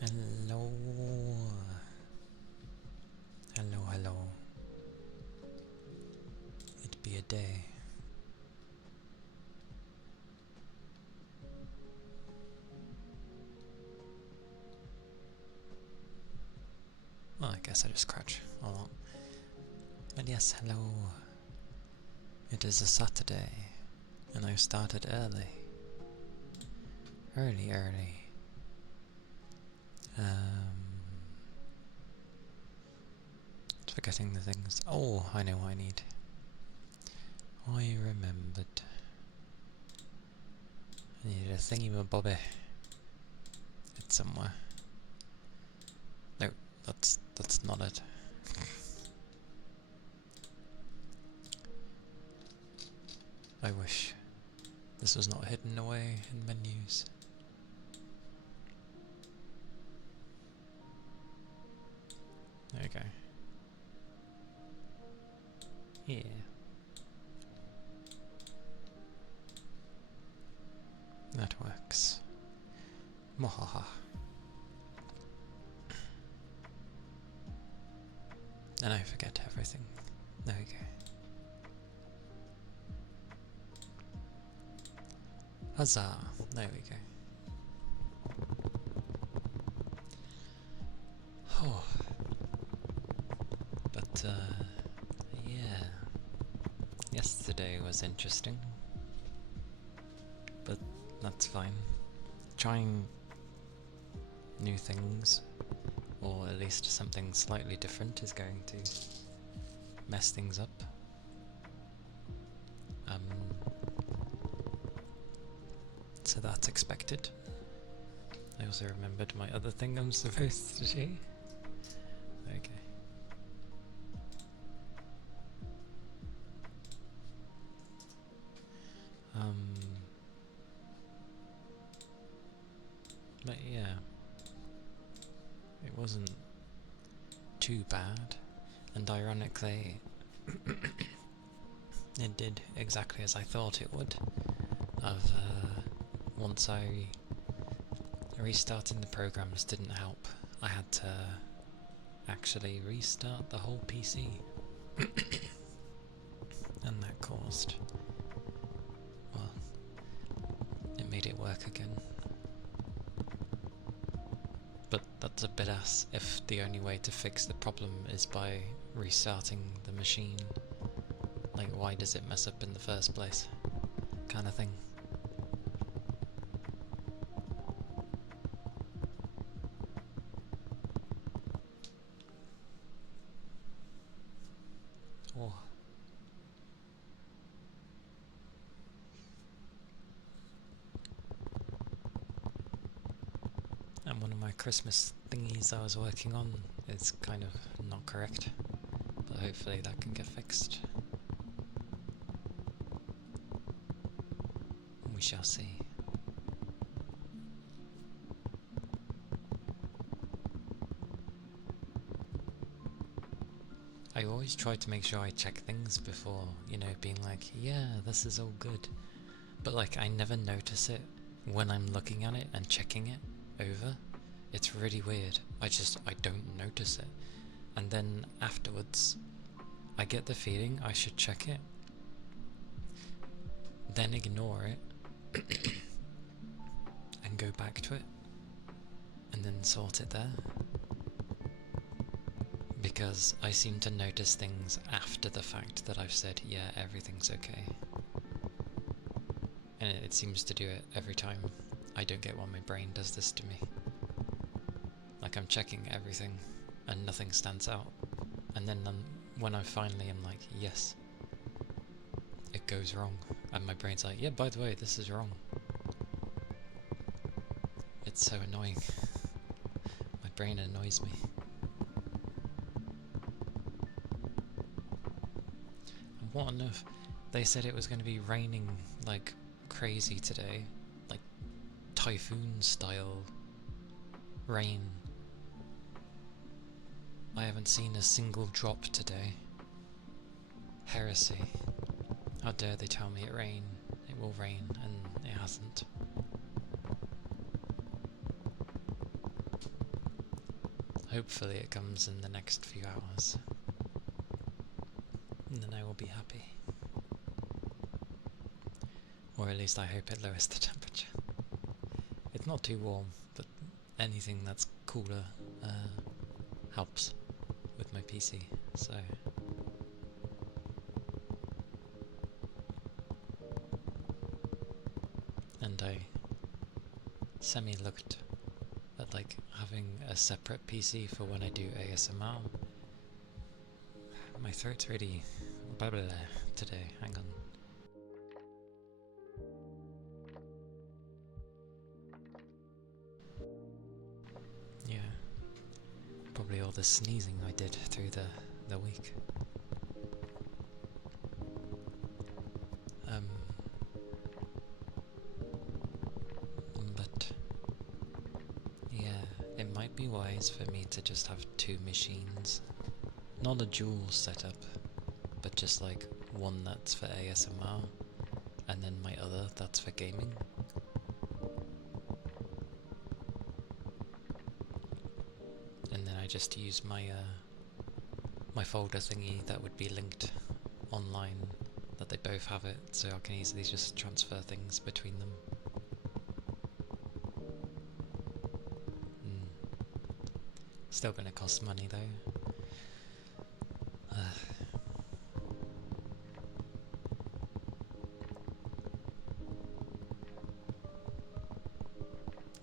Hello. Hello, hello. It'd be a day. Well, I guess I just crouch a lot. But yes, hello. It is a Saturday, and I've started early. Early. Forgetting the things. Oh, I know what I need. I remembered. I needed a thingy-mabobby. It's somewhere. No, that's not it. I wish this was not hidden away in menus. There we go. Yeah. That works. Mohaha. And I forget everything. There we go. Huzzah! There we go. Oh. But, yeah. Yesterday was interesting. But that's fine. Trying new things, or at least something slightly different, is going to mess things up. So that's expected. I also remembered my other thing I'm supposed to do. Okay. But yeah, it wasn't too bad, and ironically, it did exactly as I thought it would. Once restarting the programs didn't help. I had to actually restart the whole PC, and that caused, well, it made it work again. But that's a bit ass if the only way to fix the problem is by restarting the machine. Like, why does it mess up in the first place? Kind of thing. Oh. And one of my Christmas thingies I was working on is kind of not correct, but hopefully that can get fixed. We shall see. I always try to make sure I check things before, you know, being like, yeah, this is all good. But like, I never notice it when I'm looking at it and checking it over. It's really weird. I don't notice it. And then afterwards, I get the feeling I should check it. Then ignore it. And go back to it. And then sort it there. Because I seem to notice things after the fact that I've said, yeah, everything's okay. And it seems to do it every time. I don't get why my brain does this to me. Like, I'm checking everything and nothing stands out. And then when I finally am like, yes, it goes wrong. And my brain's like, yeah, by the way, this is wrong. It's so annoying. My brain annoys me. And what on earth? They said it was going to be raining like crazy today. Like typhoon style rain. I haven't seen a single drop today. Heresy. How dare they tell me it will rain, and it hasn't. Hopefully it comes in the next few hours. And then I will be happy. Or at least I hope it lowers the temperature. It's not too warm, but anything that's cooler helps with my PC, so... And I semi-looked at like having a separate PC for when I do ASMR. My throat's really blah blah blah today, hang on. Yeah, probably all the sneezing I did through the week. But yeah, it might be wise for me to just have two machines. Not a dual setup, but just like one that's for ASMR, and then my other that's for gaming. And then I just use my my folder thingy that would be linked online, that they both have it, so I can easily just transfer things between them. Still gonna cost money though.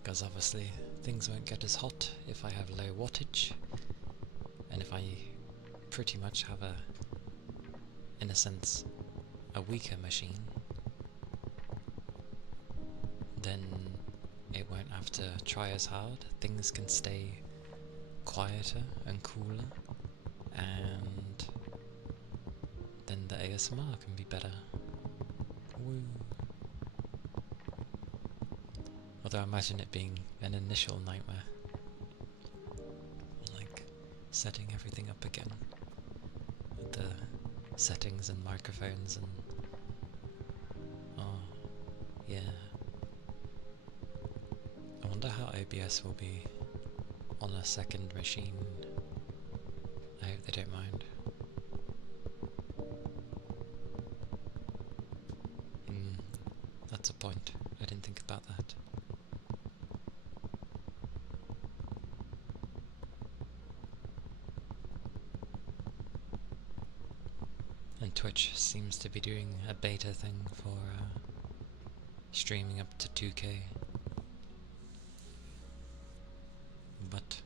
Because obviously things won't get as hot if I have low wattage, and if I pretty much have in a sense, a weaker machine, then it won't have to try as hard. Things can stay quieter and cooler, and then the ASMR can be better. Woo. Although I imagine it being an initial nightmare, like setting everything up again with the settings and microphones and oh yeah. I wonder how OBS will be on a second machine. I hope they don't mind. That's a point. I didn't think about that. And Twitch seems to be doing a beta thing for streaming up to 2K. But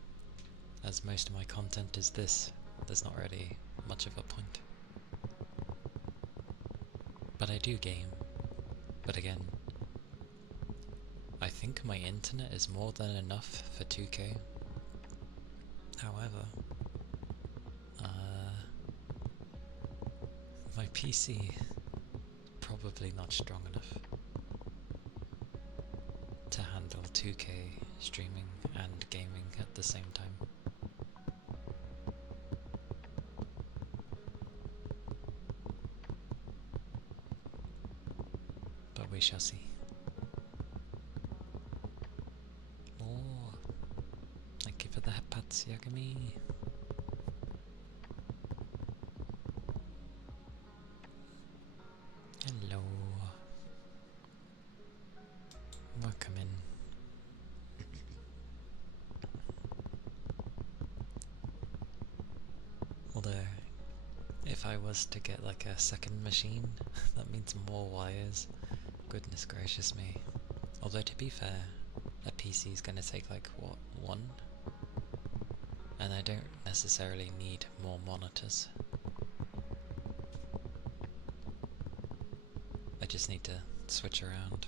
as most of my content is this, there's not really much of a point. But I do game. But again, I think my internet is more than enough for 2K. However, my PC probably not strong enough to handle 2K streaming and gaming at the same time. we shall see. Oh, thank you for the headpats, Yagami. Hello. Welcome in. Although, if I was to get like a second machine, that means more wires. Goodness gracious me. Although to be fair, a PC is gonna take like, what, one? And I don't necessarily need more monitors. I just need to switch around.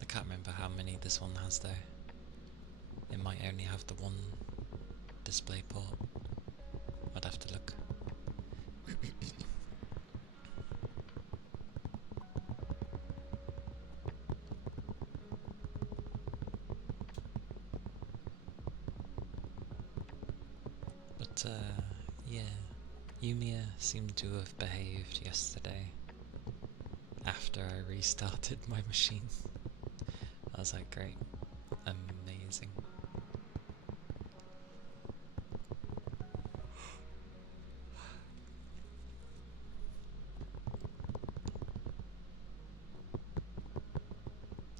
I can't remember how many this one has though. It might only have the one display port. I'd have to look. But yeah, Yumiya seemed to have behaved yesterday after I restarted my machine. I was like, great, amazing.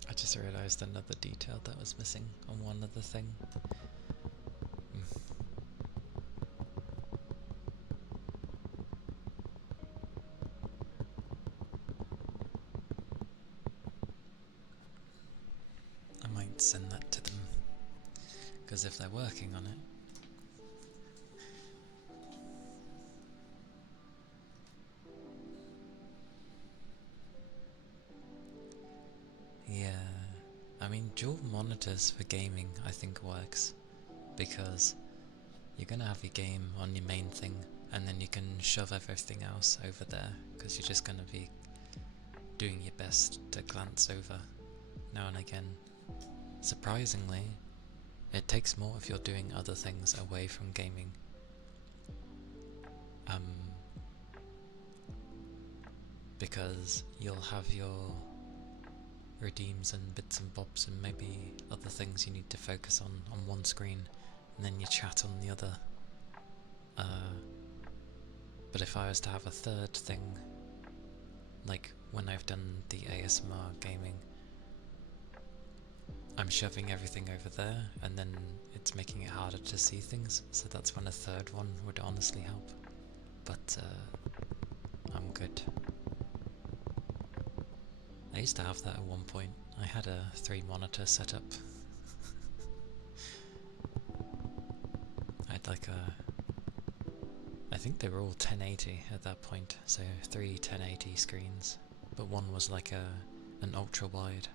I just realised another detail that was missing on one other thing. I might send that to them, because if they're working on it, yeah, I mean dual monitors for gaming I think works, because you're gonna have your game on your main thing and then you can shove everything else over there, because you're just gonna be doing your best to glance over now and again. Surprisingly, it takes more if you're doing other things away from gaming. Because you'll have your redeems and bits and bobs and maybe other things you need to focus on one screen, and then you chat on the other. But if I was to have a third thing, like when I've done the ASMR gaming, I'm shoving everything over there and then it's making it harder to see things, so that's when a third one would honestly help. But I'm good. I used to have that at one point. I had a 3-monitor setup. I had like I think they were all 1080 at that point, so 3 1080 screens, but one was like an ultra wide,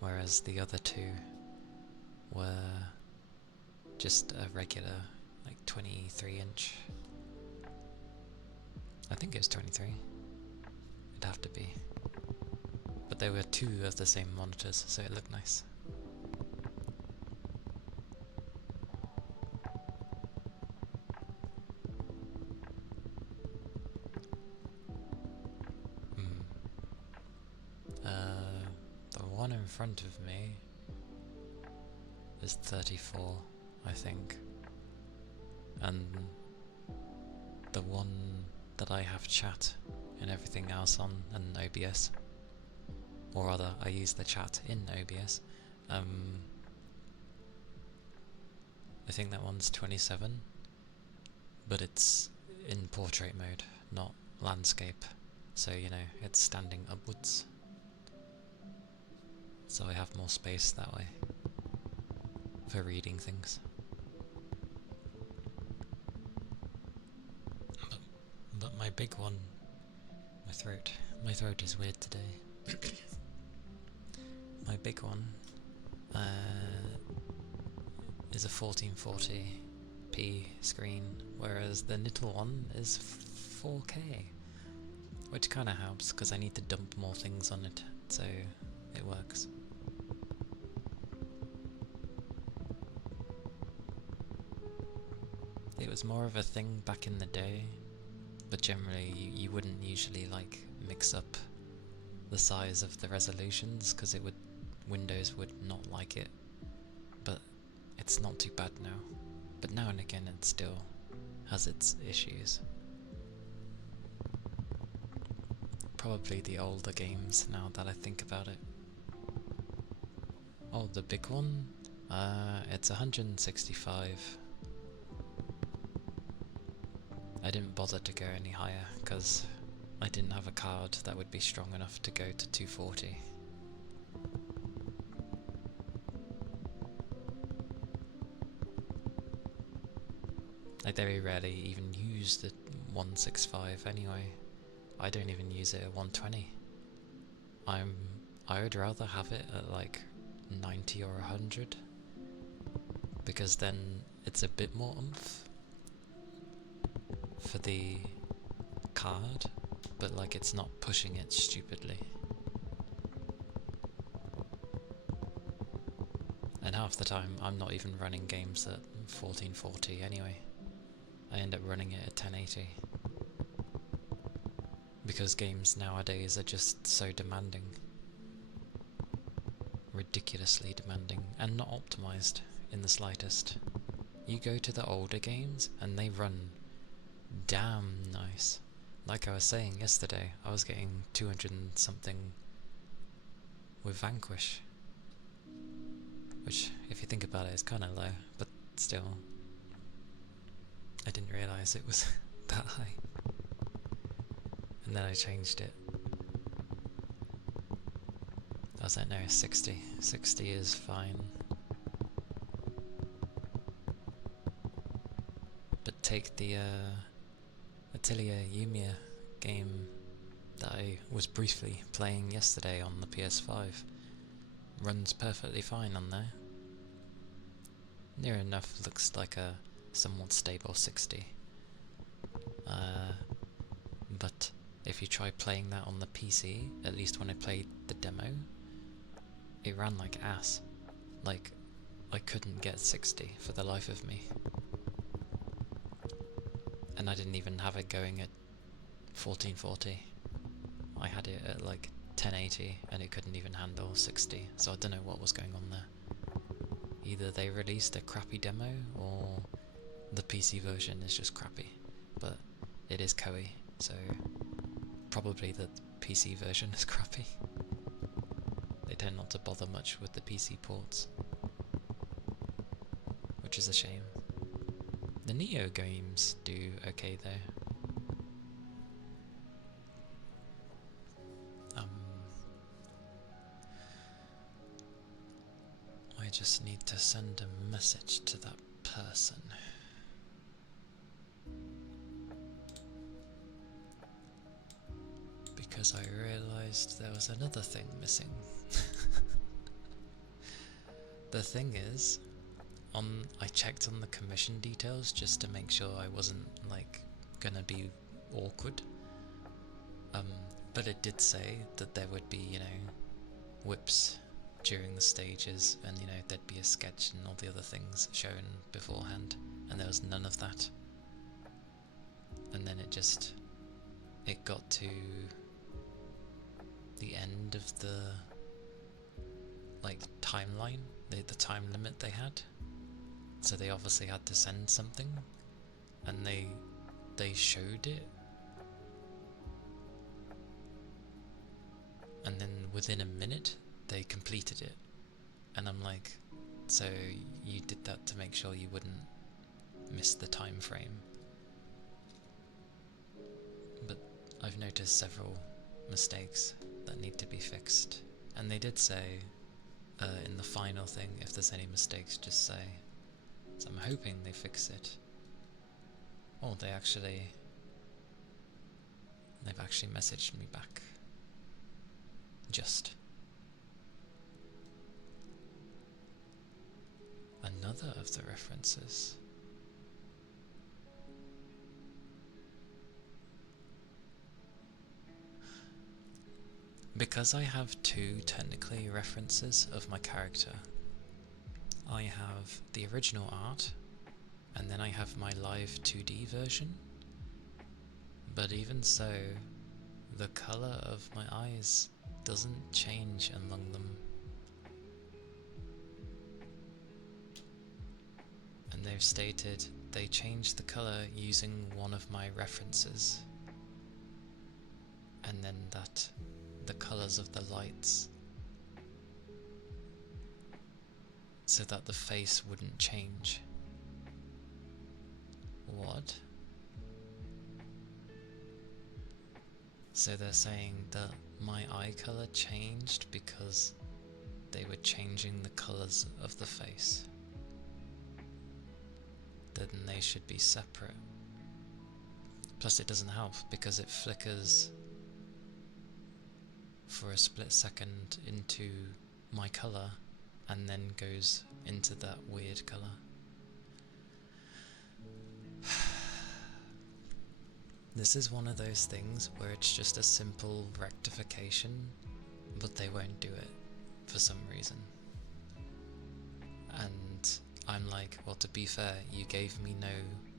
whereas the other 2 were just a regular, like 23-inch. I think it was 23. It'd have to be. But there were 2 of the same monitors, so it looked nice. The one in front of me is 34, I think. And the one that I have chat and everything else on, and OBS, or rather I use the chat in OBS, I think that one's 27, but it's in portrait mode, not landscape, so you know, it's standing upwards, so I have more space that way for reading things. But my big one, my throat is weird today. My big one is a 1440p screen, whereas the little one is 4K, which kind of helps because I need to dump more things on it, so it works. It was more of a thing back in the day but generally you wouldn't usually like mix up the size of the resolutions because Windows would not like it. But it's not too bad now. But now and again it still has its issues. Probably the older games now that I think about it. Oh, the big one? It's 165. I didn't bother to go any higher because I didn't have a card that would be strong enough to go to 240. I very rarely even use the 165 anyway. I don't even use it at 120. I would rather have it at like 90 or 100 because then it's a bit more oomph for the card, but like it's not pushing it stupidly. And half the time I'm not even running games at 1440 anyway. I end up running it at 1080 because games nowadays are just so demanding. Ridiculously demanding and not optimized in the slightest. You go to the older games and they run damn nice. Like I was saying yesterday, I was getting 200 and something with Vanquish, which if you think about it is kind of low, but still, I didn't realise it was that high. And then I changed it. I was like, no, 60. 60 is fine. But take the Atelier Yumiya game that I was briefly playing yesterday on the PS5. Runs perfectly fine on there. Near enough looks like a somewhat stable 60. But if you try playing that on the PC, at least when I played the demo, it ran like ass. Like, I couldn't get 60 for the life of me. And I didn't even have it going at 1440. I had it at like 1080 and it couldn't even handle 60, so I don't know what was going on there. Either they released a crappy demo or the PC version is just crappy. But it is Koei, so probably the PC version is crappy. They tend not to bother much with the PC ports, which is a shame. The Neo games do okay though. I just need to send a message to that person. Because I realised there was another thing missing. The thing is, I checked on the commission details just to make sure I wasn't like gonna be awkward. But it did say that there would be, you know, whips during the stages, and you know there'd be a sketch and all the other things shown beforehand, and there was none of that. And then it got to the end of the like timeline, the time limit they had, so they obviously had to send something, and they showed it, and then within a minute they completed it, and I'm like, so you did that to make sure you wouldn't miss the time frame? But I've noticed several mistakes that need to be fixed, and they did say in the final thing, if there's any mistakes, just say. So I'm hoping they fix it. Oh, they've actually messaged me back. Just another of the references. Because I have two technically references of my character, I have the original art, and then I have my live 2D version. But even so, the colour of my eyes doesn't change among them. And they've stated they changed the colour using one of my references. And then that the colours of the lights, so that the face wouldn't change. What? So they're saying that my eye colour changed because they were changing the colours of the face. Then they should be separate. Plus it doesn't help because it flickers for a split second into my colour and then goes into that weird colour. This is one of those things where it's just a simple rectification, but they won't do it for some reason. And I'm like, well, to be fair, you gave me no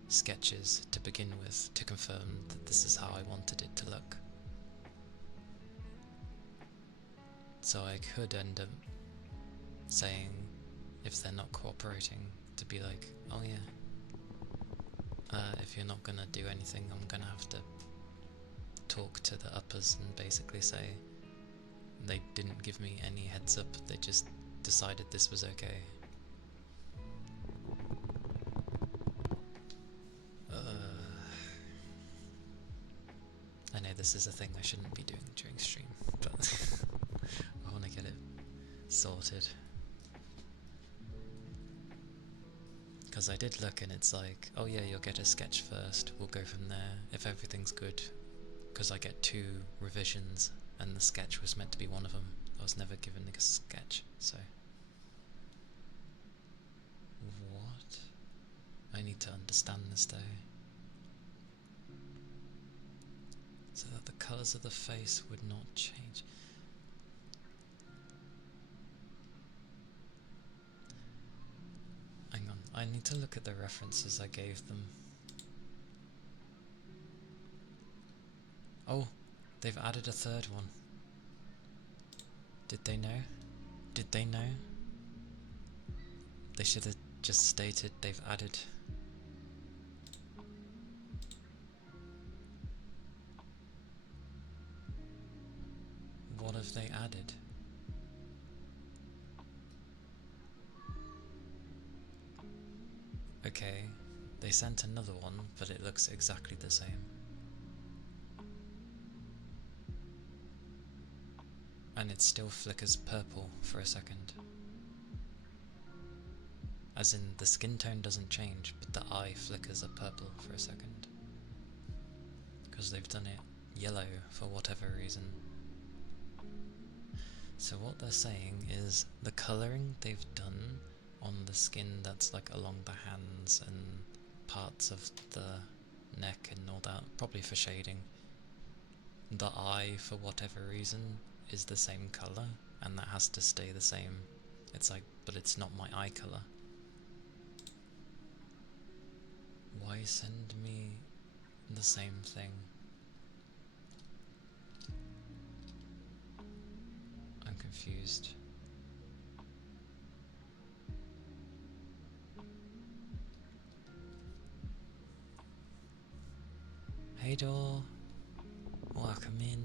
sketches to begin with to confirm that this is how I wanted it to look. So I could end up saying, if they're not cooperating, to be like, oh yeah, if you're not gonna do anything, I'm gonna have to talk to the uppers and basically say they didn't give me any heads up, they just decided this was okay. I know this is a thing I shouldn't be doing during stream, but I want to get it sorted. Because I did look and it's like, oh yeah, you'll get a sketch first, we'll go from there, if everything's good. Because I get 2 revisions, and the sketch was meant to be one of them. I was never given a sketch, so... What? I need to understand this though. So that the colours of the face would not change. Hang on, I need to look at the references I gave them. Oh, they've added a 3rd one. Did they know? Did they know? They should have just stated they've added. What have they added? Okay, they sent another one, but it looks exactly the same. And it still flickers purple for a second. As in, the skin tone doesn't change, but the eye flickers a purple for a second. Because they've done it yellow for whatever reason. So what they're saying is the colouring they've done on the skin that's like along the hands and parts of the neck and all that, probably for shading. The eye, for whatever reason, is the same colour, and that has to stay the same. It's like, but it's not my eye colour. Why send me the same thing? I'm confused. Hey door, welcome in.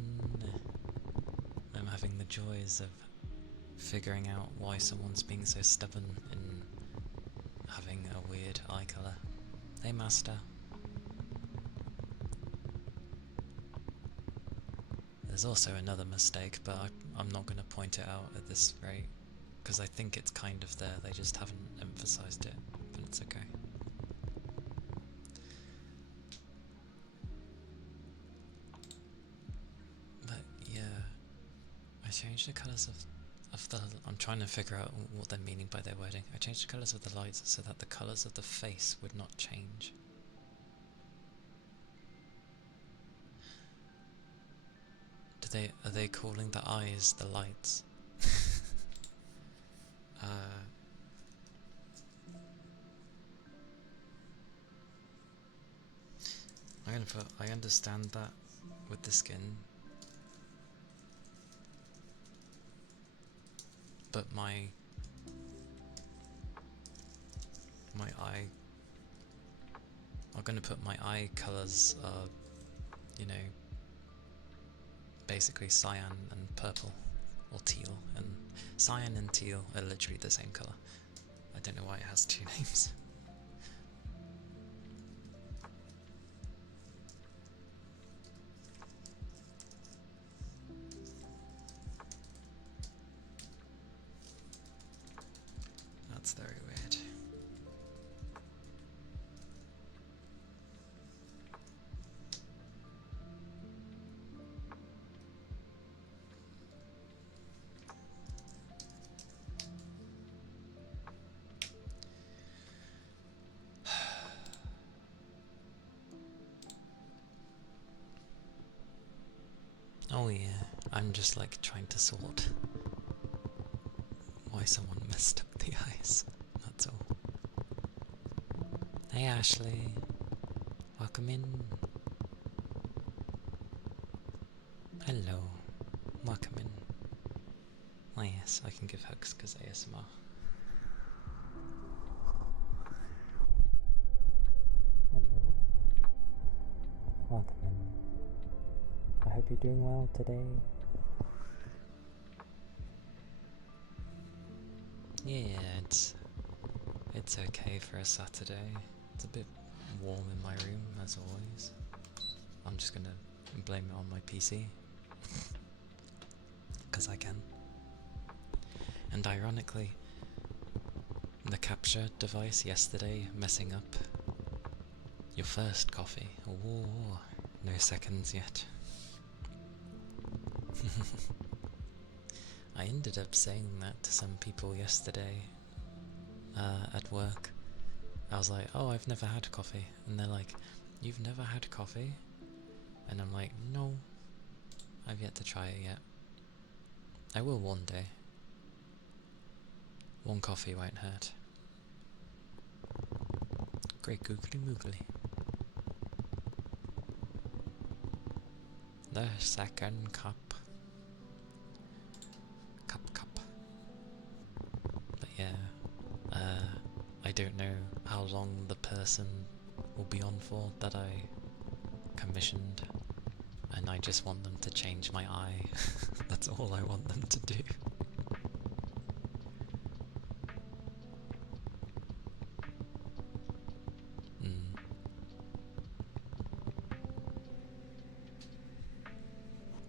I'm having the joys of figuring out why someone's being so stubborn in having a weird eye colour. Hey master. There's also another mistake, but I'm not going to point it out at this rate, because I think it's kind of there, they just haven't emphasised it, but it's okay. But yeah, I changed the colours of the... I'm trying to figure out what they're meaning by their wording. I changed the colours of the lights so that the colours of the face would not change. Are they calling the eyes the lights? I'm gonna put, I understand that with the skin, but my eye, I'm gonna put my eye colours are, you know, basically cyan and purple, or teal, and cyan and teal are literally the same colour. I don't know why it has two names. That's very weird. Oh yeah, I'm just like trying to sort why someone messed up the eyes, that's all. Hey Ashley, welcome in. Hello, welcome in. Oh yes, I can give hugs because ASMR. Hello, welcome in. I hope you're doing well today. Yeah, it's okay for a Saturday. It's a bit warm in my room as always. I'm just gonna blame it on my PC. Because I can. And ironically, the capture device yesterday messing up. Your first coffee. Ooh, no seconds yet. I ended up saying that to some people yesterday at work. I was like, oh, I've never had coffee. And they're like, you've never had coffee? And I'm like, no, I've yet to try it yet. I will one day. One coffee won't hurt. Great googly moogly. The second cup. Cup. But yeah, I don't know how long the person will be on for that I commissioned, and I just want them to change my eye. That's all I want them to do.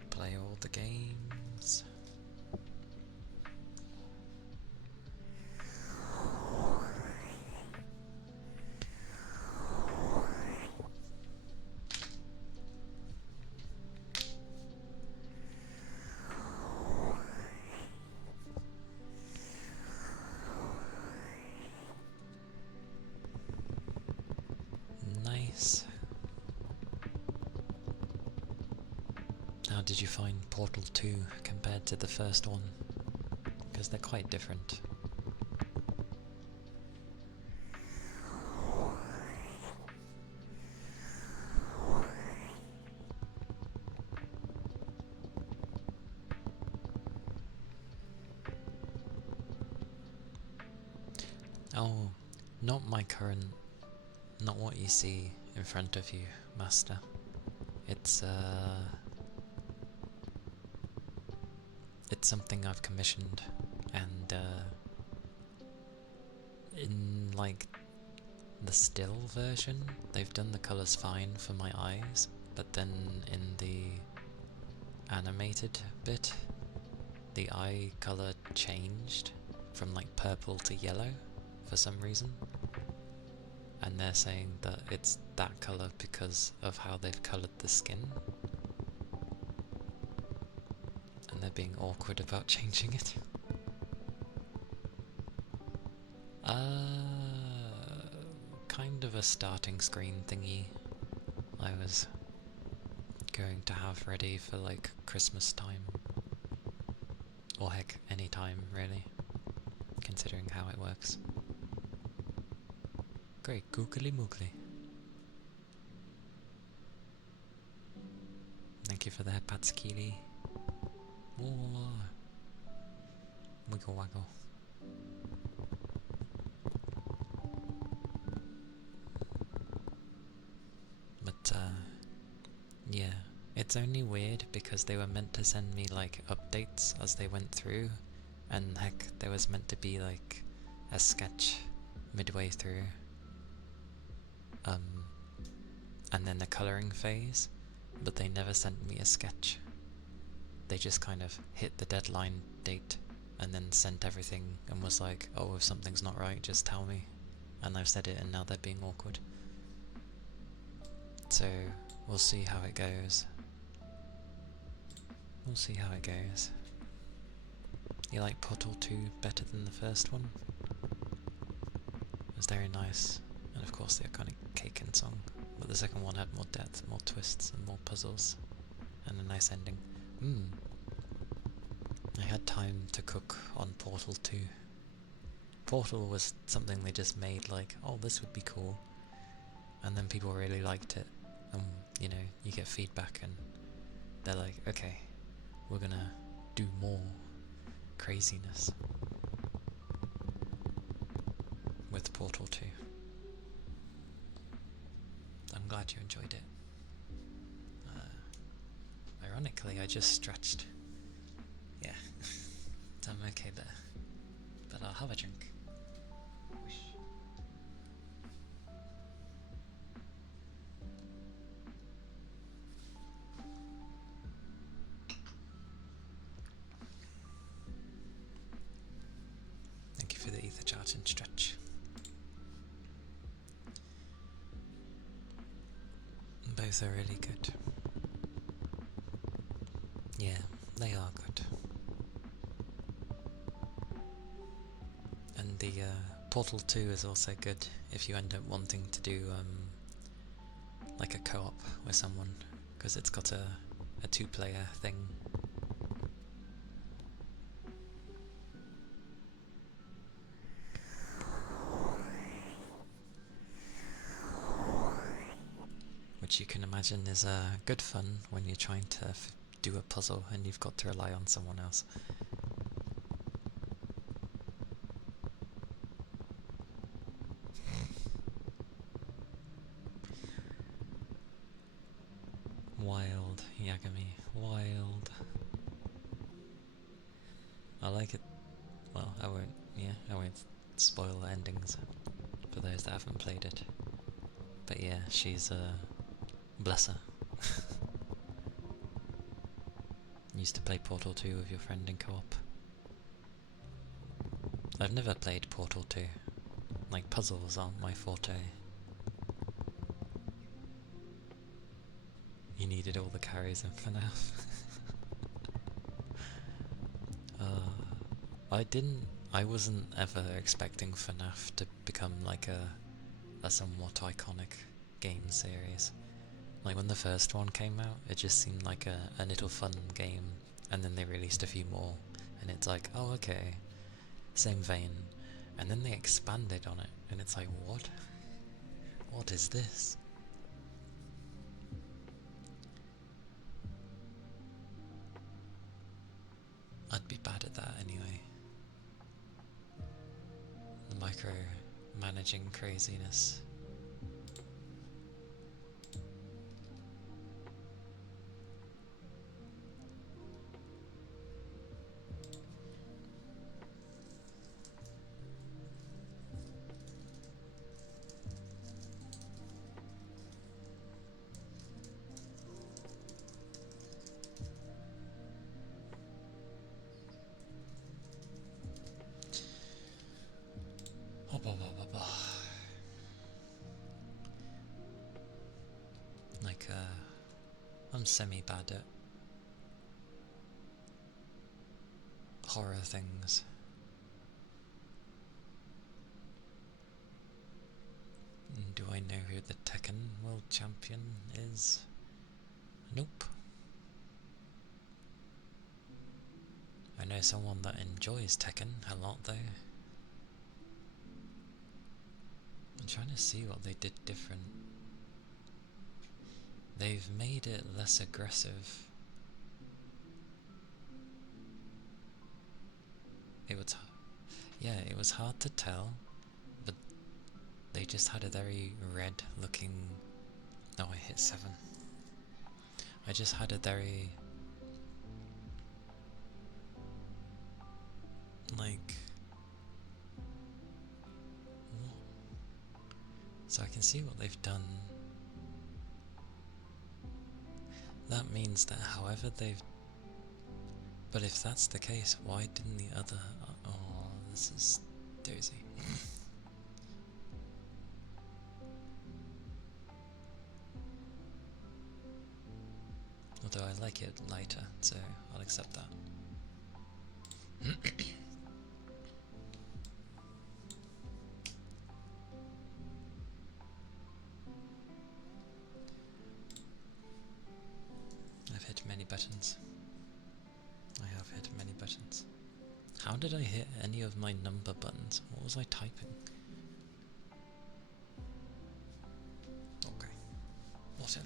Play all the games. Nice. How did you find Portal 2 compared to the first one? Because they're quite different. Oh, not my current, not what you see in front of you, Master. It's something I've commissioned, and in like the still version, they've done the colours fine for my eyes, but then in the animated bit, the eye colour changed from like purple to yellow for some reason, and they're saying that it's that colour because of how they've coloured the skin, and they're being awkward about changing it. Kind of a starting screen thingy I was going to have ready for like Christmas time, or heck, any time really, considering how it works. Great googly moogly. Thank you for the headpats, Keely. Whoa. Wiggle waggle. But, yeah. It's only weird because they were meant to send me, like, updates as they went through. And heck, there was meant to be, like, a sketch midway through. And then the colouring phase. But they never sent me a sketch. They just kind of hit the deadline date and then sent everything and was like, oh, if something's not right, just tell me. And I've said it and now they're being awkward. So, we'll see how it goes. We'll see how it goes. You like Portal 2 better than the first one? It was very nice. And of course the iconic Kaken song. But the second one had more depth, more twists and more puzzles. And a nice ending. I had time to cook on Portal 2. Portal was something they just made like, oh, this would be cool. And then people really liked it. And, you know, you get feedback and they're like, okay, we're gonna do more craziness with Portal 2. I'm glad you enjoyed it. Ironically, I just stretched. Yeah, I'm okay there. But I'll have a drink. Whoosh. Thank you for the ether charge and stretch. Both are really good. Yeah, they are good. And the Portal 2 is also good if you end up wanting to do like a co-op with someone, because it's got a two-player thing. Which you can imagine is good fun when you're trying to do a puzzle and you've got to rely on someone else. Wild, Yagami, wild. I like it. Well, I won't spoil endings for those that haven't played it. But yeah, she's bless her. Used to play Portal 2 with your friend in co-op. I've never played Portal 2. Like, puzzles aren't my forte. You needed all the carries in FNAF. I wasn't ever expecting FNAF to become like a somewhat iconic game series. Like when the first one came out, it just seemed like a little fun game, and then they released a few more, and it's like, oh okay, same vein, and then they expanded on it, and it's like, what? What is this? I'd be bad at that anyway. The micro-managing craziness. Like, I'm semi-bad at horror things. Do I know who the Tekken World Champion is? Nope. I know someone that enjoys Tekken a lot though. I'm trying to see what they did different. They've made it less aggressive it was, yeah, it was hard to tell, but they just had a very red looking, no, I hit 7. I just had a very, like, what? So I can see what they've done. That means that however they've, but if that's the case, why didn't the other, oh, this is dozy. Although I like it lighter, so I'll accept that. I've hit many buttons. I have hit many buttons. How did I hit any of my number buttons? What was I typing? Okay, whatever.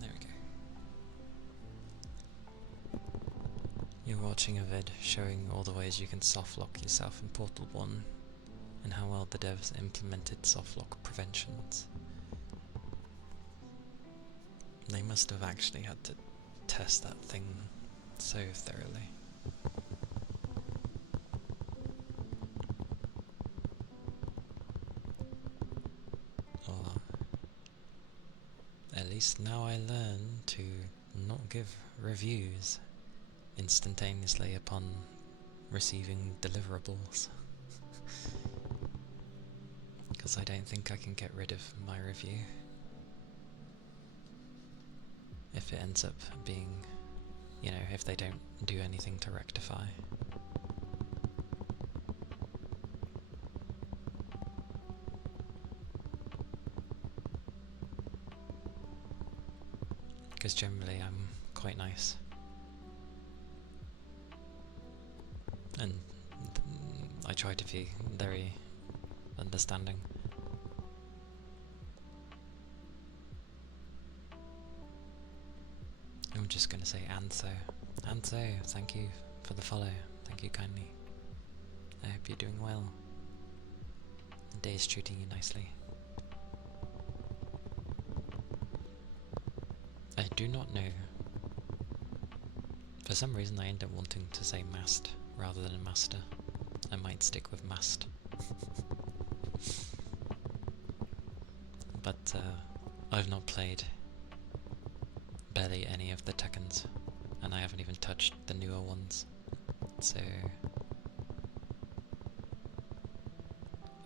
There we go. You're watching a vid showing all the ways you can softlock yourself in Portal 1 and how well the devs implemented softlock preventions. They must have actually had to test that thing so thoroughly. Or at least now I learn to not give reviews instantaneously upon receiving deliverables. Because I don't think I can get rid of my review if it ends up being, you know, if they don't do anything to rectify. Because generally I'm quite nice. And I try to be very understanding. I'm just gonna say Antho. Antho, thank you for the follow. Thank you kindly. I hope you're doing well. The day's treating you nicely. I do not know. For some reason I end up wanting to say mast rather than master. I might stick with mast. But I've not played barely any of the Tekkens, and I haven't even touched the newer ones. So...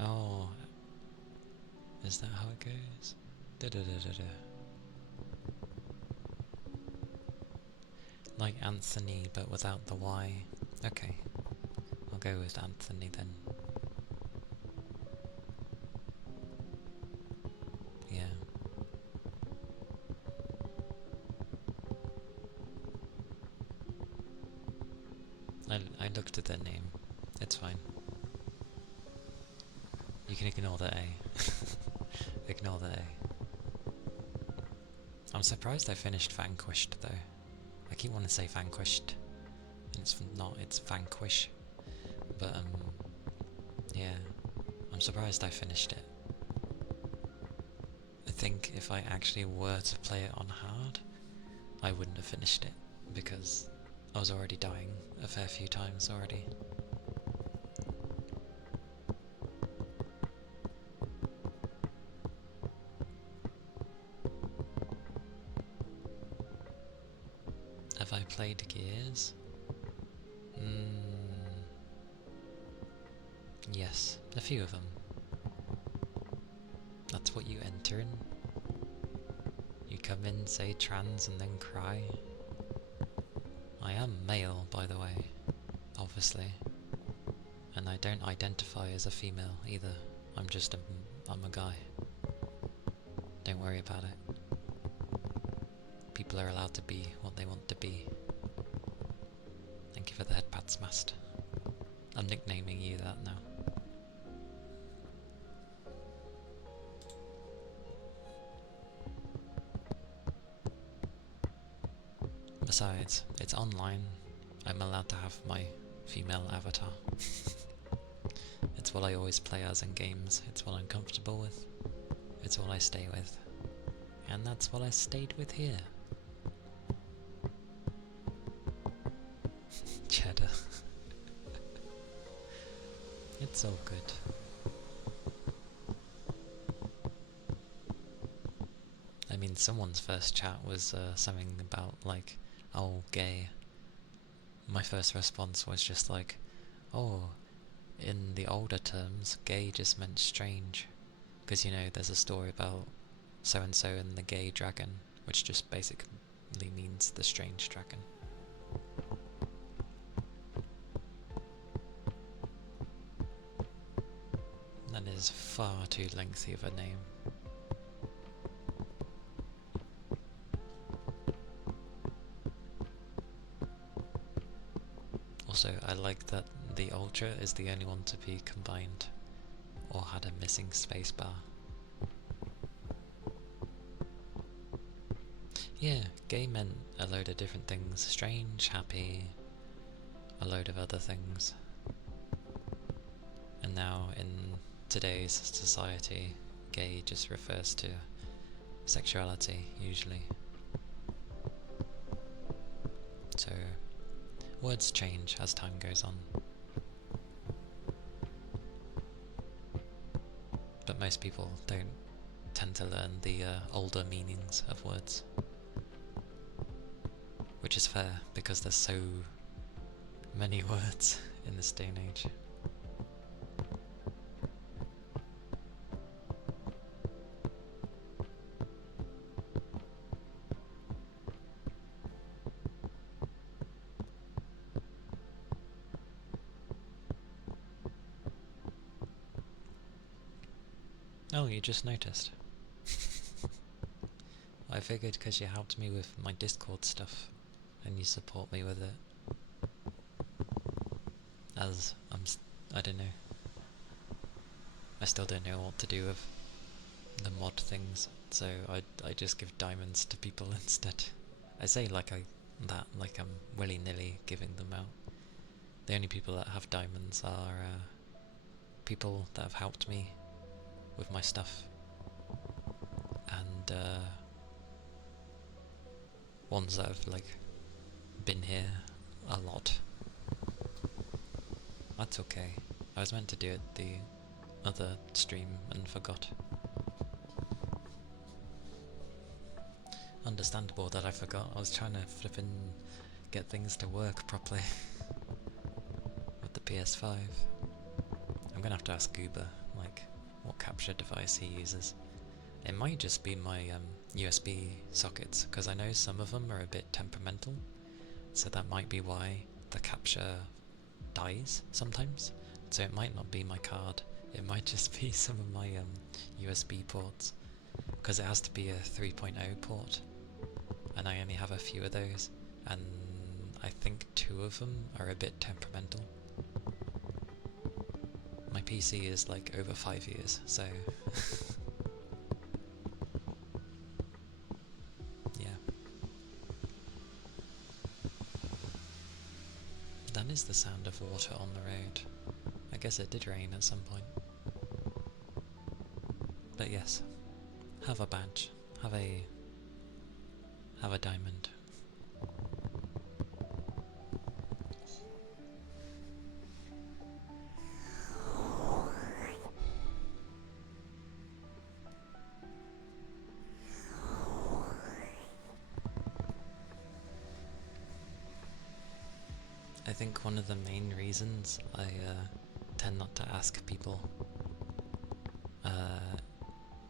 Oh... Is that how it goes? Da-da-da-da-da. Like Anthony, but without the Y. Okay. I'll go with Anthony then. Yeah. I looked at their name. It's fine. You can ignore the A. Ignore the A. I'm surprised I finished Vanquished though. I keep wanting to say Vanquished, and it's not, it's Vanquish. But yeah, I'm surprised I finished it. I think if I actually were to play it on hard, I wouldn't have finished it, because I was already dying a fair few times already. Have I played Gears? Yes, a few of them. That's what you enter in. You come in, say trans, and then cry. I am male, by the way, obviously. And I don't identify as a female either. I'm a guy. Don't worry about it. People are allowed to be what they want to be. Thank you for the headpats, Mast. I'm nicknaming you that now. Besides, it's online. I'm allowed to have my female avatar. It's what I always play as in games. It's what I'm comfortable with. It's what I stay with. And that's what I stayed with here. Cheddar. It's all good. I mean, someone's first chat was something about, like, oh, gay. My first response was just like, oh, in the older terms, gay just meant strange. Because, you know, there's a story about so-and-so and the gay dragon, which just basically means the strange dragon. That is far too lengthy of a name. Also, I like that the Ultra is the only one to be combined, or had a missing spacebar. Yeah, gay meant a load of different things. Strange, happy, a load of other things. And now in today's society, gay just refers to sexuality, usually. So, words change as time goes on. But most people don't tend to learn the older meanings of words. Which is fair, because there's so many words in this day and age. Oh, you just noticed. I figured because you helped me with my Discord stuff, and you support me with it. As I don't know. I still don't know what to do with the mod things, so I just give diamonds to people instead. I say like I'm willy-nilly giving them out. The only people that have diamonds are people that have helped me with my stuff, and ones that have like been here a lot. That's okay. I was meant to do it the other stream and forgot. Understandable that I forgot. I was trying to flippin' get things to work properly with the PS5. I'm gonna have to ask Goober, like, what capture device he uses. It might just be my USB sockets, because I know some of them are a bit temperamental, so that might be why the capture dies sometimes. So it might not be my card, it might just be some of my USB ports, because it has to be a 3.0 port, and I only have a few of those, and I think 2 of them are a bit temperamental. My PC is like over 5 years, so yeah. That is the sound of water on the road. I guess it did rain at some point. But yes, have a badge, have a diamond. I think one of the main reasons I tend not to ask people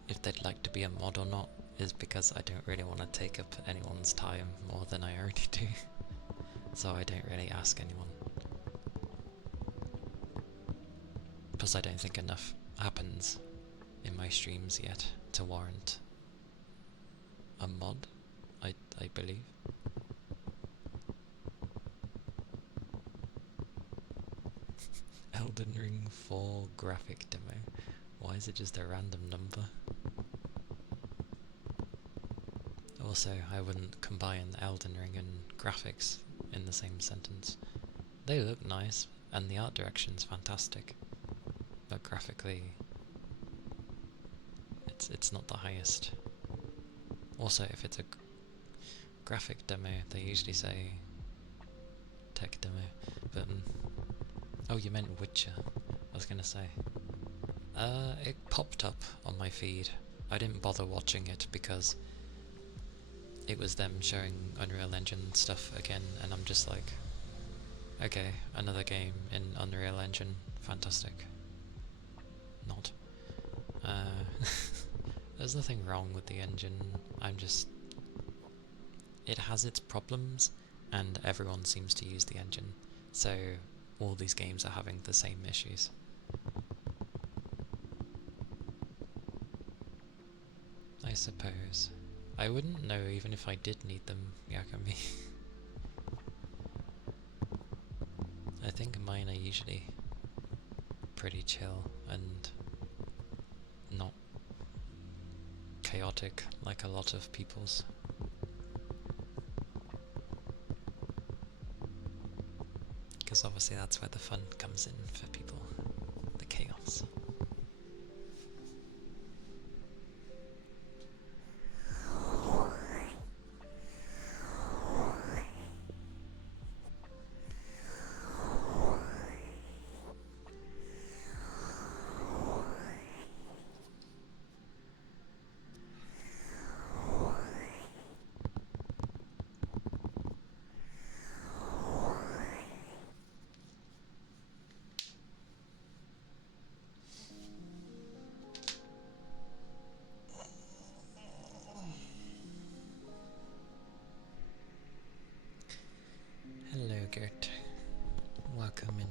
if they'd like to be a mod or not is because I don't really want to take up anyone's time more than I already do. So I don't really ask anyone. Plus I don't think enough happens in my streams yet to warrant a mod, I believe. Elden Ring 4 graphic demo. Why is it just a random number? Also, I wouldn't combine Elden Ring and graphics in the same sentence. They look nice, and the art direction's fantastic, but graphically, it's not the highest. Also, if it's a graphic demo, they usually say tech demo, but oh, you meant Witcher, I was gonna say. It popped up on my feed. I didn't bother watching it because it was them showing Unreal Engine stuff again, and I'm just like, okay, another game in Unreal Engine, fantastic. Not. There's nothing wrong with the engine, it has its problems, and everyone seems to use the engine, so all these games are having the same issues. I suppose. I wouldn't know even if I did need them, Yakami. I think mine are usually pretty chill and not chaotic like a lot of people's. Because obviously that's where the fun comes in for people, the chaos. Hello, Gert. Welcome in.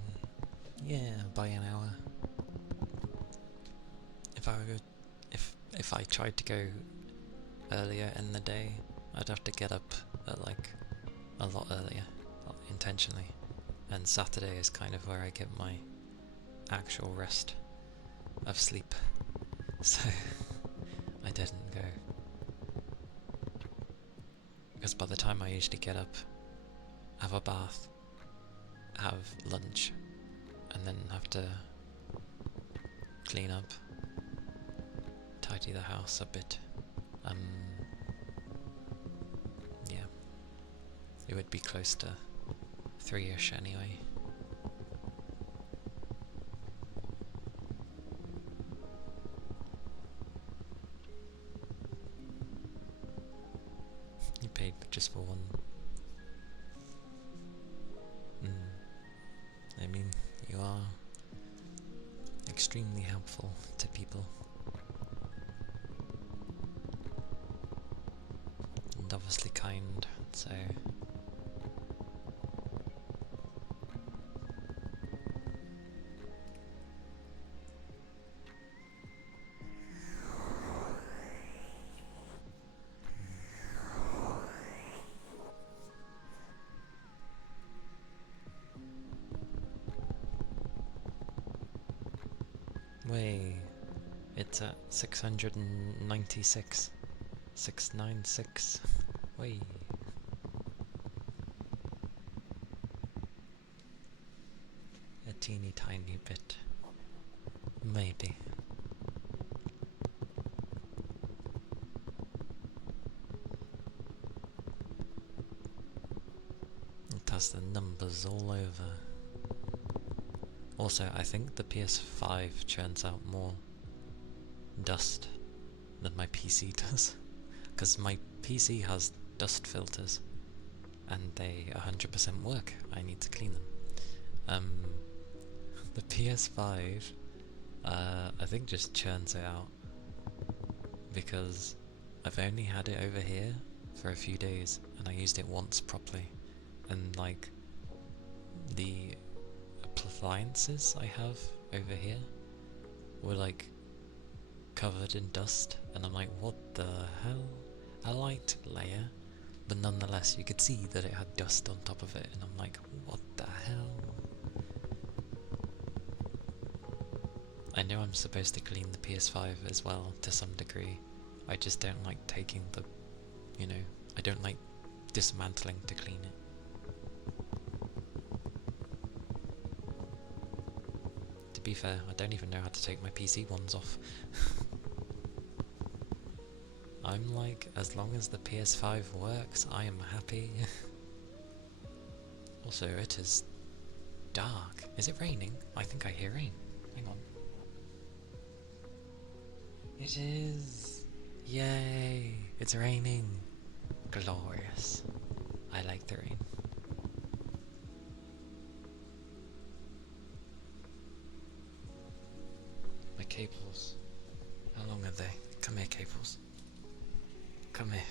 Yeah, by an hour. If I tried to go earlier in the day, I'd have to get up at like a lot earlier, intentionally. And Saturday is kind of where I get my actual rest of sleep. So I didn't go. Because by the time I usually get up, have a bath, have lunch, and then have to clean up, tidy the house a bit. Yeah, it would be close to 3-ish anyway. You paid just for one. I mean, you are extremely helpful to people. And obviously kind, so... Wait, it's at 696. 696. Wait. A teeny tiny bit. Maybe. It has the numbers all over. Also, I think the PS5 churns out more dust than my PC does, because my PC has dust filters and they 100% work. I need to clean them. The PS5 I think just churns it out because I've only had it over here for a few days and I used it once properly, and like the appliances I have over here were like covered in dust, and I'm like, what the hell? A light layer, but nonetheless you could see that it had dust on top of it, and I'm like, what the hell? I know I'm supposed to clean the PS5 as well to some degree. I just don't like taking the you know, I don't like dismantling to clean it. To be fair, I don't even know how to take my PC ones off. I'm like, as long as the PS5 works, I am happy. Also, it is dark. Is it raining? I think I hear rain. Hang on. It is! Yay! It's raining! Glorious. I like the rain. My cables. How long are they? Come here, cables. Come here.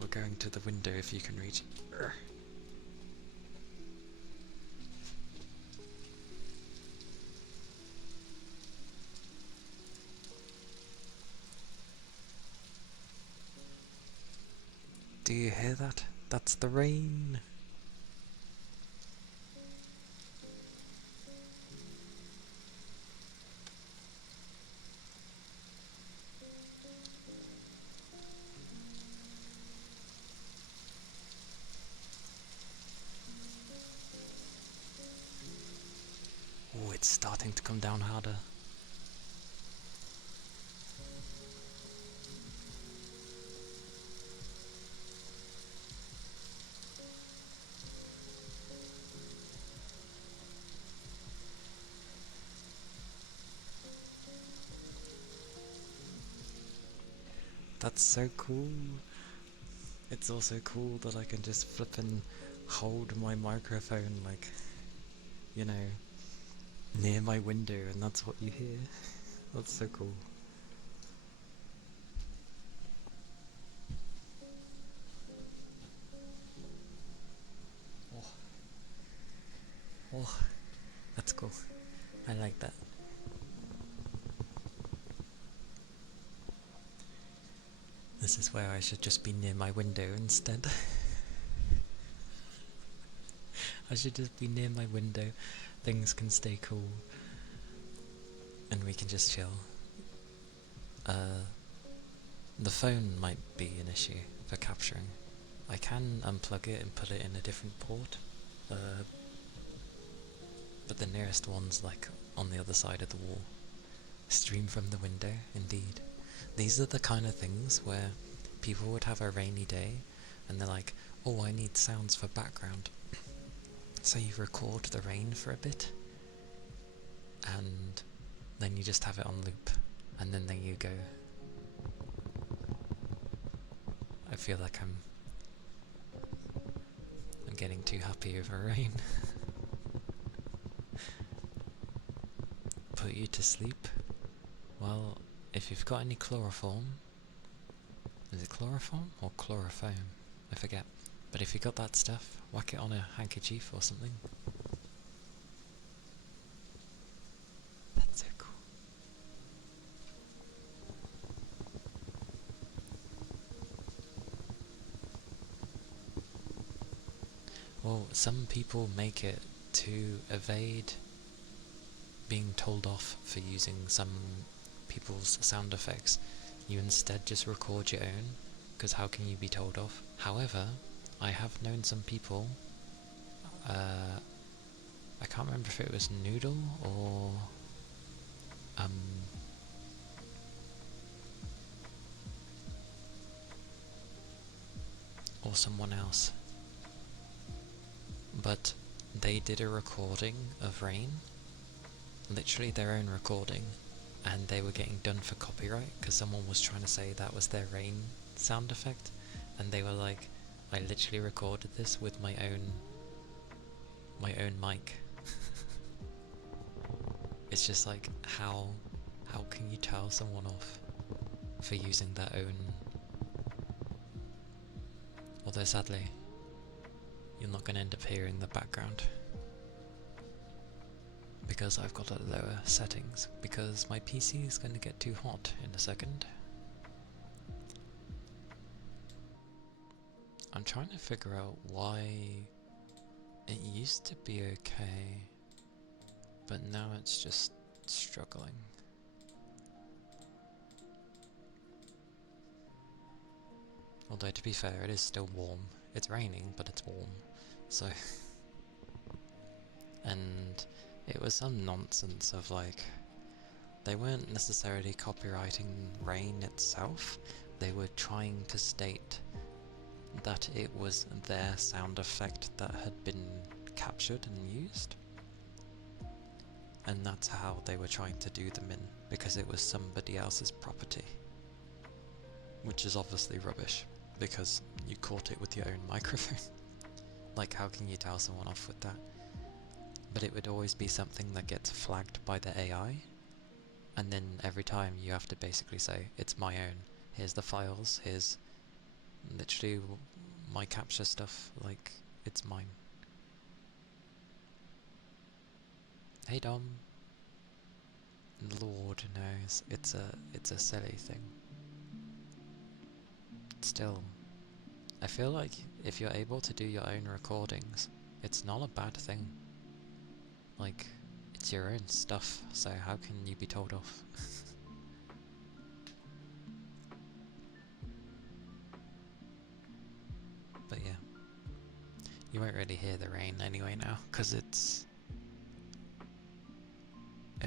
We're going to the window if you can reach it. Urgh. Do you hear that? That's the rain! Oh, it's starting to come down harder. That's so cool. It's also cool that I can just flip and hold my microphone like, you know, near my window and that's what you hear. That's so cool. Oh. Oh, that's cool. I like that. This is where I should just be near my window instead. I should just be near my window. Things can stay cool. And we can just chill. The phone might be an issue for capturing. I can unplug it and put it in a different port. But the nearest one's like on the other side of the wall. Stream from the window, indeed. These are the kind of things where people would have a rainy day and they're like, oh, I need sounds for background. So you record the rain for a bit and then you just have it on loop and then there you go. I feel like I'm getting too happy over rain. Put you to sleep? Well, if you've got any chloroform, is it chloroform or chlorofoam? I forget. But if you got that stuff, whack it on a handkerchief or something. That's so cool. Well, some people make it to evade being told off for using some people's sound effects. You instead just record your own, because how can you be told off? However, I have known some people, I can't remember if it was Noodle or someone else, but they did a recording of rain, literally their own recording, and they were getting done for copyright because someone was trying to say that was their rain sound effect, and they were like, I literally recorded this with my own mic. It's just like, how can you tell someone off for using their own? Although sadly, you're not going to end up hearing the background because I've got it lower settings, because my PC is going to get too hot in a second. I'm trying to figure out why it used to be okay, but now it's just struggling. Although to be fair, it is still warm. It's raining, but it's warm. So... and it was some nonsense of like... they weren't necessarily copyrighting rain itself. They were trying to state that it was their sound effect that had been captured and used. And that's how they were trying to do them in, because it was somebody else's property. Which is obviously rubbish, because you caught it with your own microphone. Like, how can you tell someone off with that? But it would always be something that gets flagged by the AI, and then every time you have to basically say, it's my own, here's the files, here's literally my capture stuff, like, it's mine. Hey Dom. Lord knows, it's a silly thing. Still, I feel like if you're able to do your own recordings, it's not a bad thing. Like, it's your own stuff, so how can you be told off? But yeah, you won't really hear the rain anyway now, because it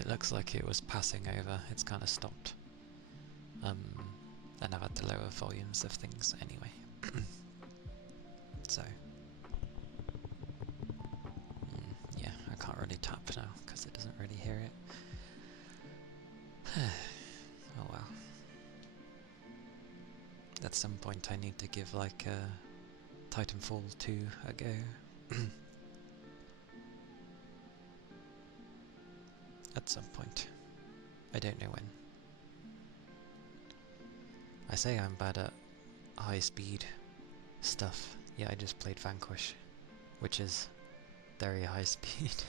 looks like it was passing over. It's kind of stopped. And I've had to lower volumes of things anyway. So, yeah, I can't really tap now because it doesn't really hear it. Oh well. At some point I need to give like Titanfall 2 a go. At some point. I don't know when. I say I'm bad at high speed stuff. Yeah, I just played Vanquish, which is very high speed.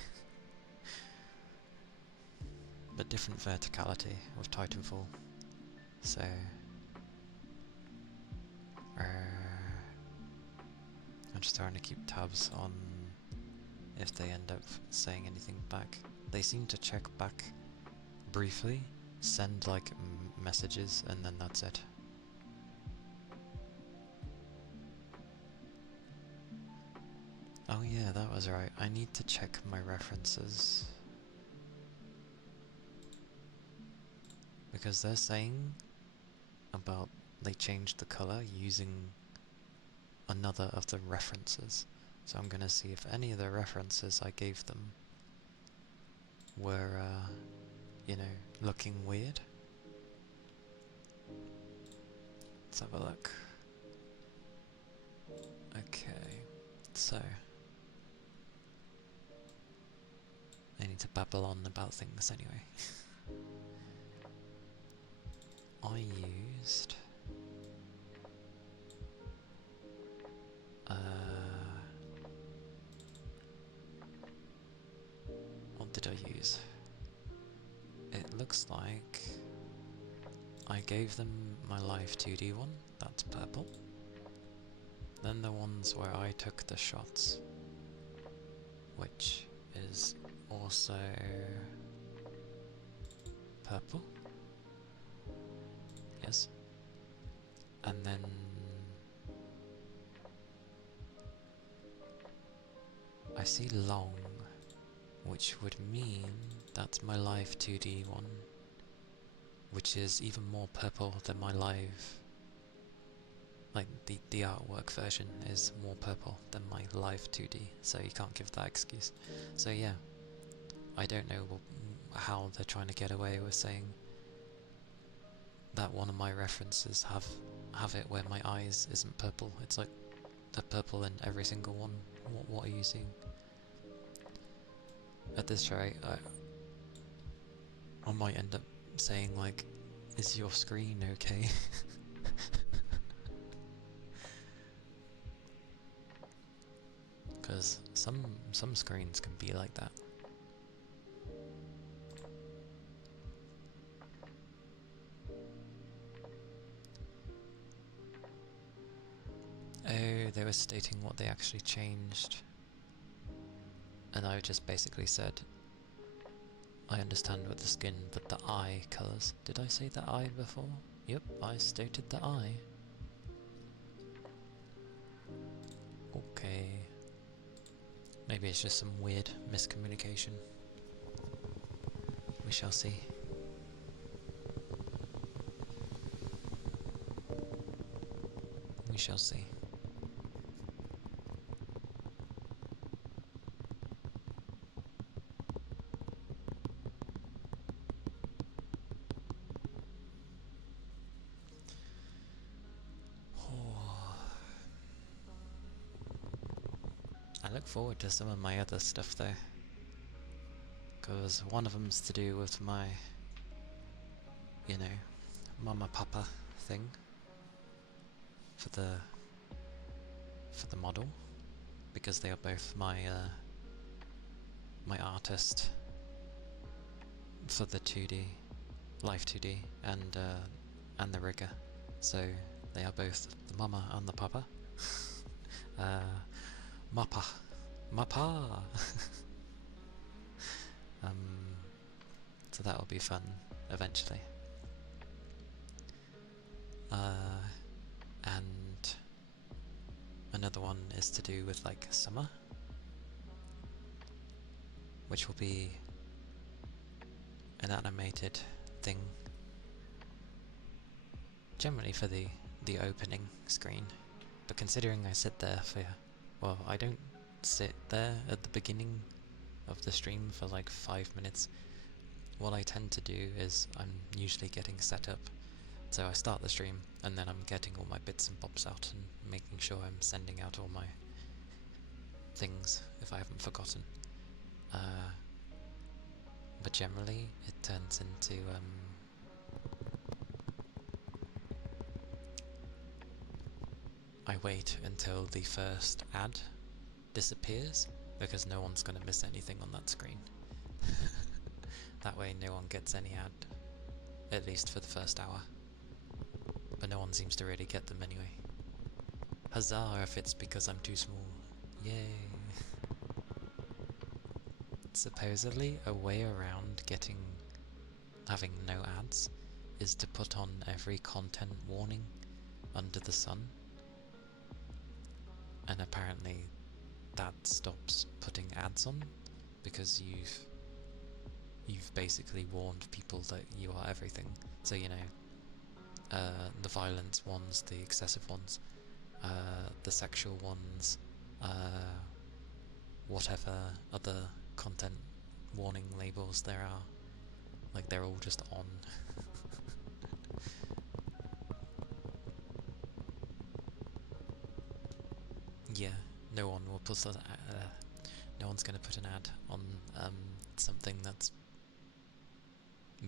But different verticality with Titanfall. So... I'm just trying to keep tabs on if they end up saying anything back. They seem to check back briefly, send like messages, and then that's it. Oh yeah, that was right. I need to check my references. Because they're saying about they changed the color using another of the references. So I'm gonna see if any of the references I gave them were, you know, looking weird. Let's have a look. Okay, so I need to babble on about things anyway. I used what did I use? It looks like I gave them my live 2D one, that's purple. Then the ones where I took the shots, which is also purple. Yes. And then I see long, which would mean that's my live 2D one, which is even more purple than my live, like the artwork version is more purple than my live 2D, so you can't give that excuse. So yeah, I don't know how they're trying to get away with saying that one of my references have it where my eyes isn't purple. It's like they're purple in every single one. What are you seeing? At this rate, I might end up saying like, is your screen okay? Because some screens can be like that. Oh, they were stating what they actually changed. And I just basically said, I understand with the skin, but the eye colours. Did I say the eye before? Yep, I stated the eye. Okay. Maybe it's just some weird miscommunication. We shall see. We shall see. I look forward to some of my other stuff though, because one of them's to do with my, you know, mama papa thing for the model, because they are both my my artist for the 2D, Life 2D, and the rigger. So they are both the mama and the papa. Mappa, mappa. So that will be fun eventually. And another one is to do with like summer, which will be an animated thing, generally for the opening screen. But considering I sit there for, well, I don't sit there at the beginning of the stream for like 5 minutes. What I tend to do is I'm usually getting set up. So I start the stream and then I'm getting all my bits and bobs out and making sure I'm sending out all my things if I haven't forgotten. But generally it turns into I wait until the first ad disappears, because no one's going to miss anything on that screen. That way no one gets any ad, at least for the first hour. But no one seems to really get them anyway. Huzzah if it's because I'm too small. Yay! Supposedly a way around having no ads is to put on every content warning under the sun. And apparently that stops putting ads on, because you've basically warned people that you are everything. So, you know, the violence ones, the excessive ones, the sexual ones, whatever other content warning labels there are, like they're all just on. Yeah, no one will put no one's going to put an ad on something that's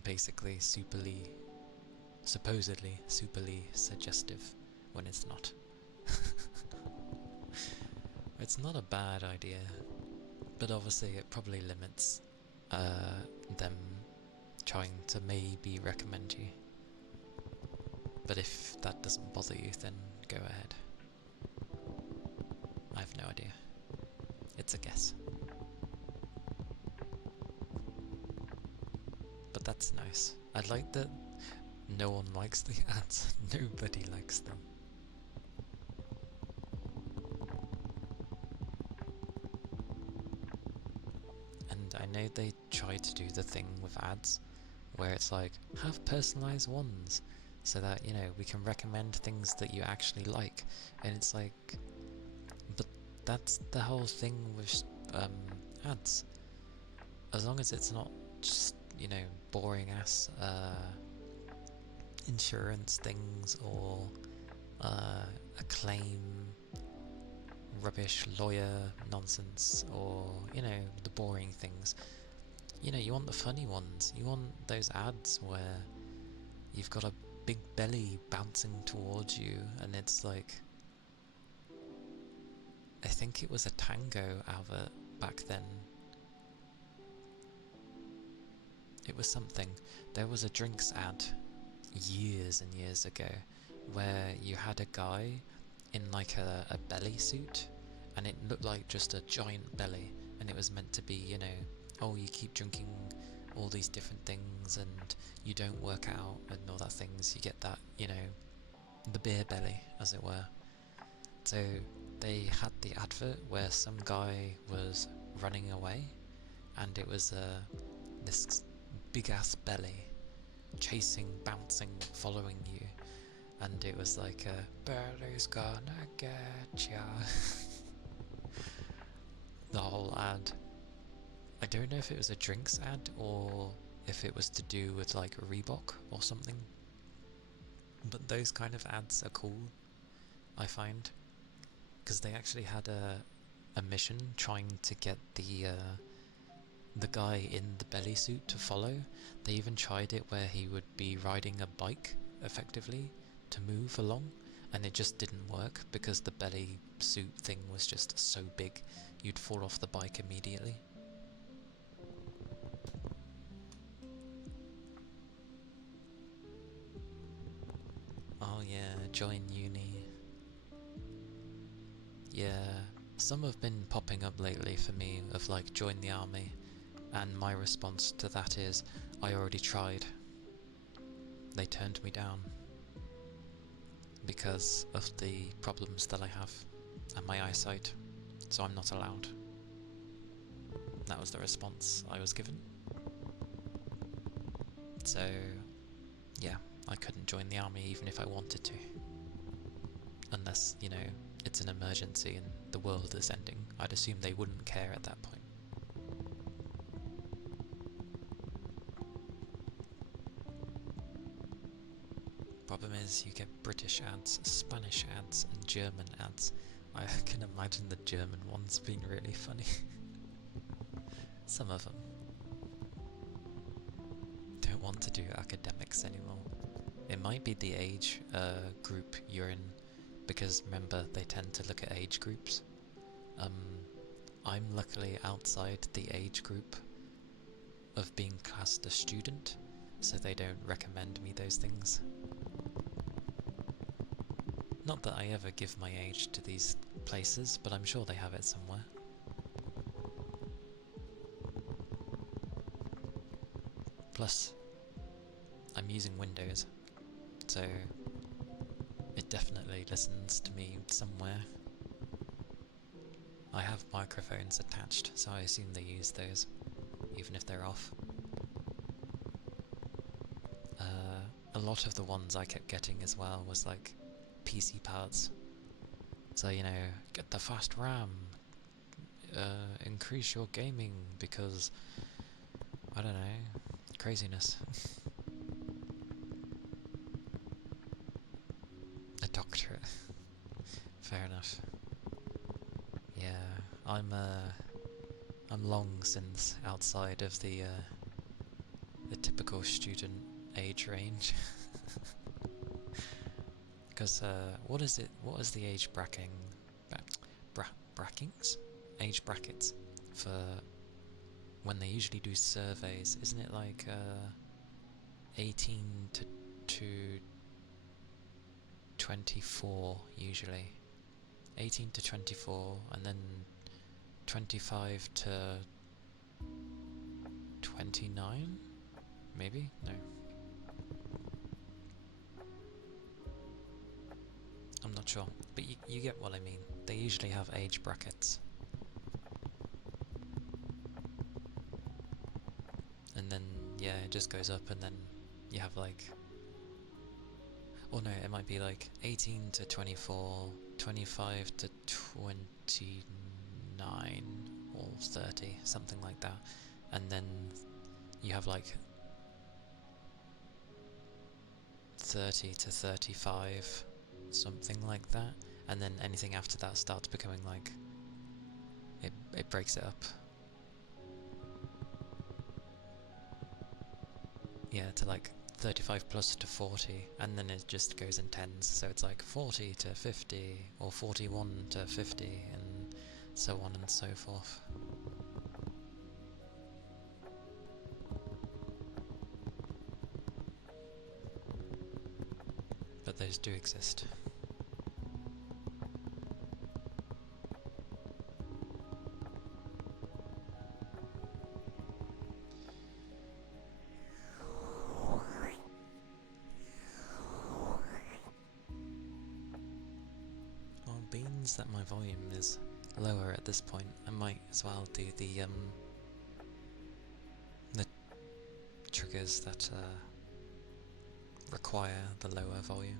basically supposedly superly suggestive when it's not. It's not a bad idea, but obviously it probably limits them trying to maybe recommend you. But if that doesn't bother you, then go ahead. I have no idea. It's a guess. But that's nice. I like that no one likes the ads. Nobody likes them. And I know they try to do the thing with ads where it's like, have personalized ones, so that, you know, we can recommend things that you actually like. And it's like, but that's the whole thing with ads. As long as it's not just, you know, boring ass insurance things or a claim rubbish lawyer nonsense, or, you know, the boring things. You know, you want the funny ones. You want those ads where you've got a big belly bouncing towards you and it's like, I think it was a Tango advert back then. It was something. There was a drinks ad years and years ago where you had a guy in like a belly suit, and it looked like just a giant belly, and it was meant to be, you know, oh, you keep drinking all these different things and you don't work out and all that things, you get that, you know, the beer belly, as it were. So they had the advert where some guy was running away, and it was this big ass belly chasing, bouncing, following you, and it was like belly's gonna get ya. The whole ad. I don't know if it was a drinks ad or if it was to do with like Reebok or something, but those kind of ads are cool, I find, because they actually had a mission trying to get the guy in the belly suit to follow. They even tried it where he would be riding a bike effectively to move along, and it just didn't work because the belly suit thing was just so big you'd fall off the bike immediately. Oh yeah, join uni. Yeah, some have been popping up lately for me of like join the army, and my response to that is I already tried. They turned me down because of the problems that I have and my eyesight, so I'm not allowed. That was the response I was given. So yeah, I couldn't join the army even if I wanted to. Unless, you know, it's an emergency and the world is ending. I'd assume they wouldn't care at that point. Problem is, you get British ads, Spanish ads, and German ads. I can imagine the German ones being really funny. Some of them. Don't want to do academics anymore. It might be the age group you're in, because remember, they tend to look at age groups. I'm luckily outside the age group of being classed a student, so they don't recommend me those things. Not that I ever give my age to these places, but I'm sure they have it somewhere. Plus, I'm using Windows, so it definitely listens to me somewhere. I have microphones attached, so I assume they use those, even if they're off. A lot of the ones I kept getting as well was like PC parts. So, you know, get the fast RAM, increase your gaming because, I don't know, craziness. A doctorate. Fair enough. Yeah, I'm long since outside of the typical student age range. Because what is it? What is the age bracking? Brackings? Age brackets for when they usually do surveys? Isn't it like 18 to 24 usually? 18 to 24, and then 25 to 29? Maybe? No. I'm not sure, but you get what I mean. They usually have age brackets. And then, yeah, it just goes up, and then you have like... Or no, it might be like 18 to 24, 25 to 29, or 30, something like that. And then you have like 30 to 35, something like that, and then anything after that starts becoming like, it breaks it up. Yeah, to like 35 plus to 40, and then it just goes in tens, so it's like 40 to 50, or 41 to 50, and so on and so forth. But those do exist. means that my volume is lower at this point. I might as well do the triggers that require the lower volume.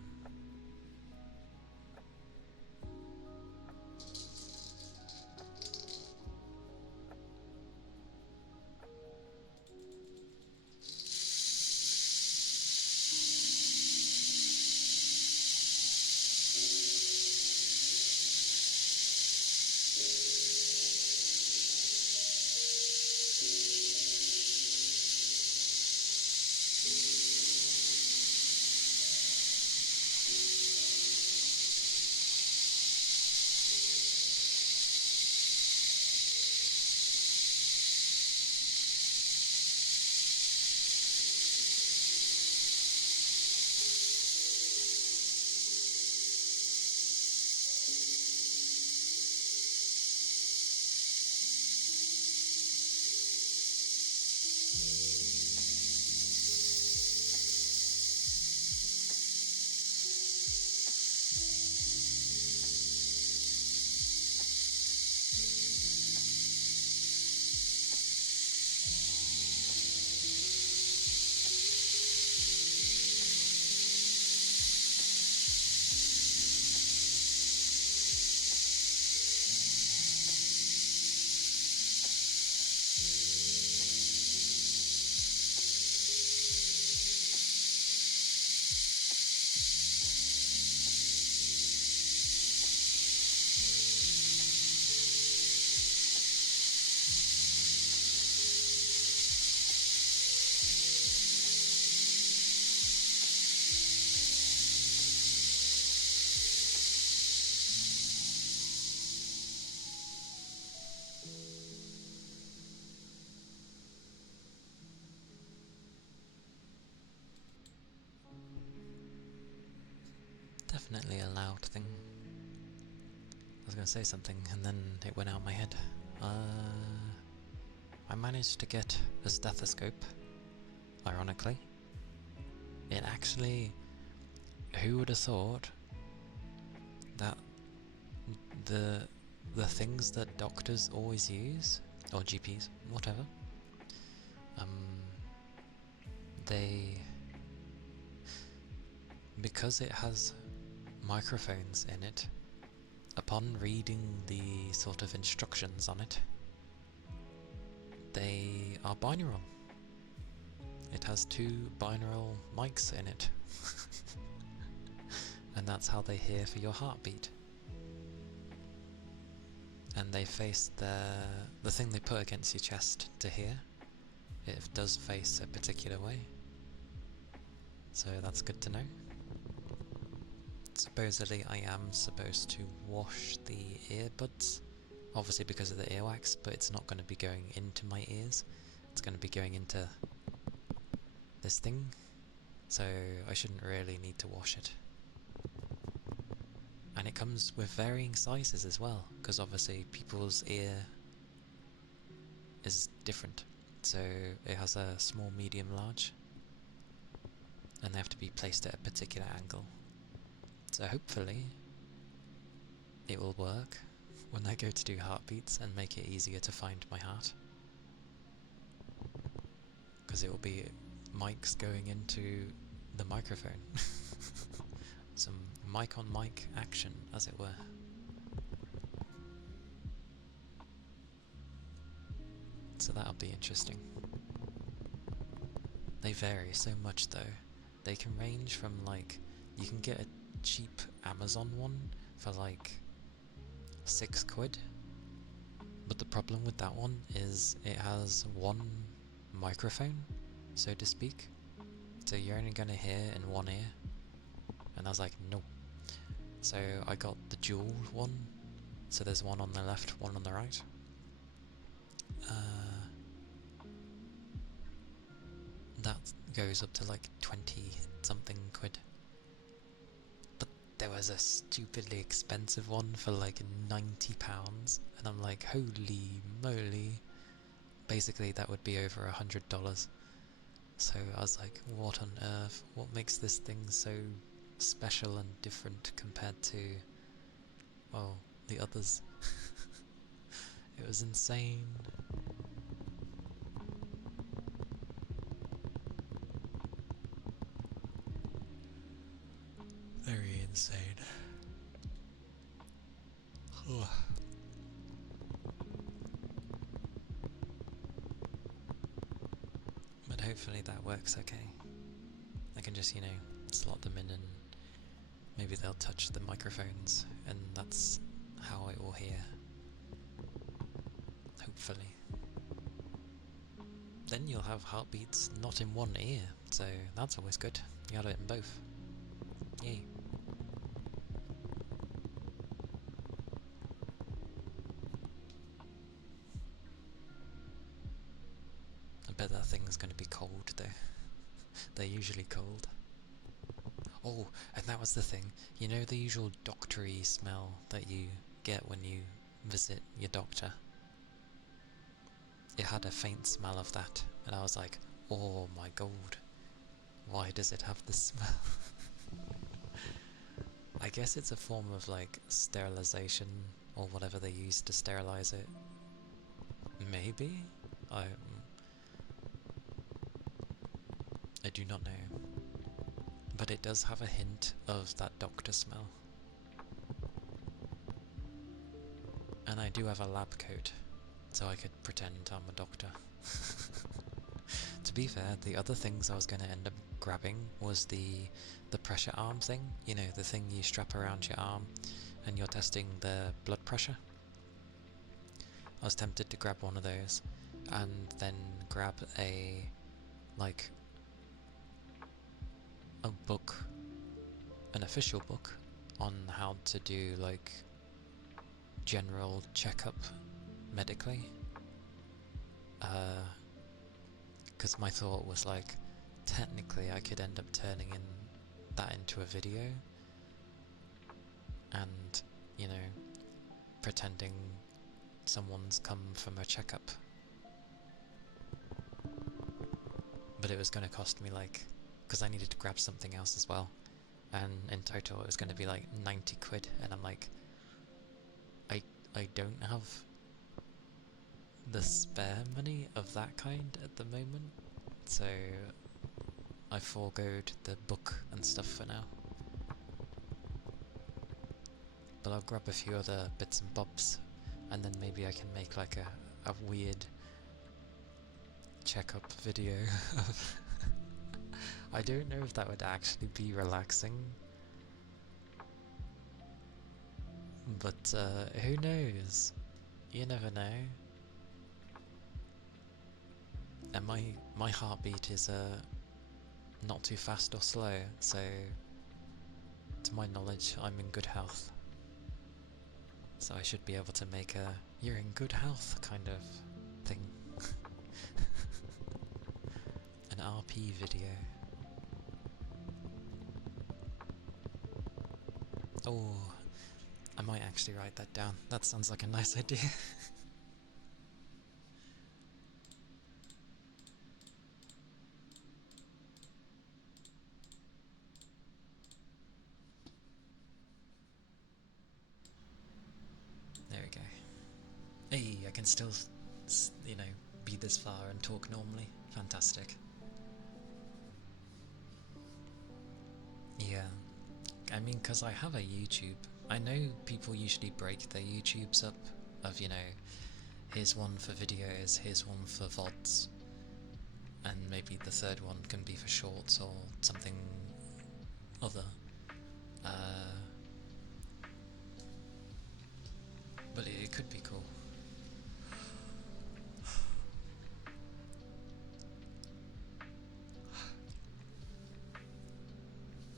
Definitely a loud thing. I was going to say something and then it went out of my head. I managed to get a stethoscope, ironically. It actually... Who would have thought that the things that doctors always use, or GPs, whatever, they... Because it has microphones in it, upon reading the sort of instructions on it, they are binaural. It has 2 binaural mics in it. And that's how they hear for your heartbeat. And they face the thing they put against your chest to hear. It does face a particular way. So that's good to know. Supposedly I am supposed to wash the earbuds, obviously because of the earwax, but it's not going to be going into my ears. It's going to be going into this thing, so I shouldn't really need to wash it. And it comes with varying sizes as well, because obviously people's ear is different. So it has a small, medium, large, and they have to be placed at a particular angle. So hopefully it will work when I go to do heartbeats and make it easier to find my heart. Because it will be mics going into the microphone. Some mic on mic action, as it were. So that'll be interesting. They vary so much though. They can range from like, you can get a cheap Amazon one for like £6, but the problem with that one is it has one microphone, so to speak, so you're only going to hear in one ear, and I was like, no. So I got the dual one, so there's one on the left, one on the right. That goes up to like 20 something quid. There was a stupidly expensive one for like £90, and I'm like, holy moly. Basically that would be over $100. So I was like, what on earth? What makes this thing so special and different compared to, well, the others. It was insane. Very insane. But hopefully that works okay. I can just, slot them in and maybe they'll touch the microphones and that's how it will hear. Hopefully. Then you'll have heartbeats not in one ear, so that's always good. You got it in both. Yay. I bet that thing's going to be cold though. They're usually cold. Oh, and that was the thing. You know the usual doctory smell that you get when you visit your doctor? It had a faint smell of that, and I was like, oh my god, why does it have this smell? I guess it's a form of like sterilization or whatever they use to sterilize it. Maybe? I do not know. But it does have a hint of that doctor smell. And I do have a lab coat, so I could pretend I'm a doctor. To be fair, the other things I was going to end up grabbing was the pressure arm thing. You know, the thing you strap around your arm and you're testing the blood pressure. I was tempted to grab one of those and then grab a book, an official book on how to do like general checkup medically, because my thought was like, technically I could end up turning that into a video and, pretending someone's come from a checkup, but it was going to cost me because I needed to grab something else as well, and in total it was going to be like 90 quid, and I'm like, I don't have the spare money of that kind at the moment, so I foregoed the book and stuff for now. But I'll grab a few other bits and bobs, and then maybe I can make like a weird checkup video. I don't know if that would actually be relaxing, but who knows? You never know. And my heartbeat is not too fast or slow, so to my knowledge I'm in good health. So I should be able to make a you're in good health kind of thing. An RP video. Oh, I might actually write that down. That sounds like a nice idea. There we go. Hey, I can still, be this far and talk normally. Fantastic. Yeah. I mean, because I have a YouTube. I know people usually break their YouTubes up of, here's one for videos, here's one for VODs, and maybe the third one can be for shorts or something other. But it could be cool.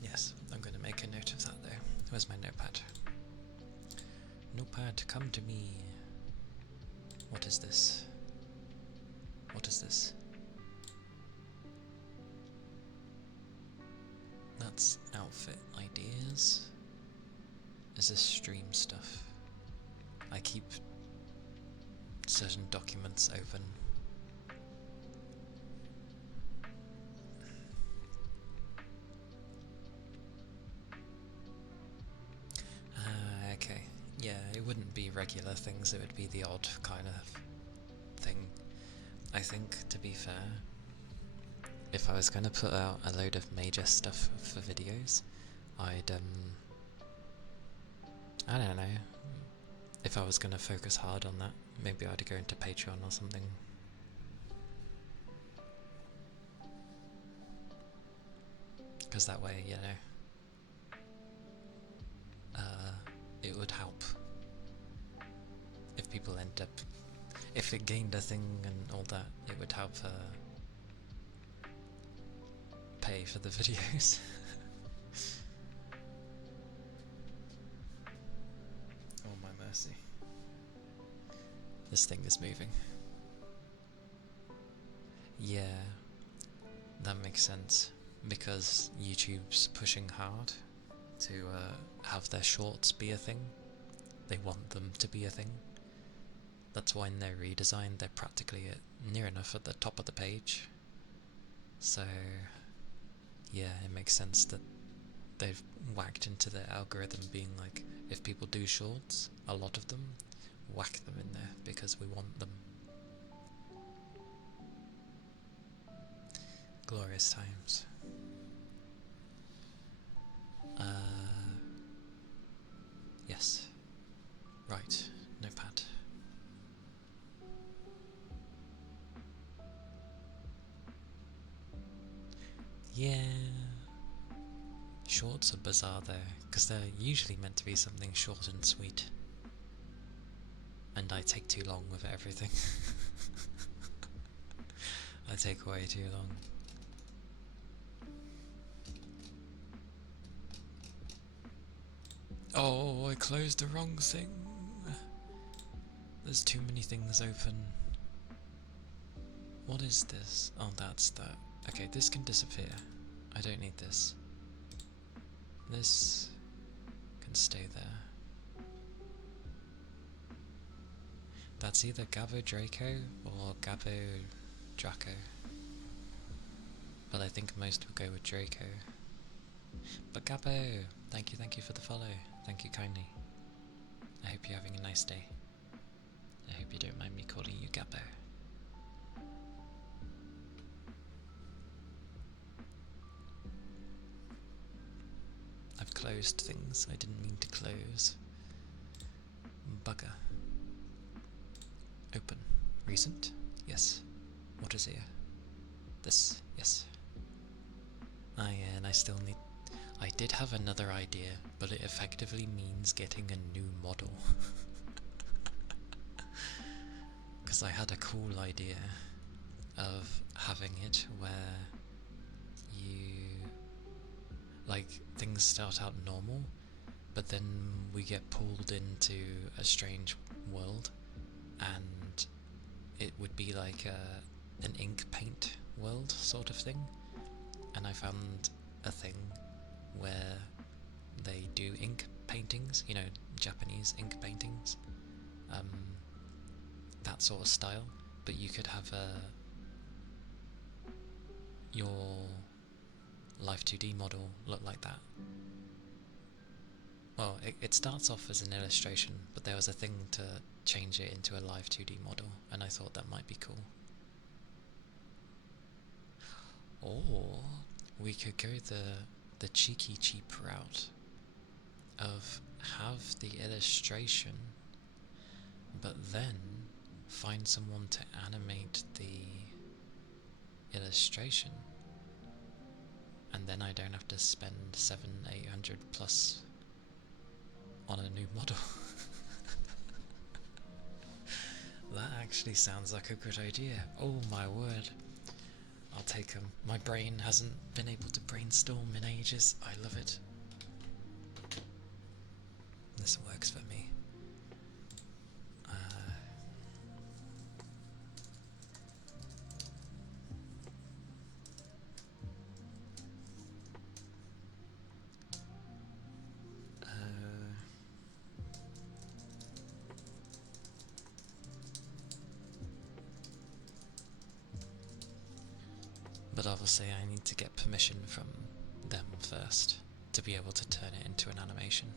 Yes, I'm going to make a note of that though. Where's my notepad? Notepad, come to me. What is this? What is this? That's outfit ideas. Is this stream stuff? I keep certain documents open. Okay. Yeah, it wouldn't be regular things, it would be the odd kind of thing. I think, to be fair, if I was going to put out a load of major stuff for videos, I'd, I don't know, if I was going to focus hard on that, maybe I'd go into Patreon or something. Because that way, you know, it would help. If people end up, if it gained a thing and all that, it would help pay for the videos. Oh my mercy. This thing is moving. Yeah, that makes sense, because YouTube's pushing hard to have their shorts be a thing. They want them to be a thing. That's why in their redesign they're practically near enough at the top of the page. So yeah, it makes sense that they've whacked into their algorithm being like, if people do shorts, a lot of them, whack them in there because we want them. Glorious times. Yes. Right, notepad. Yeah. Shorts are bizarre though, because they're usually meant to be something short and sweet. And I take too long with everything. I take way too long. Oh, I closed the wrong thing. There's too many things open. What is this? Oh, that's that. Okay, this can disappear. I don't need this. This can stay there. That's either Gabo Draco or Gabo Draco. But I think most will go with Draco. But Gabo, thank you for the follow. Thank you kindly. I hope you're having a nice day. I hope you don't mind me calling you Gabo. I've closed things I didn't mean to close. Bugger. Open. Recent? Yes. What is here? This? Yes. And I still need... I did have another idea, but it effectively means getting a new model. Because I had a cool idea of having it where you... like, things start out normal, but then we get pulled into a strange world, and it would be like an ink paint world sort of thing. And I found a thing where they do ink paintings, you know, Japanese ink paintings, that sort of style, but you could have your Life 2D model look like that. Well, it starts off as an illustration, but there was a thing to change it into a live 2D model, and I thought that might be cool. Or we could go the cheeky cheap route of have the illustration, but then find someone to animate the illustration, and then I don't have to spend 700-800 plus on a new model. That actually sounds like a good idea. Oh my word. I'll take them. My brain hasn't been able to brainstorm in ages. I love it. This works for me. But obviously I need to get permission from them first to be able to turn it into an animation.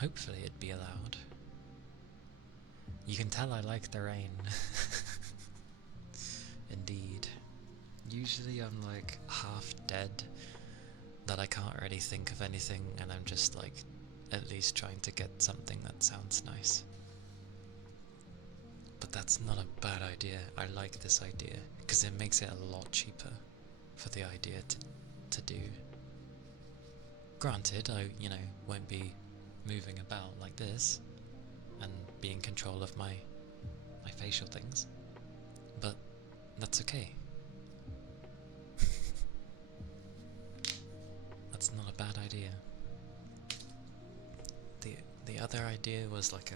Hopefully it'd be allowed. You can tell I like the rain. Indeed. Usually I'm like half dead, that I can't really think of anything, and I'm just like at least trying to get something that sounds nice. But that's not a bad idea. I like this idea because it makes it a lot cheaper for the idea to do. Granted, I, won't be moving about like this and be in control of my facial things, but that's okay. That's not a bad idea. The other idea was like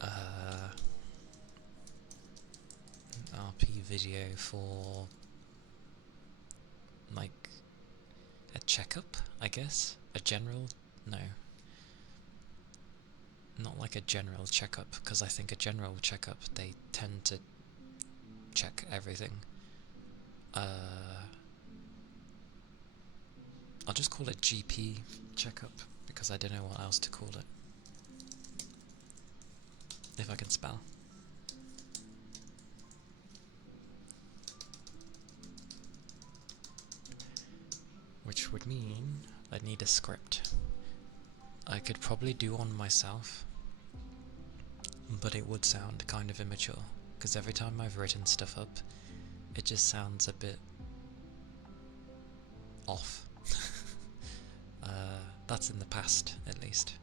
an RP video for like a checkup, I guess? No. Not like a general checkup, because I think a general checkup, they tend to check everything. I'll just call it GP checkup, because I don't know what else to call it. If I can spell. Which would mean I'd need a script. I could probably do one myself, but it would sound kind of immature, because every time I've written stuff up, it just sounds a bit off. That's in the past, at least.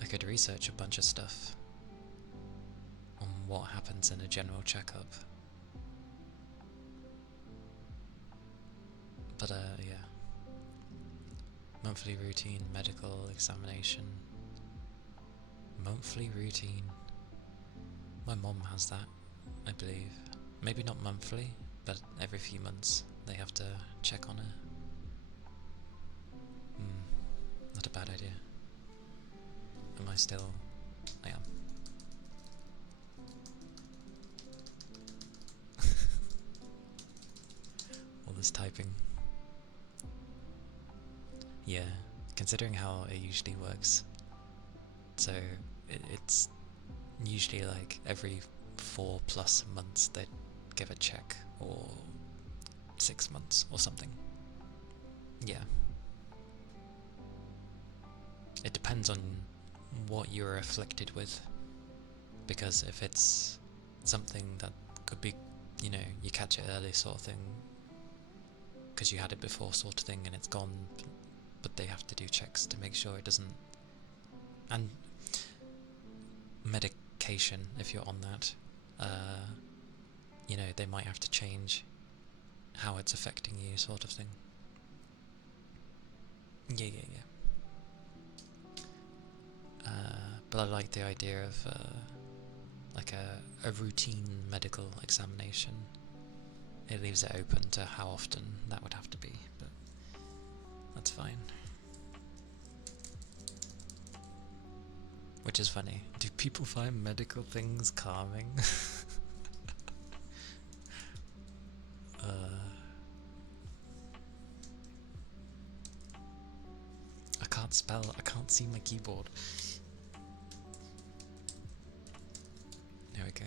I could research a bunch of stuff on what happens in a general checkup. But yeah. Monthly routine, medical examination. Monthly routine. My mom has that, I believe. Maybe not monthly, but every few months they have to check on her. Not a bad idea. Am I still? I am. All this typing. Yeah, considering how it usually works. So it's usually like every 4+ months they'd give a check, or 6 months or something. Yeah. It depends on what you're afflicted with, because if it's something that could be, you catch it early sort of thing, because you had it before sort of thing, and it's gone, but they have to do checks to make sure it doesn't. And medication, if you're on that, they might have to change how it's affecting you sort of thing. Yeah. But I like the idea of like a routine medical examination. It leaves it open to how often that would have to be, but that's fine. Which is funny. Do people find medical things calming? I can't spell, I can't see my keyboard. There we go.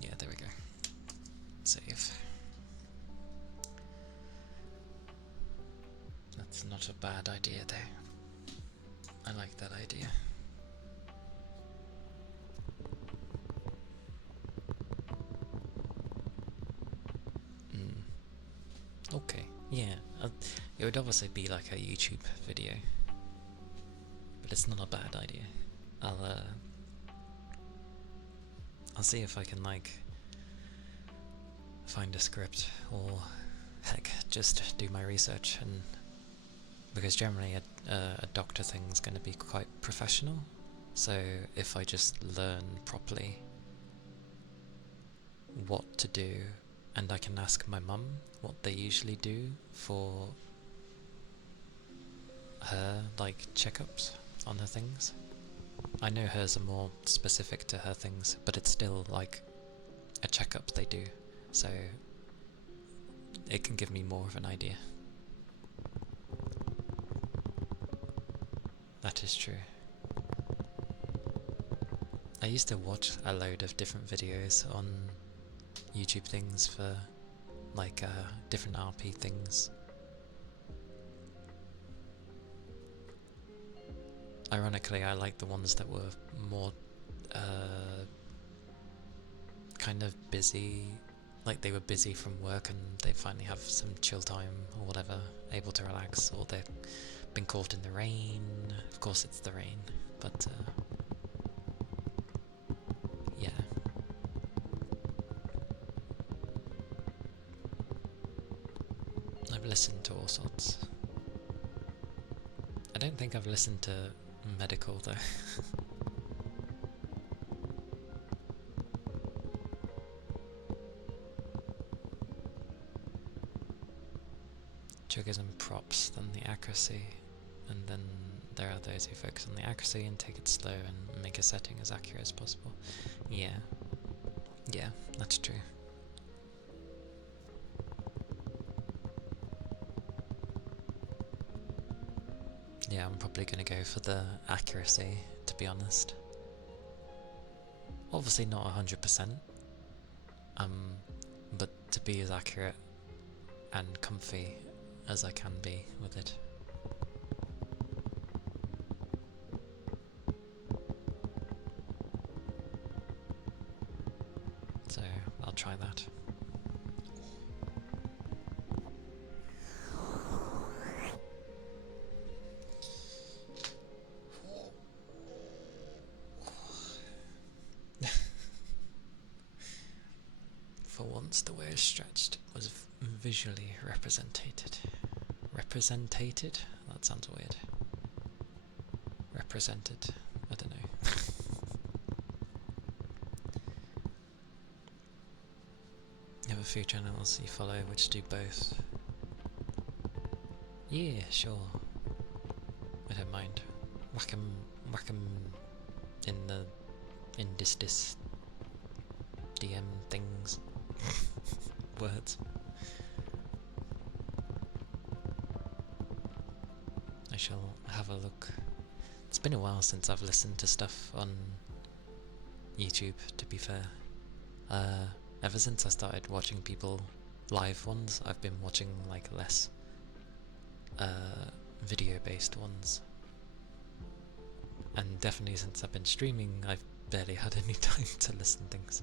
Yeah, there we go. Save. That's not a bad idea though. I like that idea. Okay, yeah. It would obviously be like a YouTube video, but it's not a bad idea. I'll see if I can like find a script, or heck, just do my research, and because generally a doctor thing's going to be quite professional, so if I just learn properly what to do, and I can ask my mum what they usually do for her, like, checkups on her things. I know hers are more specific to her things, but it's still like a checkup they do, so it can give me more of an idea. That is true. I used to watch a load of different videos on YouTube things for like different RP things. Ironically, I like the ones that were more kind of busy, like they were busy from work and they finally have some chill time or whatever, able to relax, or they've been caught in the rain. Of course it's the rain, but yeah. I've listened to all sorts. I don't think I've listened to medical though. Triggers and props, then the accuracy, and then there are those who focus on the accuracy and take it slow and make a setting as accurate as possible. Yeah, that's true. Yeah, I'm probably going to go for the accuracy, to be honest. Obviously not 100%, but to be as accurate and comfy as I can be with it. So I'll try that. For once the way stretched was visually represented. Represented? That sounds weird. Represented. I don't know. You have a few channels you follow which do both. Yeah, sure. I don't mind. Whack 'em in this DM things. Words. I shall have a look. It's been a while since I've listened to stuff on YouTube, to be fair. Ever since I started watching people live ones, I've been watching like less video based ones. And definitely since I've been streaming, I've barely had any time to listen to things.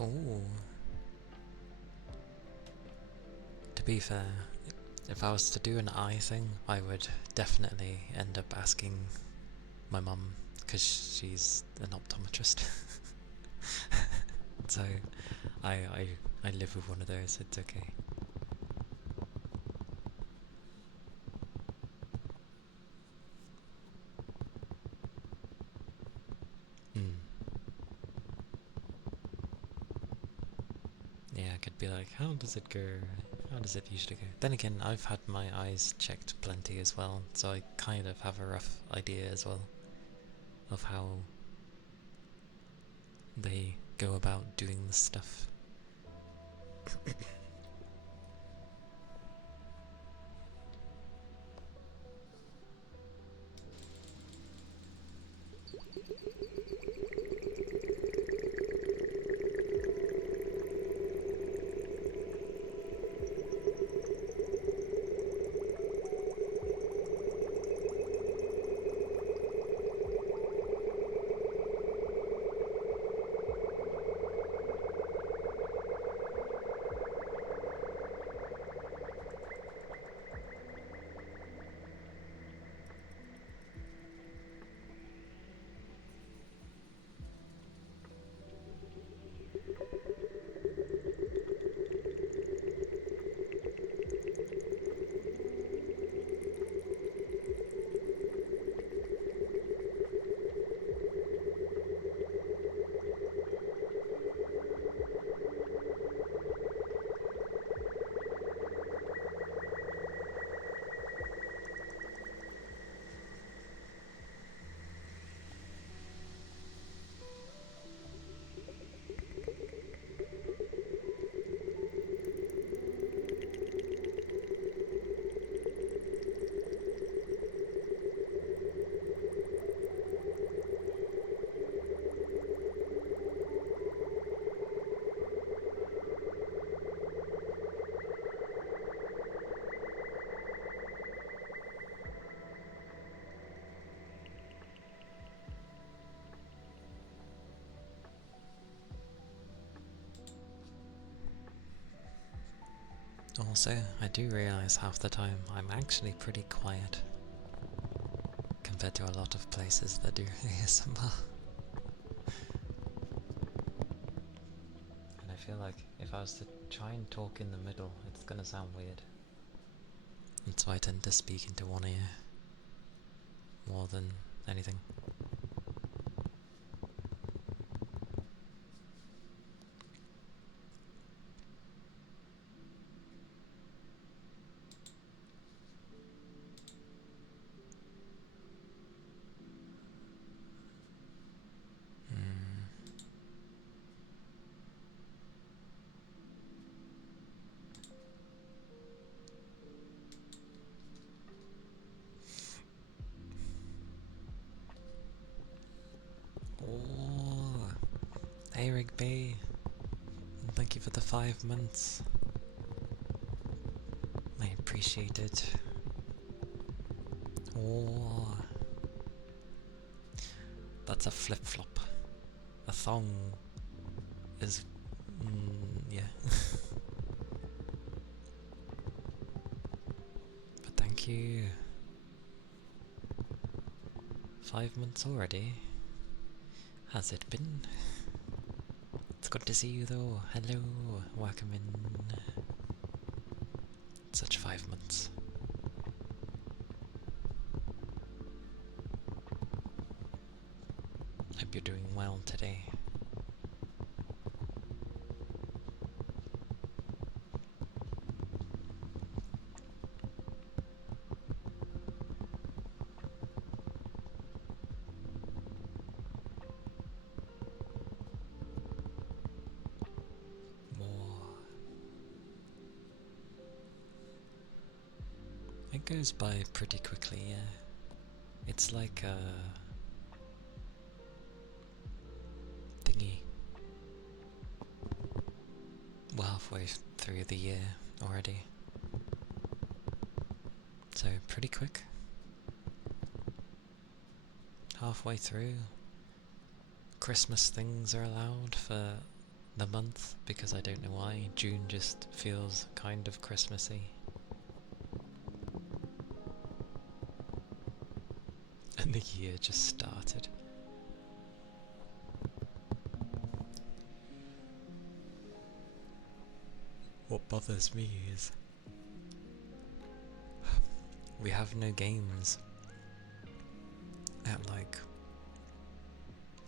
Oh. To be fair, if I was to do an eye thing, I would definitely end up asking my mum, because she's an optometrist. So I live with one of those, it's okay. Yeah, I could be like, how does it go? How does it usually go? Then again, I've had my eyes checked plenty as well, so I kind of have a rough idea as well of how they go about doing this stuff. Also, I do realise half the time I'm actually pretty quiet compared to a lot of places that do ASMR. And I feel like if I was to try and talk in the middle, it's gonna sound weird. That's why I tend to speak into one ear more than anything. Oh, Eric B, thank you for the 5 months. I appreciate it. Oh, that's a flip-flop. A thong is... yeah. But thank you. 5 months already? Has it been? It's good to see you though. Hello, welcome in. Such 5 months. Hope you're doing well today. It goes by pretty quickly, yeah. It's like a thingy. We're halfway through the year already. So pretty quick. Halfway through. Christmas things are allowed for the month because I don't know why. June just feels kind of Christmassy. And the year just started. What bothers me is we have no games. And like,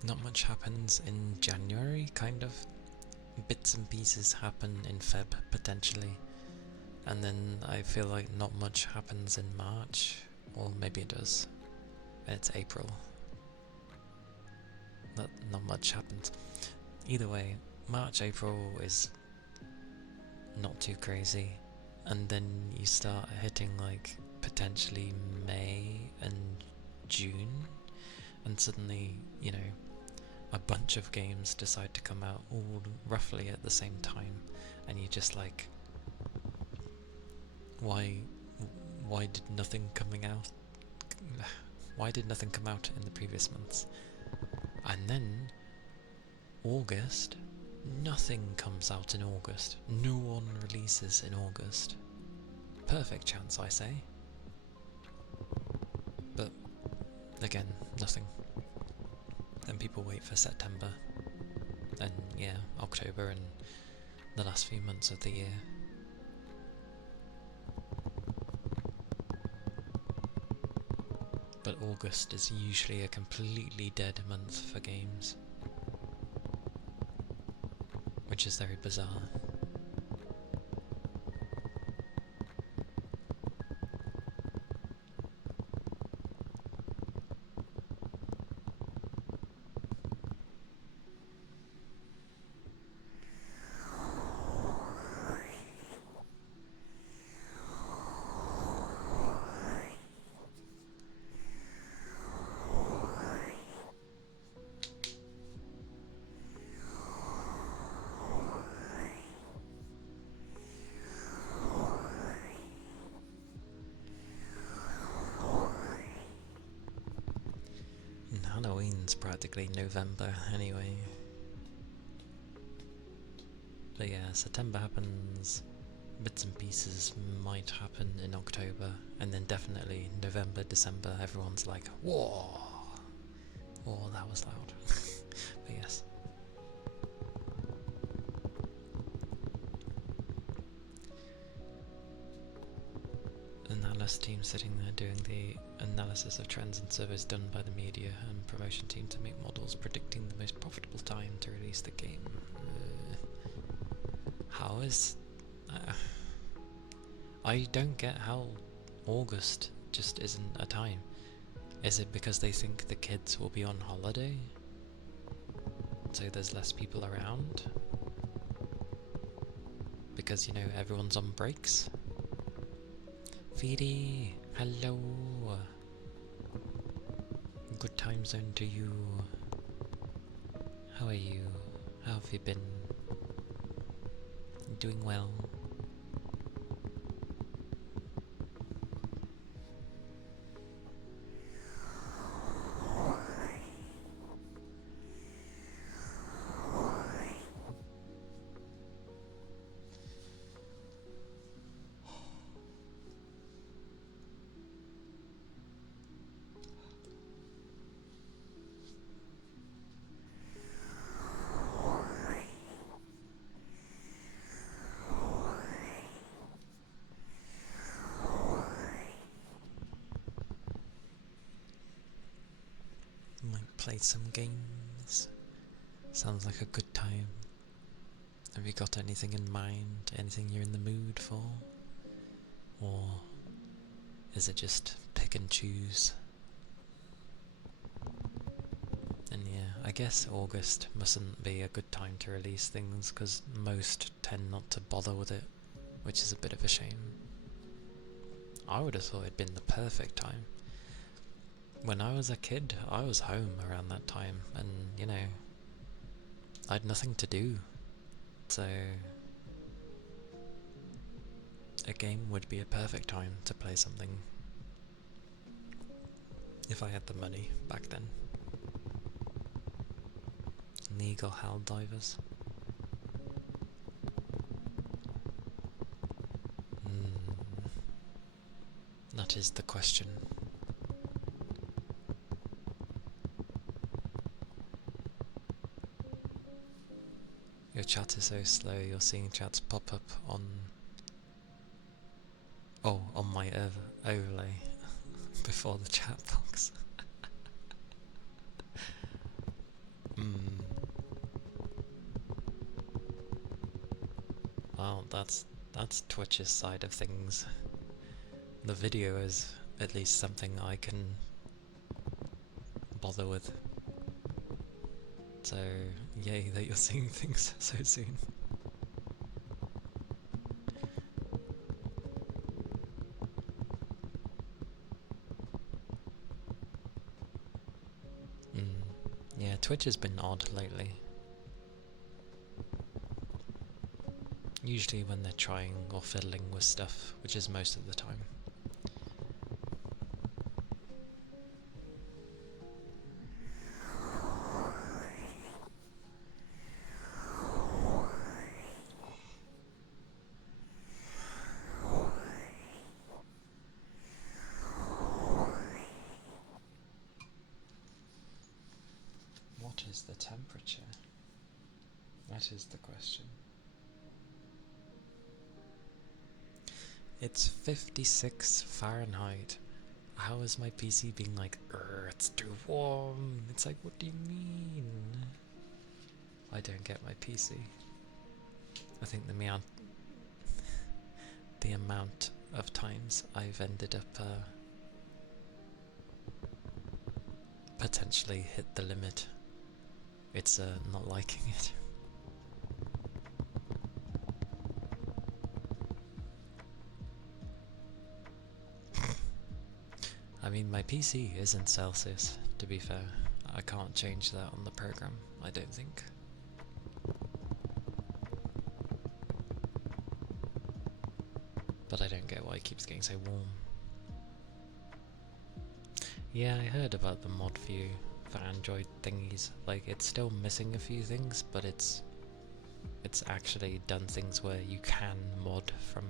not much happens in January, kind of. Bits and pieces happen in Feb, potentially. And then I feel like not much happens in March. Or maybe it does. It's April. Not much happens. Either way, March, April is not too crazy. And then you start hitting like potentially May and June. And suddenly, you know, a bunch of games decide to come out all roughly at the same time. And you're just like, why did nothing coming out? Why did nothing come out in the previous months? And then August, nothing comes out in August. No one releases in August. Perfect chance, I say. But again, nothing. Then people wait for September, and yeah, October and the last few months of the year. But August is usually a completely dead month for games, which is very bizarre. Halloween's practically November anyway. But yeah, September happens, bits and pieces might happen in October, and then definitely November, December, everyone's like, whoa! Oh, that was loud. But yes. Analyst team sitting there doing the analysis of trends and surveys done by the media and promotion team to make models predicting the most profitable time to release the game. How is... I don't get how August just isn't a time. Is it because they think the kids will be on holiday? So there's less people around? Because, you know, everyone's on breaks? Feedy, hello! Good time zone to you. How are you? How have you been? Doing well? Might play some games. Sounds like a good time. Have you got anything in mind? Anything you're in the mood for? Or is it just pick and choose? And yeah, I guess August mustn't be a good time to release things because most tend not to bother with it, which is a bit of a shame. I would have thought it'd been the perfect time. When I was a kid, I was home around that time, and you know, I had nothing to do, so a game would be a perfect time to play something if I had the money back then. Legal Hell Divers. That is the question. Your chat is so slow, you're seeing chats pop up on... Oh, on my overlay before the chat box. Well, that's Twitch's side of things. The video is at least something I can bother with. So, yay that you're seeing things so soon. Yeah, Twitch has been odd lately. Usually when they're trying or fiddling with stuff, which is most of the time. What is the temperature? That is the question. It's 56 Fahrenheit. How is my PC being like, it's too warm? It's like, what do you mean? I don't get my PC. I think the amount of times I've ended up potentially hit the limit. It's not liking it. I mean, my PC is in Celsius, to be fair. I can't change that on the program, I don't think. But I don't get why it keeps getting so warm. Yeah, I heard about the mod view for Android thingies. Like, it's still missing a few things, but it's it's actually done things where you can mod from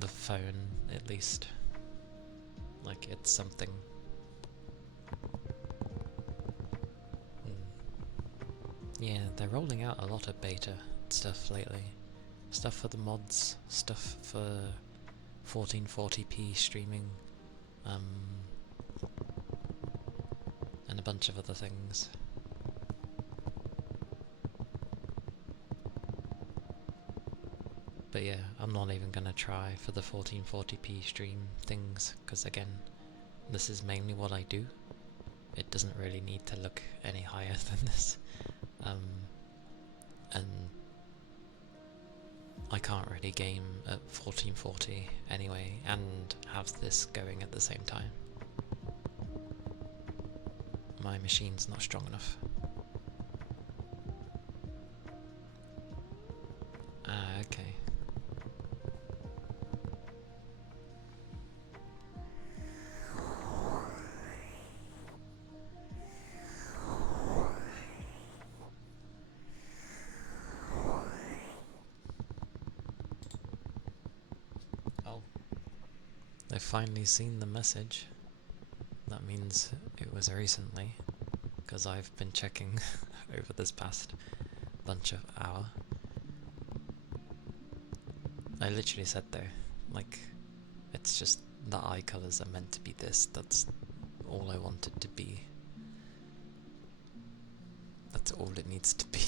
the phone, at least. Like, it's something. Yeah, they're rolling out a lot of beta stuff lately. Stuff for the mods, stuff for 1440p streaming, and a bunch of other things. But yeah, I'm not even gonna try for the 1440p stream things, because again, this is mainly what I do. It doesn't really need to look any higher than this. And I can't really game at 1440 anyway, and have this going at the same time. My machine's not strong enough. Ah, okay. Oh. They've finally seen the message. That means it was recently, because I've been checking over this past bunch of hour. I literally said though, like, it's just the eye colours are meant to be this, that's all I want it to be. That's all it needs to be.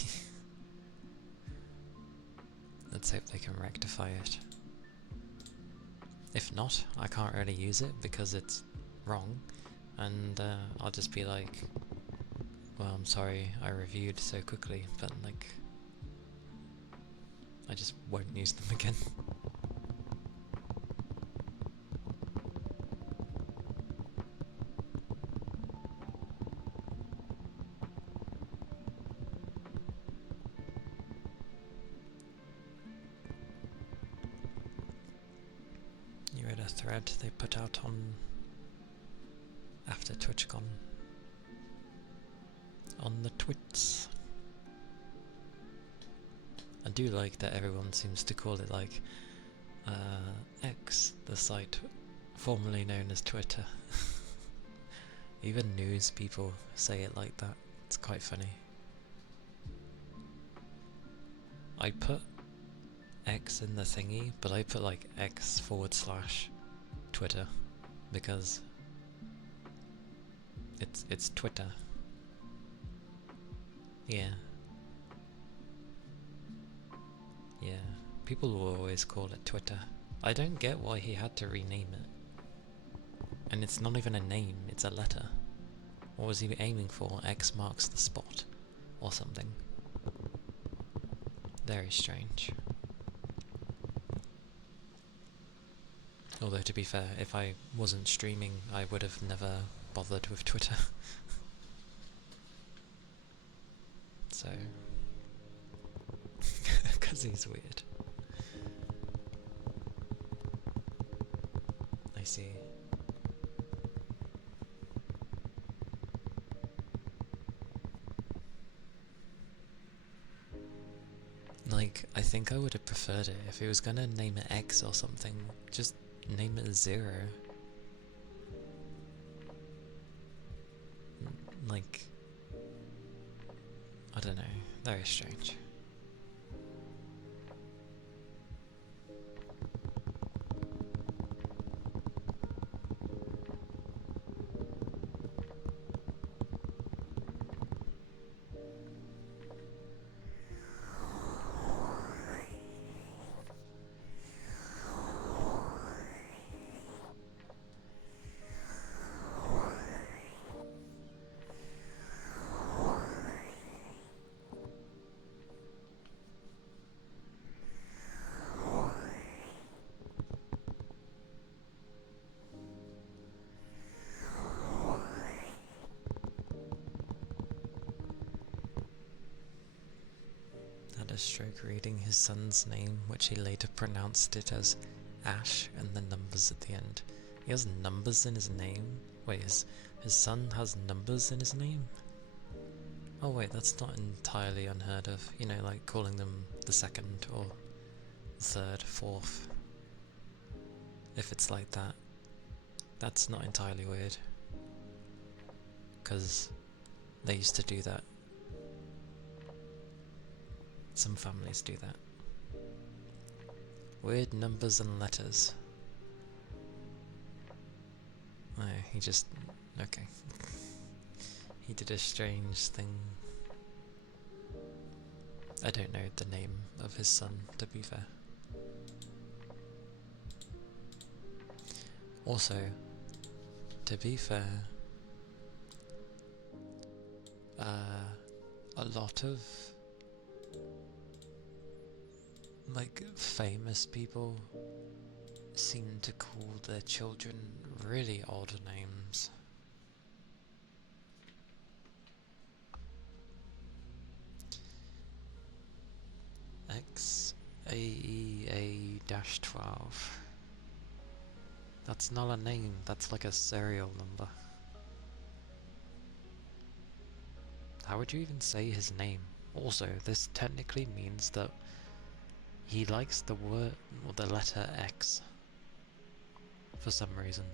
Let's hope they can rectify it. If not, I can't really use it because it's wrong, and I'll just be like, well, I'm sorry I reviewed so quickly, but like, I just won't use them again. You read a thread they put out on after TwitchCon on the twits. I do like that everyone seems to call it like X, the site formerly known as Twitter. Even news people say it like that. It's quite funny. I put X in the thingy, but I put like X/Twitter because it's Twitter. Yeah. Yeah. People will always call it Twitter. I don't get why he had to rename it. And it's not even a name, it's a letter. What was he aiming for? X marks the spot or something. Very strange. Although, to be fair, if I wasn't streaming, I would have never bothered with Twitter. So, because he's weird. I see. Like, I think I would have preferred it if he was gonna name it X or something. Just name it 0. Like, I don't know. Very strange. Had a stroke reading his son's name, which he later pronounced it as Ash, and the numbers at the end. He has numbers in his name? Wait, his son has numbers in his name? Oh wait, that's not entirely unheard of. You know, like calling them the second or third, fourth. If it's like that, that's not entirely weird. Because they used to do that. Some families do that. Weird numbers and letters. No, he just... okay. He did a strange thing. I don't know the name of his son, to be fair. Also, to be fair, a lot of like famous people seem to call their children really odd names. XAEA-12. That's not a name, that's like a serial number. How would you even say his name? Also, this technically means that he likes the word or the letter X for some reason.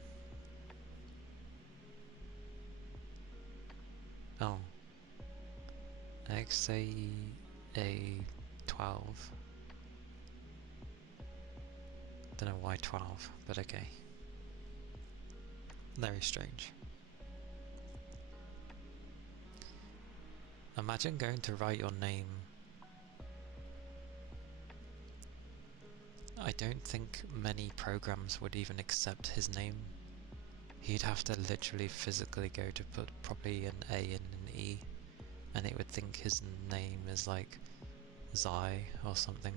Oh. XAEA-12. Don't know why 12, but okay. Very strange. Imagine going to write your name. I don't think many programs would even accept his name. He'd have to literally physically go to put probably an A and an E, and it would think his name is like Zai or something.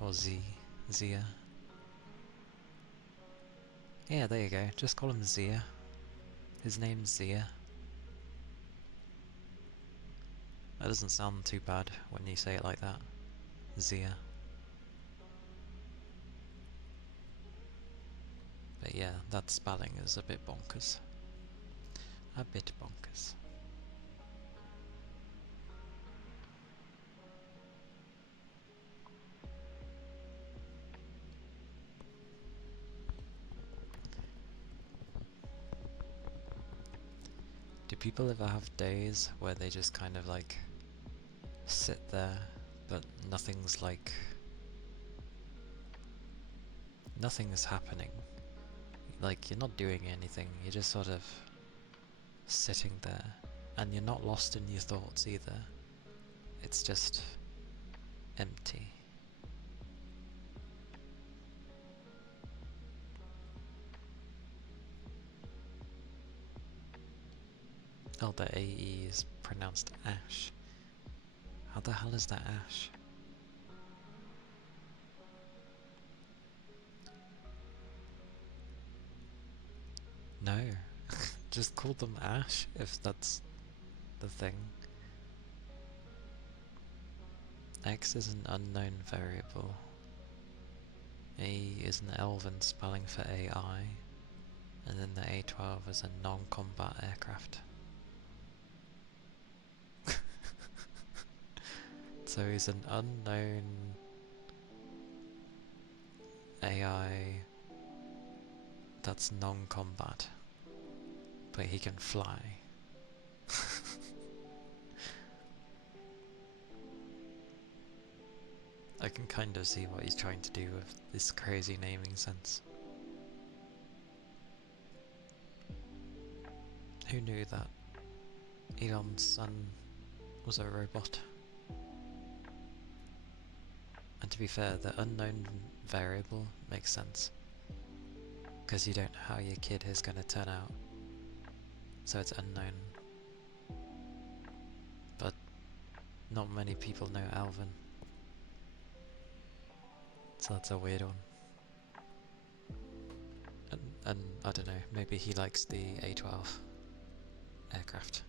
Or Zia. Yeah, there you go. Just call him Zia. His name's Zia. That doesn't sound too bad when you say it like that. Zia. But yeah, that spelling is a bit bonkers. A bit bonkers. Do people ever have days where they just kind of like sit there, but nothing's happening? Like, you're not doing anything, you're just sort of sitting there, and you're not lost in your thoughts either. It's just empty. Oh, the AE is pronounced Ash. How the hell is that Ash? No. Just call them Ash, if that's the thing. X is an unknown variable. A is an elven spelling for AI. And then the A-12 is a non-combat aircraft. So he's an unknown AI that's non-combat, but he can fly. I can kind of see what he's trying to do with this crazy naming sense. Who knew that Elon's son was a robot? And to be fair, the unknown variable makes sense, because you don't know how your kid is going to turn out, so it's unknown. But not many people know Alvin, so that's a weird one. And I don't know, maybe he likes the A-12 aircraft.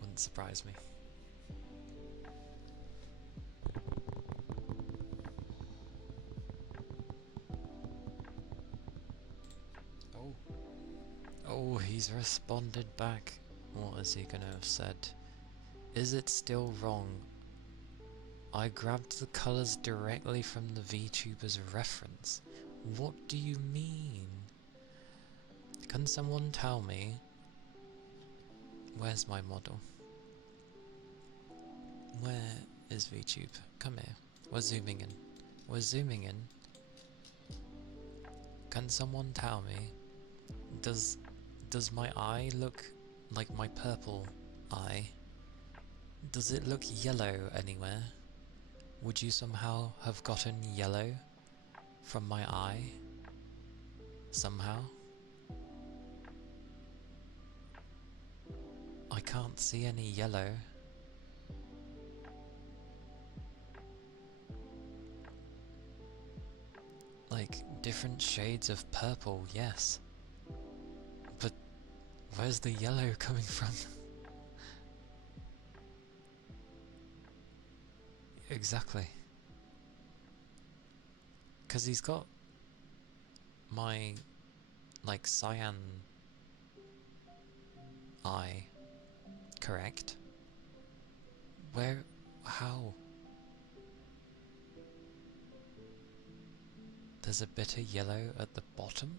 Wouldn't surprise me. Oh, he's responded back. What is he gonna have said? Is it still wrong? I grabbed the colours directly from the VTuber's reference. What do you mean? Can someone tell me? Where's my model? Where is VTube? Come here. We're zooming in. We're zooming in. Can someone tell me? Does my eye look like my purple eye? Does it look yellow anywhere? Would you somehow have gotten yellow from my eye? Somehow? I can't see any yellow. Like, different shades of purple, yes. But where's the yellow coming from? Exactly. Because he's got my, like, cyan eye, correct? Where? How? There's a bit of yellow at the bottom?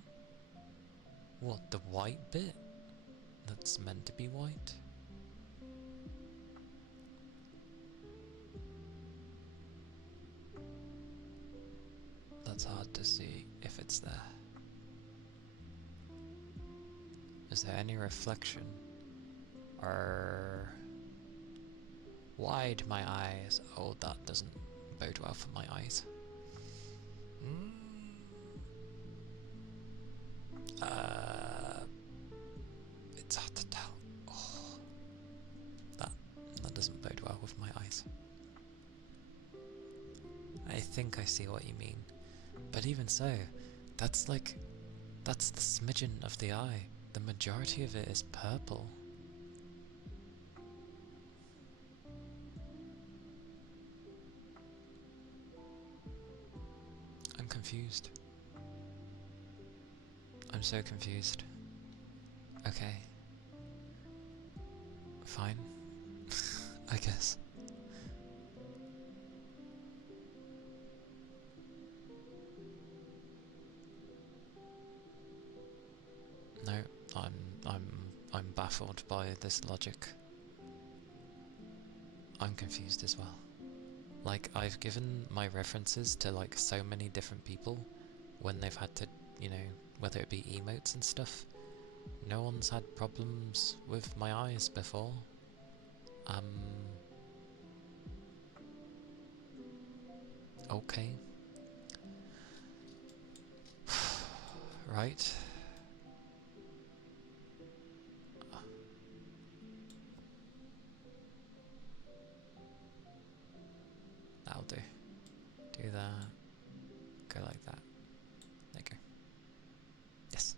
What, the white bit? That's meant to be white? That's hard to see if it's there. Is there any reflection? Wide my eyes. Oh, that doesn't bode well for my eyes. It's hard to tell. Oh, that doesn't bode well with my eyes. I think I see what you mean. But even so, that's the smidgen of the eye. The majority of it is purple. I'm confused. I'm so confused. Okay. Fine. I guess. No, I'm baffled by this logic. I'm confused as well. Like, I've given my references to like so many different people when they've had to, you know, whether it be emotes and stuff. No one's had problems with my eyes before. Okay. Right. That'll do. Do that. Go like that. There you go. Yes.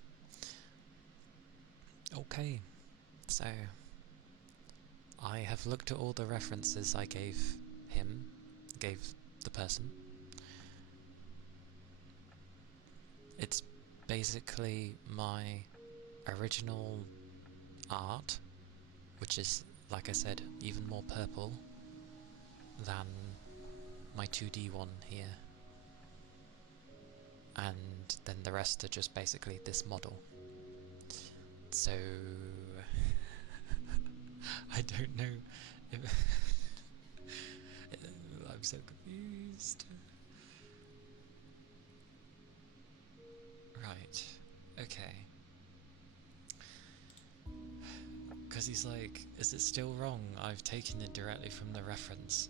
Okay. So, I have looked at all the references I gave the person. It's basically my original art, which is, like I said, even more purple than my 2D one here. And then the rest are just basically this model. So I don't know if I'm so confused. Right, okay. Because he's like, is it still wrong? I've taken it directly from the reference.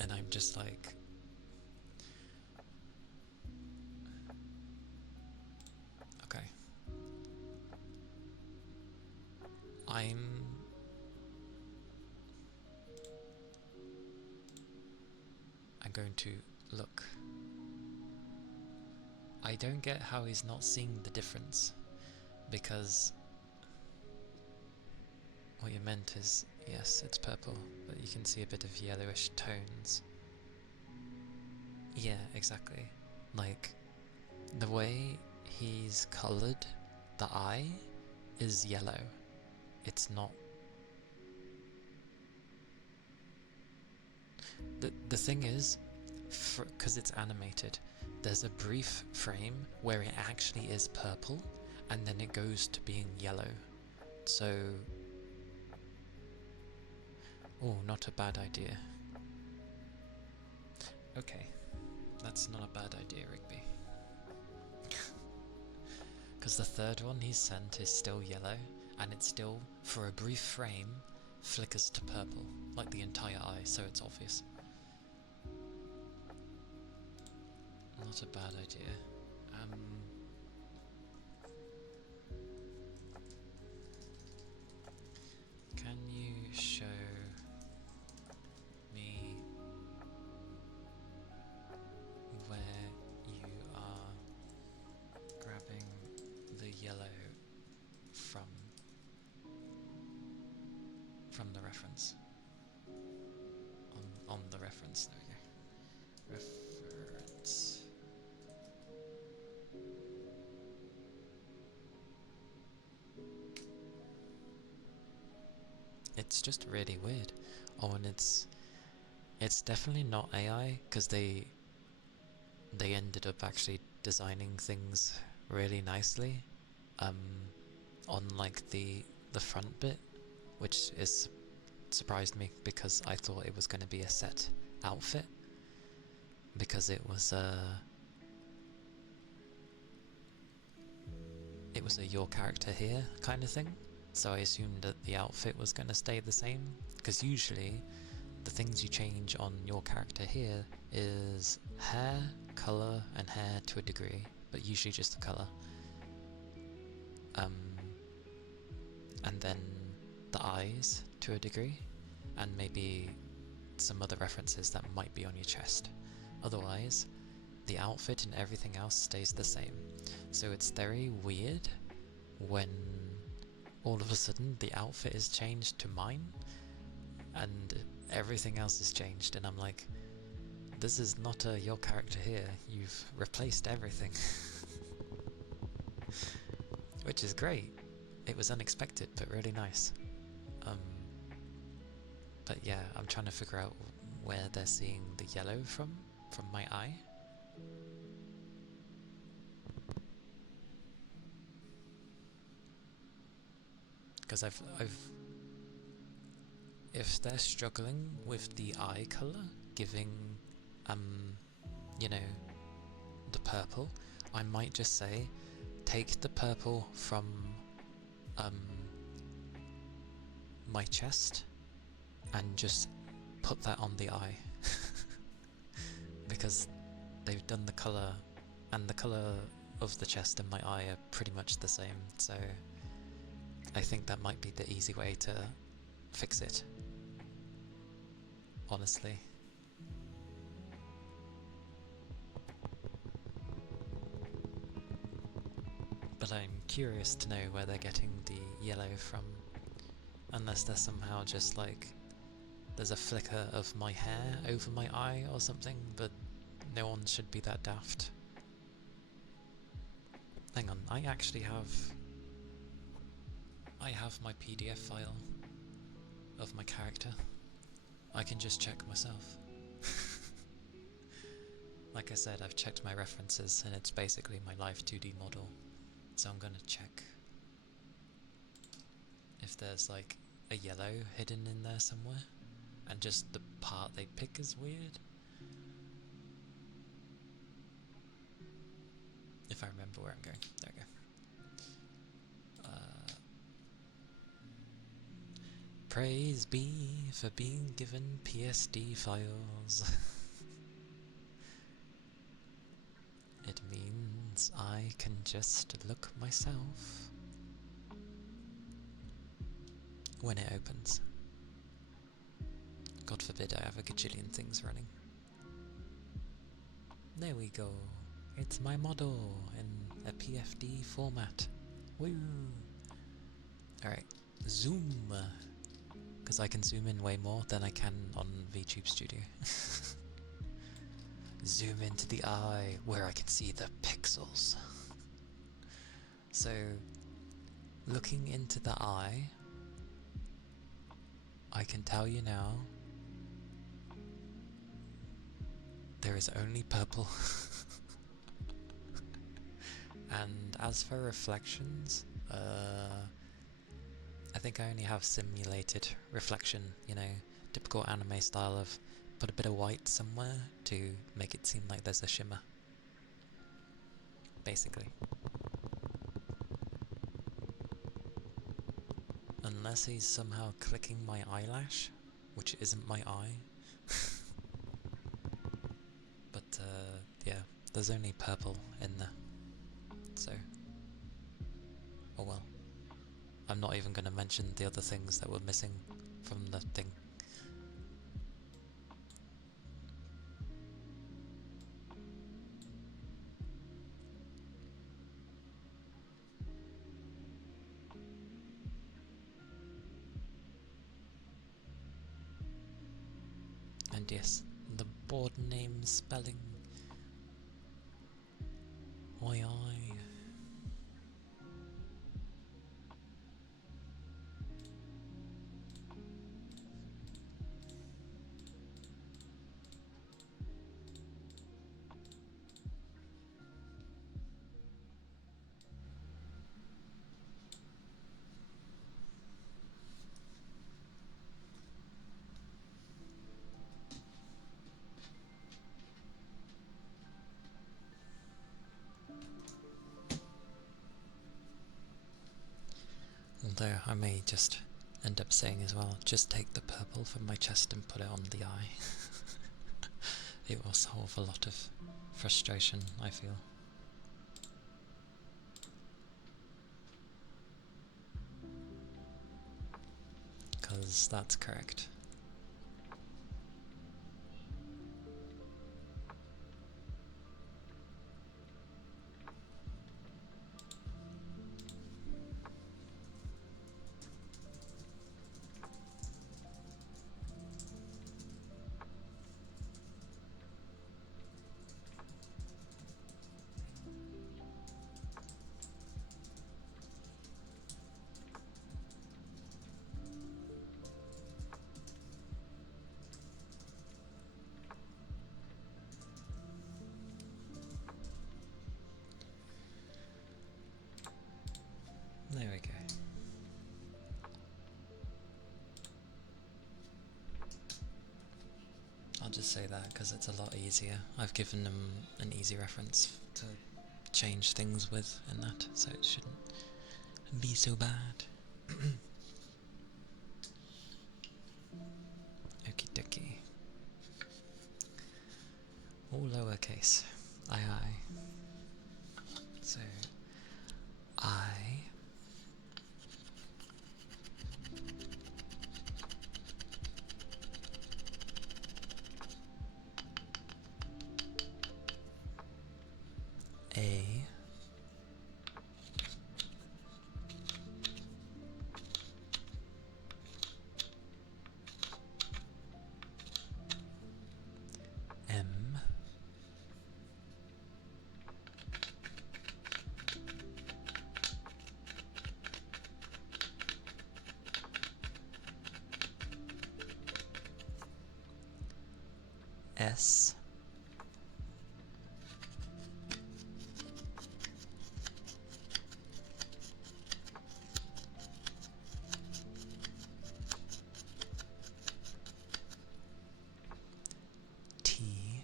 And I'm just like, okay. I'm going to look. I don't get how he's not seeing the difference, because what you meant is, yes, it's purple, but you can see a bit of yellowish tones. Yeah, exactly. Like, the way he's coloured, the eye is yellow. It's not. The thing is, because it's animated, there's a brief frame where it actually is purple, and then it goes to being yellow. So, oh, not a bad idea. Okay, that's not a bad idea, Rigby. Because the third one he's sent is still yellow, and it still, for a brief frame, flickers to purple, like the entire eye, so it's obvious. Not a bad idea. Can you show me where you are grabbing the yellow from the reference? On the reference, there we go. Reference. It's just really weird. Oh, and it's definitely not AI, because they ended up actually designing things really nicely on like the front bit, which is surprised me because I thought it was going to be a set outfit, because it was a your character here kind of thing. So I assumed that the outfit was going to stay the same, because usually the things you change on your character here is hair, colour, and hair to a degree, but usually just the colour. And then the eyes to a degree, and maybe some other references that might be on your chest. Otherwise, the outfit and everything else stays the same. So it's very weird when all of a sudden the outfit is changed to mine and everything else is changed, and I'm like, this is not your character here, you've replaced everything. Which is great. It was unexpected but really nice. But yeah, I'm trying to figure out where they're seeing the yellow from my eye. Because if they're struggling with the eye colour giving, you know, the purple, I might just say, take the purple from, my chest and just put that on the eye. Because they've done the colour, and the colour of the chest and my eye are pretty much the same, so I think that might be the easy way to fix it, honestly. But I'm curious to know where they're getting the yellow from, unless they're somehow just like, there's a flicker of my hair over my eye or something, but no one should be that daft. Hang on, I actually have my PDF file of my character. I can just check myself. Like I said, I've checked my references and it's basically my live 2D model. So I'm gonna check if there's like a yellow hidden in there somewhere, and just the part they pick is weird. If I remember where I'm going. There we go. Praise be for being given PSD files. It means I can just look myself when it opens. God forbid I have a gajillion things running. There we go. It's my model in a PFD format. Woo! Alright, zoom. Because I can zoom in way more than I can on VTube Studio. Zoom into the eye where I can see the pixels. So, looking into the eye, I can tell you now, there is only purple. And as for reflections, I think I only have simulated reflection, you know, typical anime style of put a bit of white somewhere to make it seem like there's a shimmer. Basically. Unless he's somehow clicking my eyelash, which isn't my eye. But yeah, there's only purple in there. So, oh well. I'm not even going to mention the other things that were missing from the thing. And yes, the board name spelling. Why I? Although I may just end up saying as well, just take the purple from my chest and put it on the eye. It will solve a lot of frustration, I feel. Because that's correct. There we go. I'll just say that because it's a lot easier. I've given them an easy reference to change things with in that, so it shouldn't be so bad. Okie dokie. All lowercase. Aye aye. So, I A M S T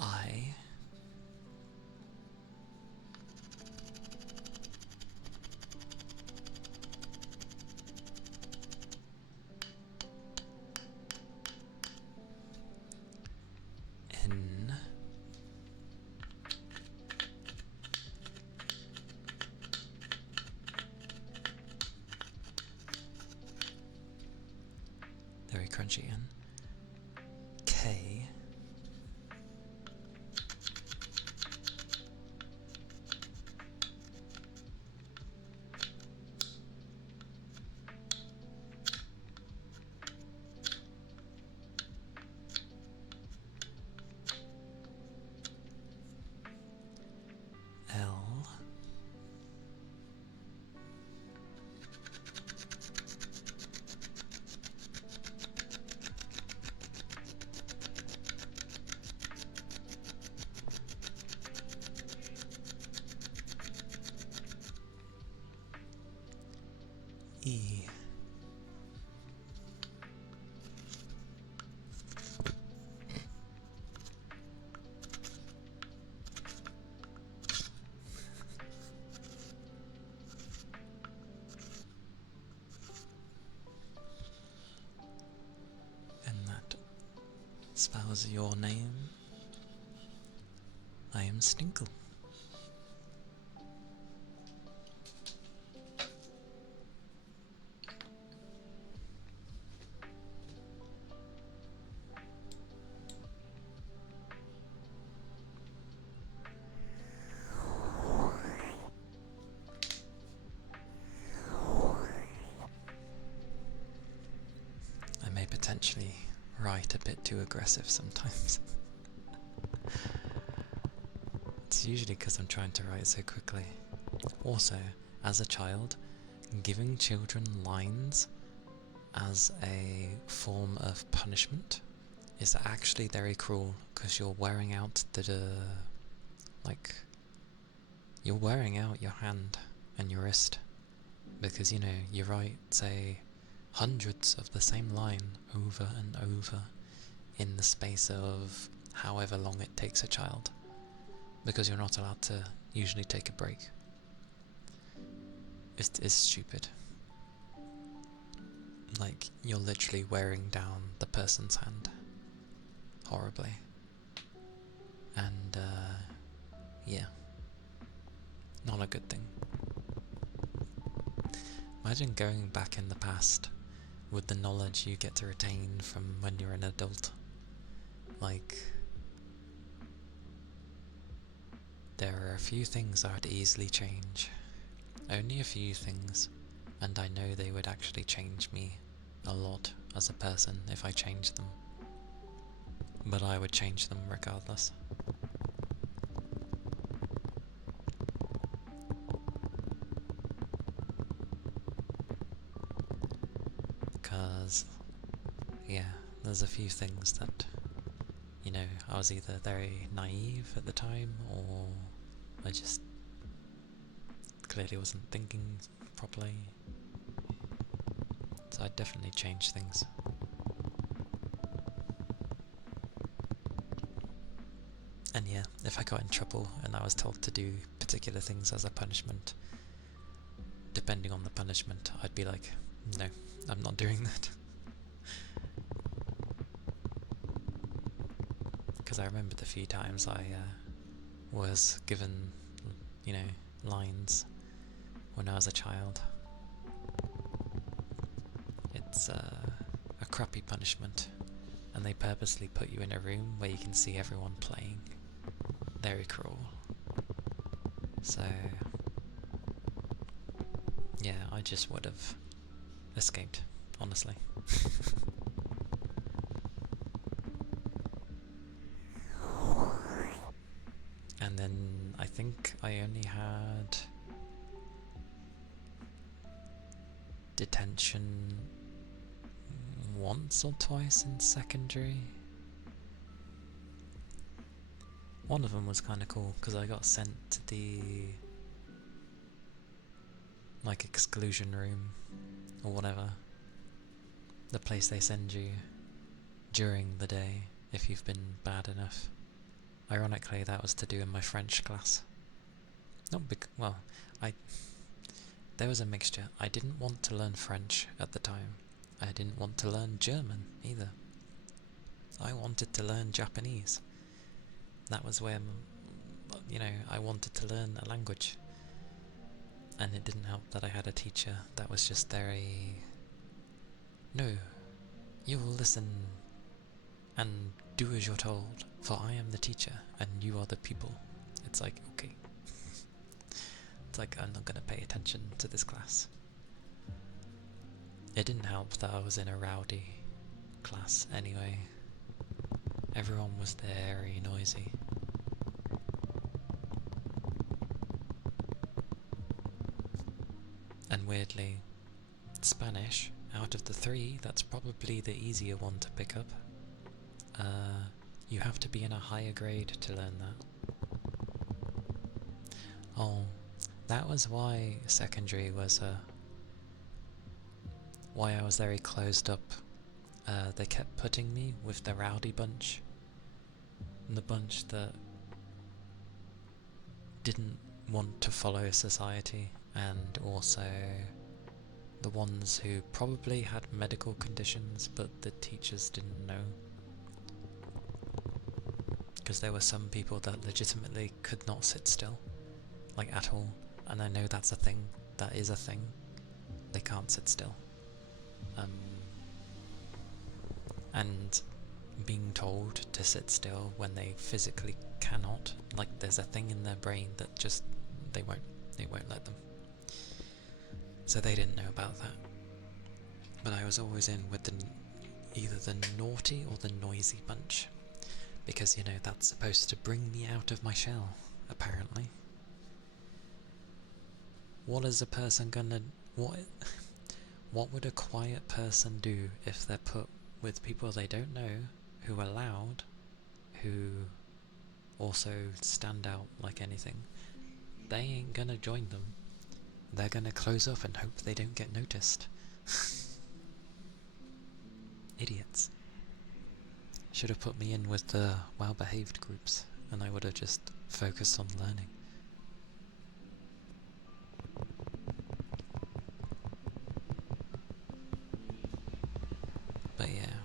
I N very crunchy N K Spells your name. I am Stinkle. I may potentially write a bit too aggressive sometimes. It's usually because I'm trying to write so quickly. Also, as a child, giving children lines as a form of punishment is actually very cruel, because you're wearing out you're wearing out your hand and your wrist, because you write, say, hundreds of the same line over and over in the space of however long it takes a child, because you're not allowed to usually take a break. It's stupid. Like, you're literally wearing down the person's hand horribly. And yeah, not a good thing. Imagine going back in the past with the knowledge you get to retain from when you're an adult. Like, there are a few things I'd easily change. Only a few things, and I know they would actually change me a lot as a person if I changed them. But I would change them regardless. Because, yeah, there's a few things that, I was either very naive at the time, or I just clearly wasn't thinking properly. So I'd definitely change things. And yeah, if I got in trouble and I was told to do particular things as a punishment, depending on the punishment, I'd be like, no, I'm not doing that. Because I remember the few times I was given, lines when I was a child. It's a crappy punishment, and they purposely put you in a room where you can see everyone playing. Very cruel. So, yeah, I just would have escaped, honestly. And then I think I only had detention once or twice in secondary. One of them was kind of cool because I got sent to the exclusion room or whatever, the place they send you during the day if you've been bad enough. Ironically, that was to do in my French class. There was a mixture. I didn't want to learn French at the time. I didn't want to learn German either. I wanted to learn Japanese. That was where, I wanted to learn a language. And it didn't help that I had a teacher that was just no, you will listen and do as you're told, for I am the teacher and you are the pupil. It's like, okay. It's like, I'm not going to pay attention to this class. It didn't help that I was in a rowdy class anyway. Everyone was very noisy. And weirdly, Spanish, out of the three, that's probably the easier one to pick up. You have to be in a higher grade to learn that. Oh, that was why secondary was why I was very closed up. They kept putting me with the rowdy bunch, and the bunch that didn't want to follow society, and also the ones who probably had medical conditions but the teachers didn't know. because there were some people that legitimately could not sit still, like at all. And I know that's a thing. That is a thing. They can't sit still. And being told to sit still when they physically cannot, like there's a thing in their brain that just they won't let them. So they didn't know about that. But I was always in with either the naughty or the noisy bunch, because you know that's supposed to bring me out of my shell, apparently. What is a person gonna what would a quiet person do if they're put with people they don't know, who are loud, who also stand out like anything? They ain't gonna join them. They're gonna close up and hope they don't get noticed. Idiots. Should have put me in with the well-behaved groups, and I would have just focused on learning. But yeah,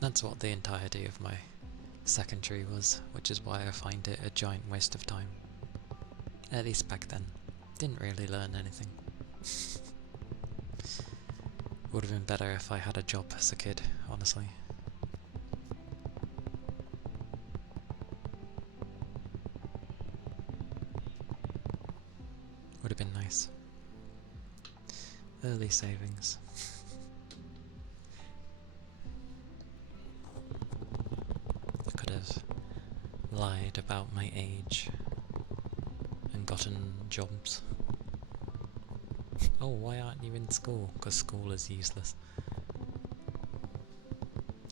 that's what the entirety of my secondary was, which is why I find it a giant waste of time. At least back then. Didn't really learn anything. Would have been better if I had a job as a kid, honestly. Would have been nice. Early savings. I could have lied about my age and gotten jobs. Oh, why aren't you in school? Because school is useless.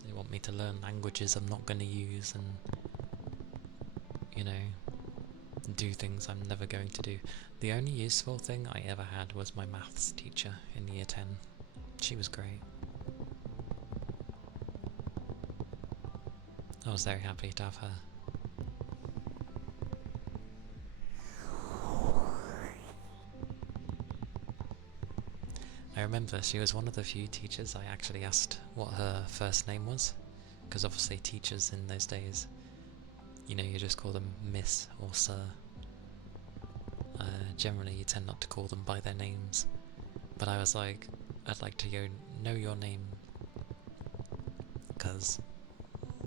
They want me to learn languages I'm not going to use and, you know, do things I'm never going to do. The only useful thing I ever had was my maths teacher in year 10. She was great. I was very happy to have her. I remember she was one of the few teachers I actually asked what her first name was, because obviously teachers in those days, you know, you just call them Miss or Sir. Generally you tend not to call them by their names, but I was like, I'd like to know your name, because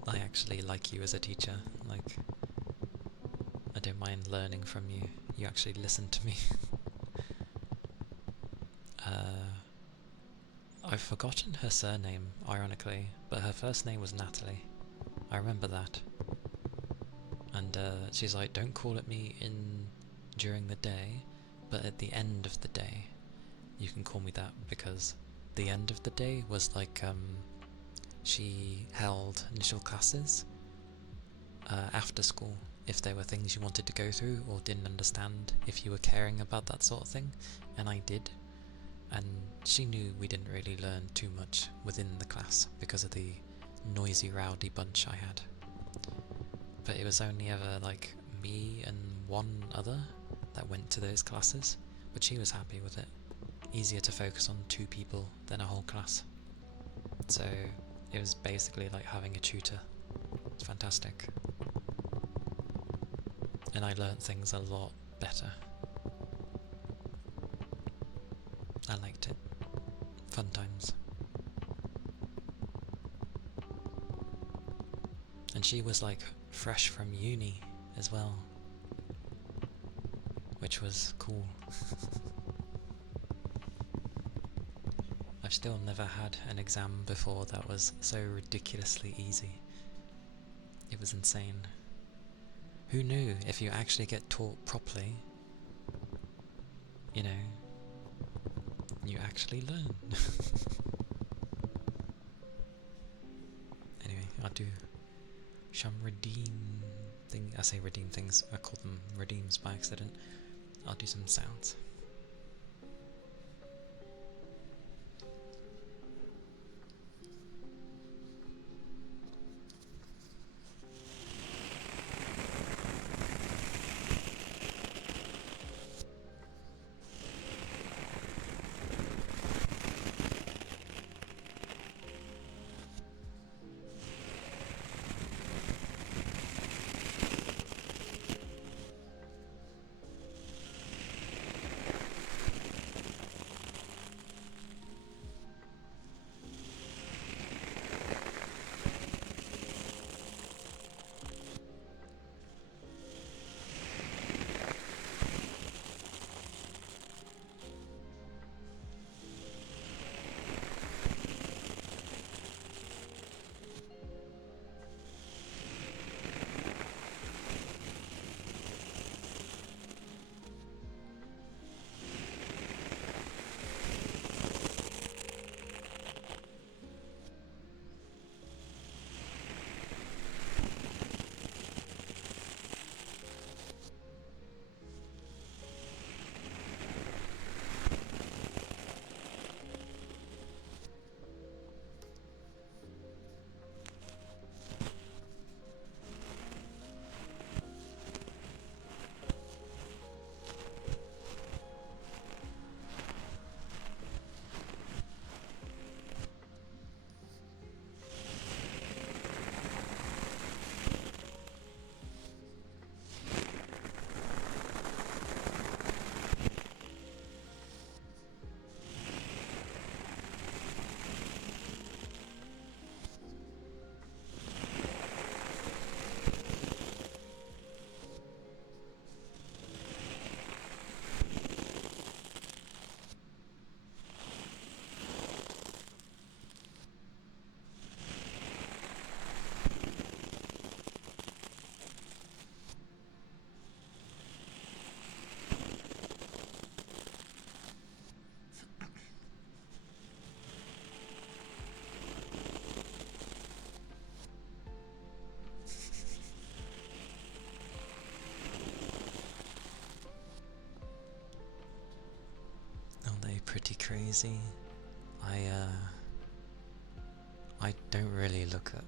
I actually like you as a teacher. Like, I don't mind learning from you. You actually listen to me. I've forgotten her surname, ironically, but her first name was Natalie. I remember that. And she's like, don't call it me during the day, but at the end of the day, you can call me that, because the end of the day was like, she held initial classes after school, if there were things you wanted to go through or didn't understand, if you were caring about that sort of thing, and I did. And she knew we didn't really learn too much within the class because of the noisy, rowdy bunch I had. But it was only ever like me and one other that went to those classes, but she was happy with it. Easier to focus on 2 people than a whole class. So it was basically like having a tutor. It's fantastic. And I learnt things a lot better. I liked it. Fun times. And she was like fresh from uni as well, which was cool. I've still never had an exam before that was so ridiculously easy. It was insane. Who knew if you actually get taught properly, you know, you actually learn. Anyway, I'll do some redeem thing. I say redeem things, I call them redeems by accident. I'll do some sounds. crazy. I don't really look at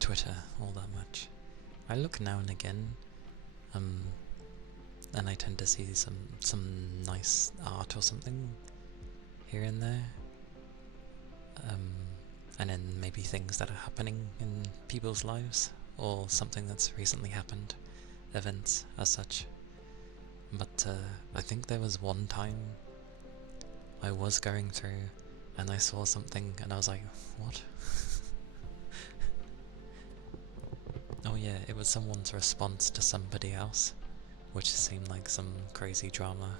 Twitter all that much. I look now and again, and I tend to see some nice art or something here and there, and then maybe things that are happening in people's lives, or something that's recently happened, events as such. But I think there was one time I was going through and I saw something and I was like, what? Oh yeah, it was someone's response to somebody else, which seemed like some crazy drama.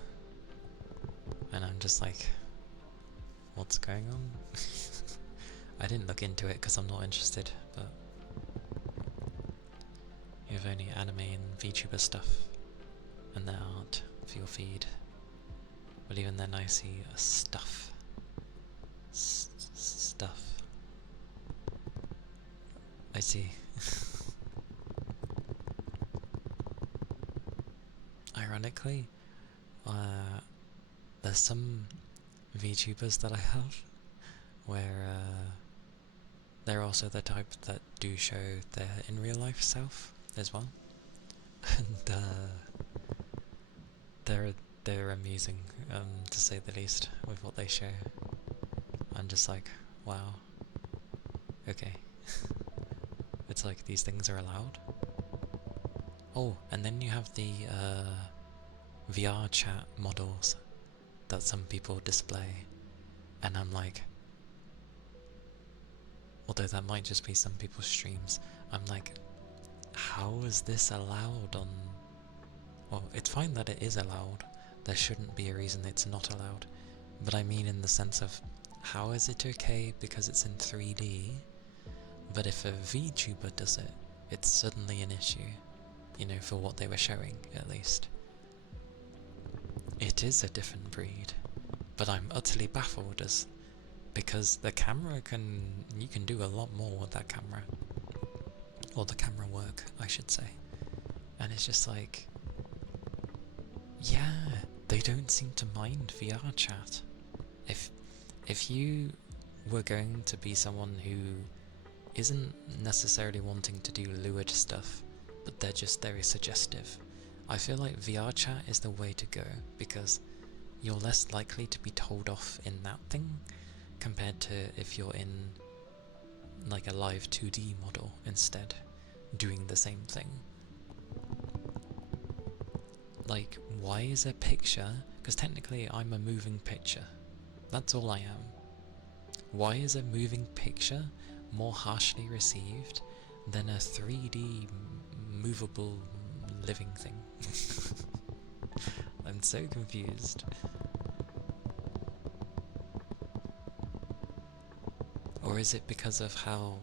And I'm just like, what's going on? I didn't look into it because I'm not interested, but you have only anime and VTuber stuff and their art for your feed. But even then I see stuff. Stuff. I see. Ironically, there's some VTubers that I have where they're also the type that do show their in real life self as well, and they're amusing, to say the least, with what they show. I'm just like, wow, okay. It's like these things are allowed. Oh, and then you have the VR chat models that some people display, and I'm like, although that might just be some people's streams, I'm like, how is this allowed on... Well, it's fine that it is allowed, there shouldn't be a reason it's not allowed, but I mean in the sense of, how is it okay because it's in 3D, but if a VTuber does it, it's suddenly an issue, you know, for what they were showing, at least. It is a different breed, but I'm utterly baffled as... because the camera you can do a lot more with that camera. Or the camera work, I should say. And it's just like... yeah, they don't seem to mind VR chat. If you were going to be someone who isn't necessarily wanting to do lewd stuff, but they're just very suggestive, I feel like VR chat is the way to go, because you're less likely to be told off in that thing, compared to if you're in like a live 2D model instead, doing the same thing. Like, why is a picture, because technically I'm a moving picture, that's all I am. Why is a moving picture more harshly received than a 3D movable living thing? I'm so confused. Or is it because of how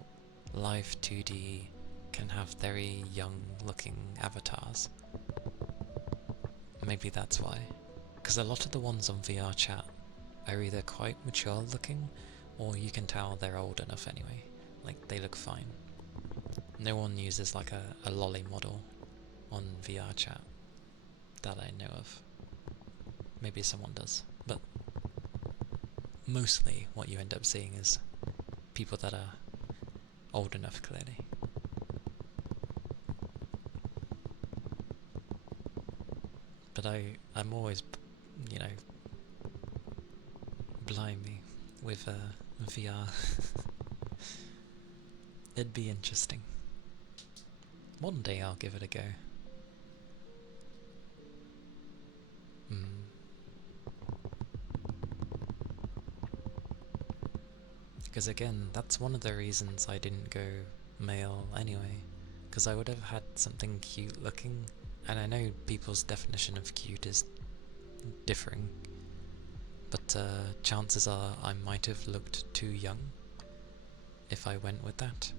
live 2D can have very young looking avatars? Maybe that's why. Because a lot of the ones on VR chat are either quite mature looking, or you can tell they're old enough anyway. Like, they look fine. No one uses like a lolly model on VR chat that I know of. Maybe someone does, but mostly what you end up seeing is people that are old enough, clearly. But I'm always, you know, blimey with VR. It'd be interesting. One day I'll give it a go. Because again, that's one of the reasons I didn't go male anyway, because I would have had something cute looking, and I know people's definition of cute is differing, but chances are I might have looked too young if I went with that,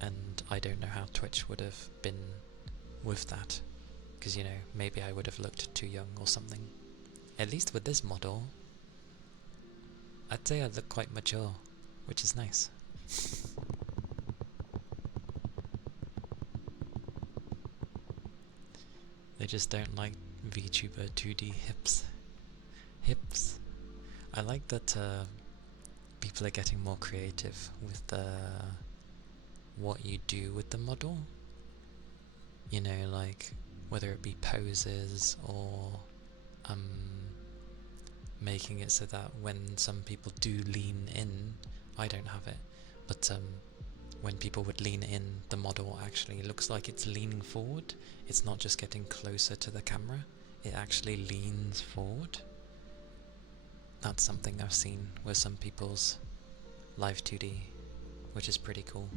and I don't know how Twitch would have been with that, because, you know, maybe I would have looked too young or something. At least with this model, I'd say I look quite mature, which is nice. They just don't like VTuber 2D hips Hips. I like that people are getting more creative with what you do with the model. You know, like whether it be poses or making it so that when some people do lean in, I don't have it, but when people would lean in, the model actually looks like it's leaning forward. It's not just getting closer to the camera, it actually leans forward. That's something I've seen with some people's live 2D, which is pretty cool.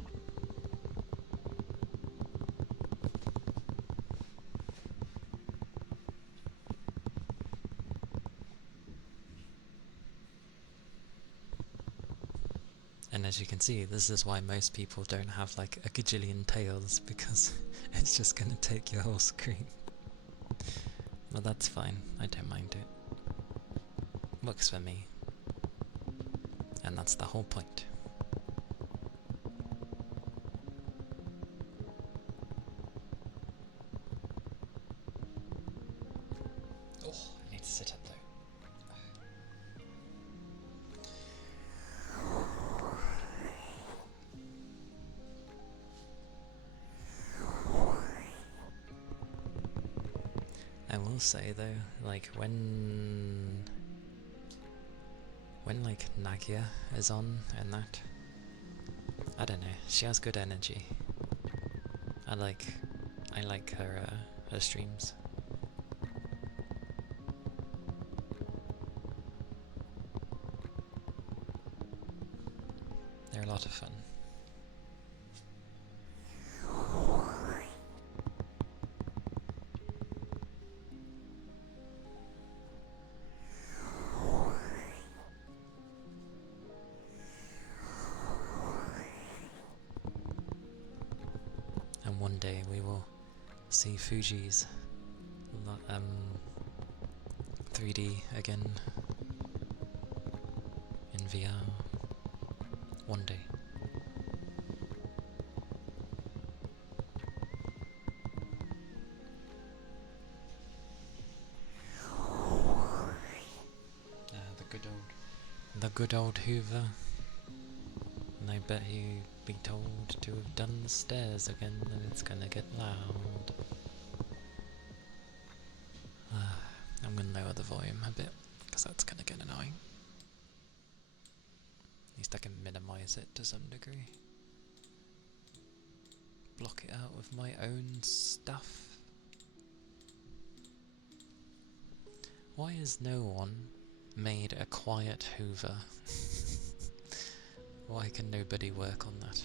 And as you can see, this is why most people don't have like a gajillion tails, because it's just gonna take your whole screen. But that's fine, I don't mind it. Works for me. And that's the whole point. Oh, I need to sit up though. I will say though, like when like Nagia is on and that, I don't know, she has good energy. I like her streams. They're a lot of fun. And one day we will see Fuji's 3D again in VR. One day. The good old Hoover. And I bet he'd be told to have done the stairs again, and it's gonna get loud. I'm gonna lower the volume a bit, because that's gonna get annoying. At least I can minimize it to some degree. Block it out with my own stuff. Why has no one made a quiet Hoover? Why can nobody work on that?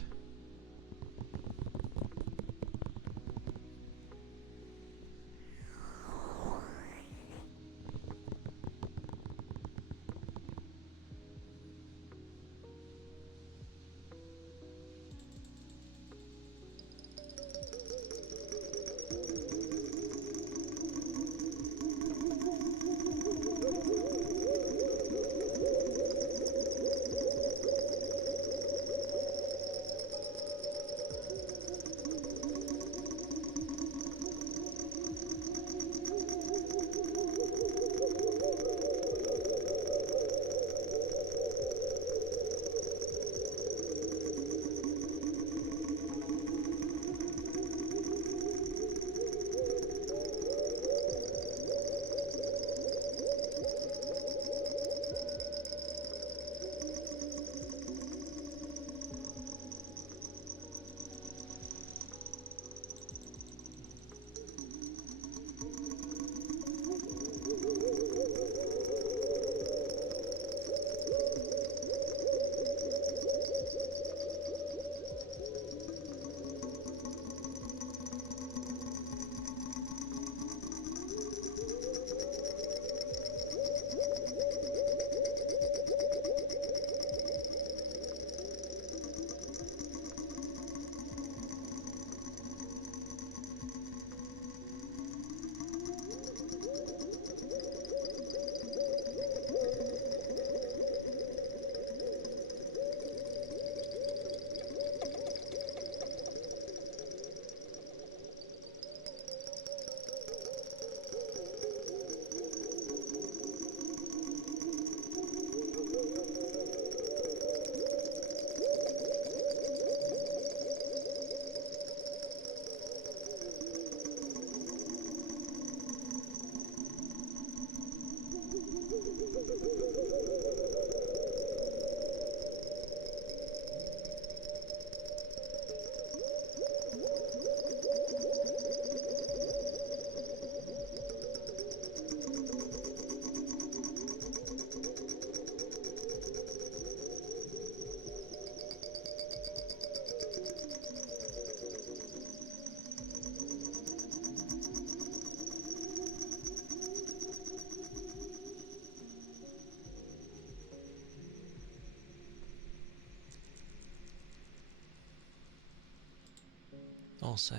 Also,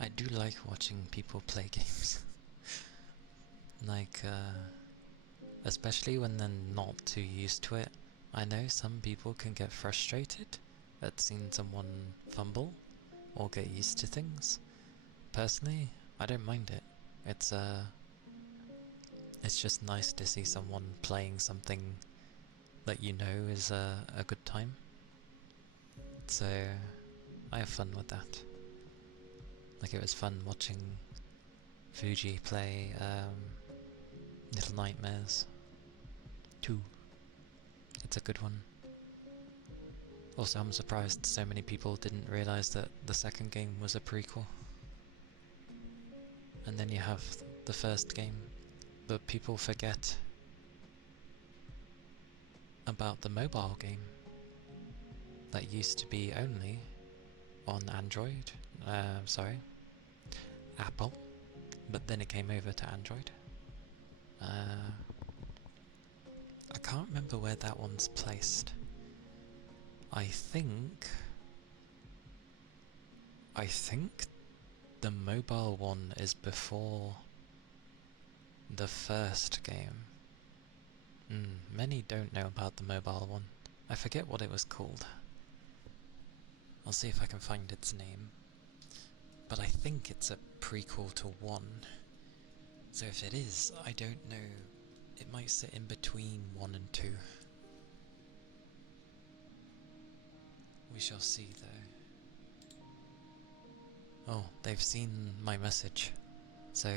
I do like watching people play games. Like, especially when they're not too used to it. I know some people can get frustrated at seeing someone fumble or get used to things. Personally, I don't mind it. It's just nice to see someone playing something that you know is a good time. So, I have fun with that. Like, it was fun watching Fuji play Little Nightmares 2. It's a good one. Also, I'm surprised so many people didn't realise that the second game was a prequel. And then you have the first game, but people forget about the mobile game that used to be only on Android, Apple, but then it came over to Android. I can't remember where that one's placed. I think the mobile one is before the first game. Many don't know about the mobile one. I forget what it was called. I'll see if I can find its name. But I think it's a prequel to 1. So if it is, I don't know. It might sit in between 1 and 2. We shall see though. Oh, they've seen my message. So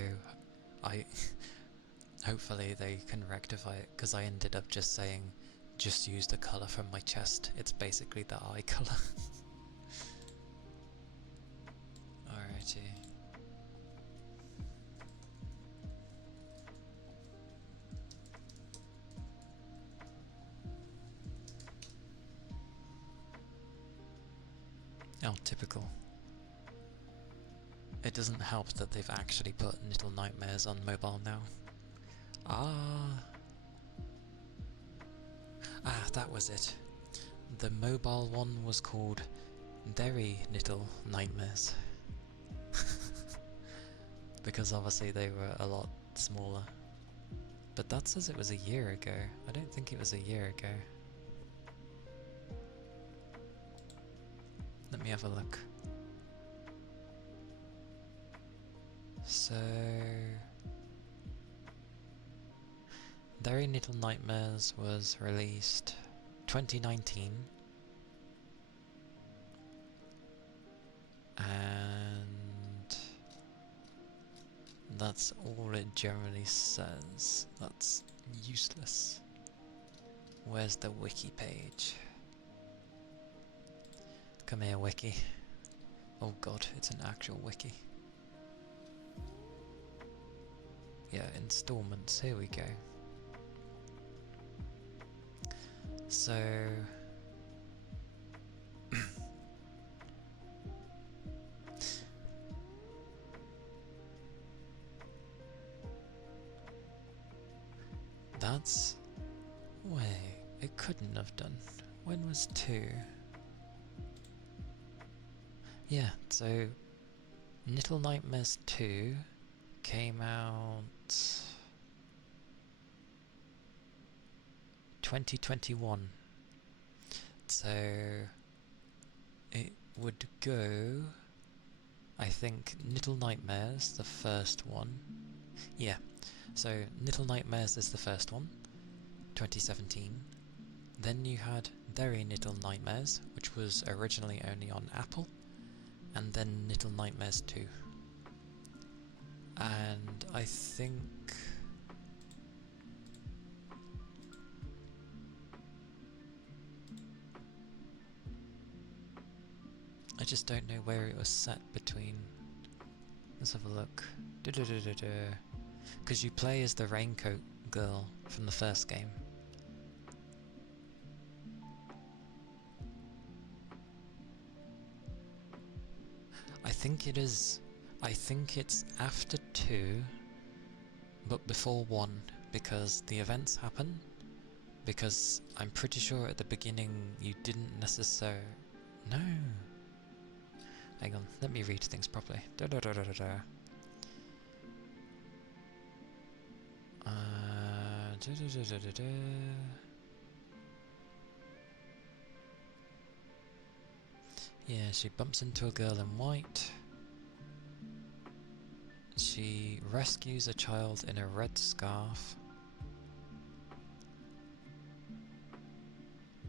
hopefully they can rectify it, because I ended up just saying, just use the colour from my chest. It's basically the eye colour. Alrighty. Oh, typical. It doesn't help that they've actually put Little Nightmares on mobile now. That was it. The mobile one was called Very Little Nightmares. Because obviously they were a lot smaller. But that says it was a year ago. I don't think it was a year ago. Let me have a look. So, Very Little Nightmares was released 2019, and that's all it generally says. That's useless. Where's the wiki page? Come here, wiki. Oh god, it's an actual wiki. Yeah, installments, here we go. So that's... Wait, it couldn't have done. When was 2? Yeah, so Little Nightmares 2 came out 2021. So it would go, I think, Little Nightmares, the first one. Yeah, so Little Nightmares is the first one, 2017. Then you had Very Little Nightmares, which was originally only on Apple, and then Little Nightmares 2. And I think... I just don't know where it was set between. Let's have a look. Because you play as the Raincoat Girl from the first game. I think it is... I think it's after 2, but before 1, because the events happen. Because I'm pretty sure at the beginning you didn't necessarily... No! Hang on, let me read things properly. Da da da da da da. Da da da da da da. Yeah, she bumps into a girl in white. She rescues a child in a red scarf.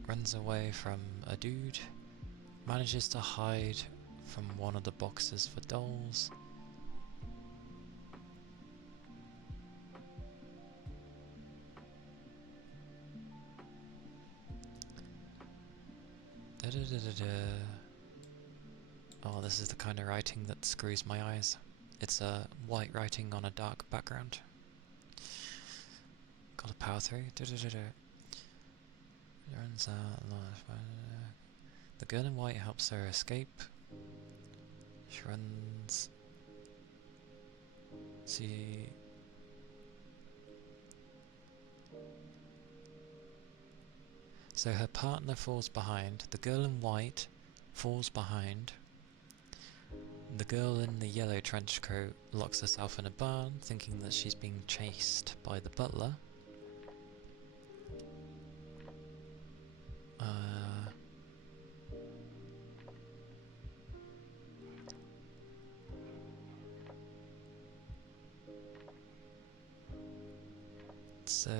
Runs away from a dude. Manages to hide from one of the boxes for dolls. Da da da da da. Oh, this is the kind of writing that screws my eyes. It's white writing on a dark background. Gotta power through. Da da da da. Runs out. The girl in white helps her escape. She runs. So her partner falls behind. The girl in white falls behind. The girl in the yellow trench coat locks herself in a barn, thinking that she's being chased by the butler. So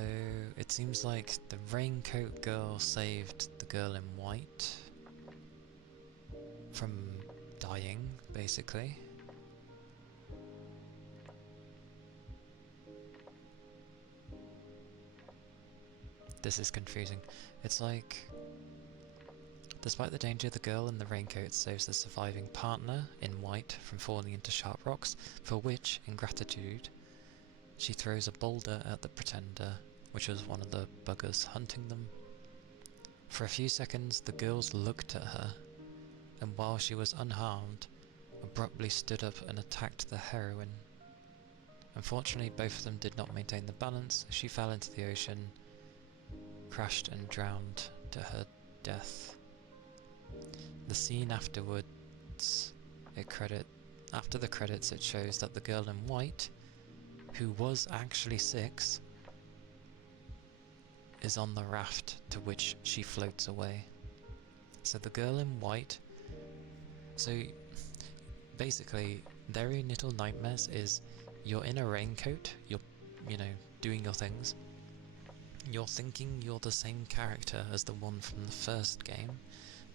it seems like the raincoat girl saved the girl in white from dying, basically. This is confusing. It's like, despite the danger, the girl in the raincoat saves the surviving partner in white from falling into sharp rocks, for which, in gratitude, she throws a boulder at the pretender, which was one of the buggers hunting them. For a few seconds, the girls looked at her, and while she was unharmed, abruptly stood up and attacked the heroine. Unfortunately, both of them did not maintain the balance. She fell into the ocean, crashed and drowned to her death. The scene afterwards, after the credits, it shows that the girl in white, who was actually 6, is on the raft to which she floats away. So the girl in white, so basically Very Little Nightmares is you're in a raincoat, you're, doing your things. You're thinking you're the same character as the one from the first game,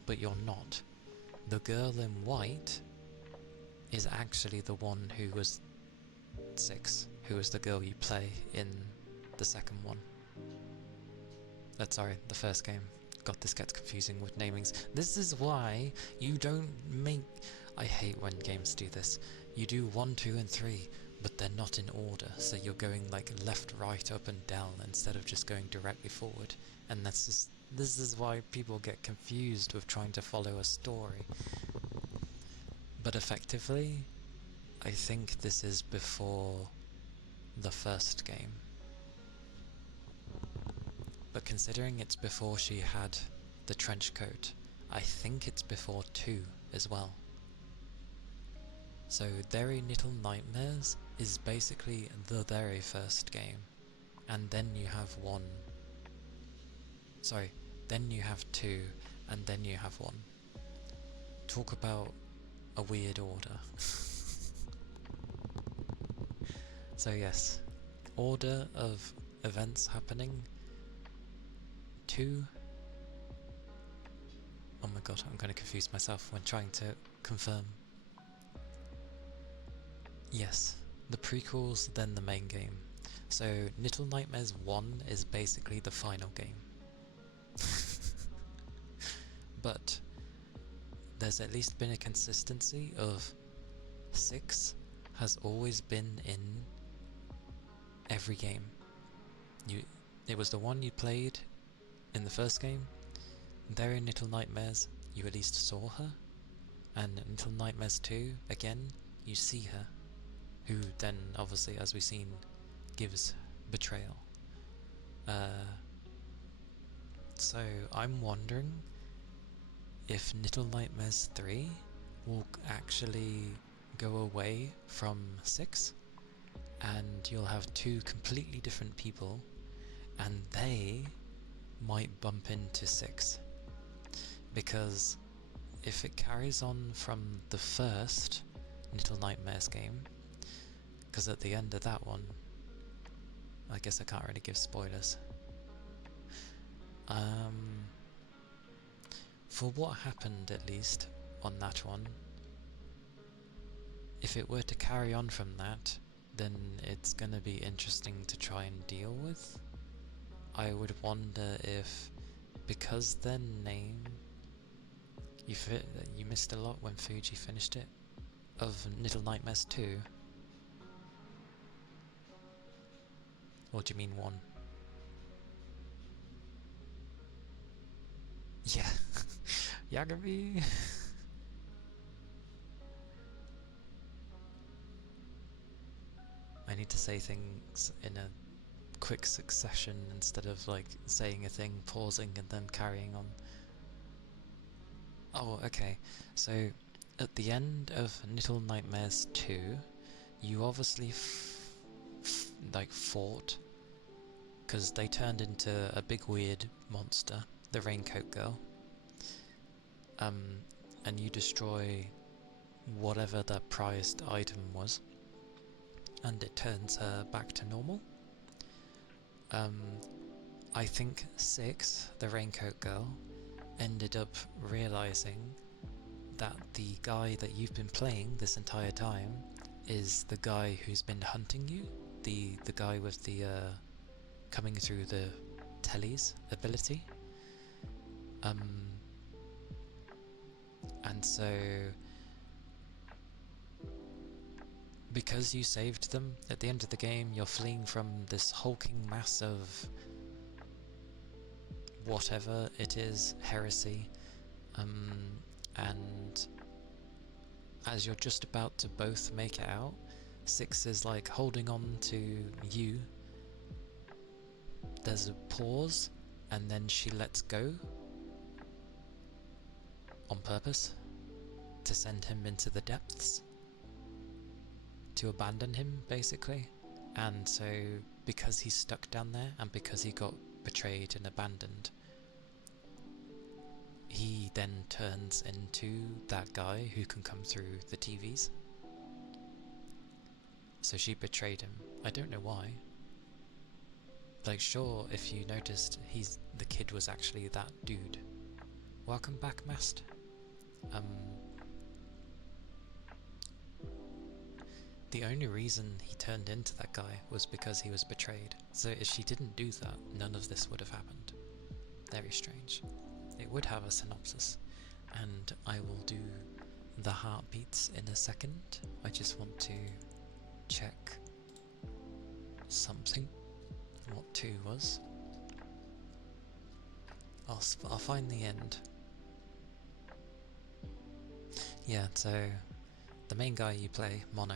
but you're not. The girl in white is actually the one who was 6, who was the girl you play in the second one. Sorry, the first game. God, this gets confusing with namings. This is why you don't make... I hate when games do this. You do 1, 2, and 3, but they're not in order, so you're going like left, right, up, and down instead of just going directly forward. And this is why people get confused with trying to follow a story. But effectively, I think this is before the first game. But considering it's before she had the trench coat, I think it's before 2 as well. So Very Little Nightmares is basically the very first game. And then you have 1. Sorry, then you have 2, and then you have 1. Talk about a weird order. So yes, order of events happening. 2. Oh my god, I'm going to confuse myself when trying to confirm. Yes, the prequels, then the main game. So Little Nightmares 1 is basically the final game. But there's at least been a consistency of 6 has always been in every game. It was the one you played in the first game. There in Little Nightmares, you at least saw her, and in Little Nightmares 2, again, you see her, who then, obviously, as we've seen, gives betrayal. So I'm wondering if Little Nightmares 3 will actually go away from 6, and you'll have 2 completely different people, and they might bump into 6. Because if it carries on from the first Little Nightmares game, because at the end of that one, I guess I can't really give spoilers. For what happened, at least, on that one, if it were to carry on from that, then it's gonna be interesting to try and deal with. I would wonder if, because their name, you missed a lot when Fuji finished it, of Little Nightmares 2. Or do you mean 1? Yeah. Yagami! I need to say things in a quick succession instead of like saying a thing, pausing and then carrying on. Oh, okay. So at the end of Little Nightmares 2, you obviously fought, because they turned into a big weird monster, the Raincoat Girl. And you destroy whatever that prized item was, and it turns her back to normal. I think 6, the Raincoat Girl, ended up realizing that the guy that you've been playing this entire time is the guy who's been hunting you, the guy with the coming through the tellies ability. And so because you saved them at the end of the game, you're fleeing from this hulking mass of whatever it is, heresy, and as you're just about to both make it out, 6 is like holding on to you. There's a pause, and then she lets go on purpose to send him into the depths, to abandon him basically. And so because he's stuck down there, and because he got betrayed and abandoned, he then turns into that guy who can come through the TVs. So she betrayed him. I don't know why. Like, sure, if you noticed, the kid was actually that dude. Welcome back, Mast. The only reason he turned into that guy was because he was betrayed. So if she didn't do that, none of this would have happened. Very strange. It would have a synopsis, and I will do the heartbeats in a second. I just want to check something. What 2 was. I'll find the end. Yeah, so the main guy you play, Mono,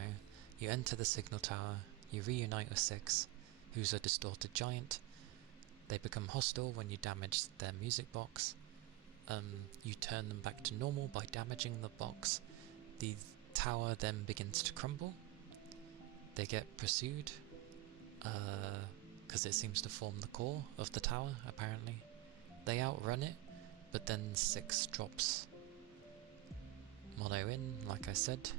you enter the signal tower, you reunite with 6, who's a distorted giant. They become hostile when you damage their music box. You turn them back to normal by damaging the box. The tower then begins to crumble. They get pursued, because it seems to form the core of the tower, apparently. They outrun it, but then 6 drops Mono in, like I said.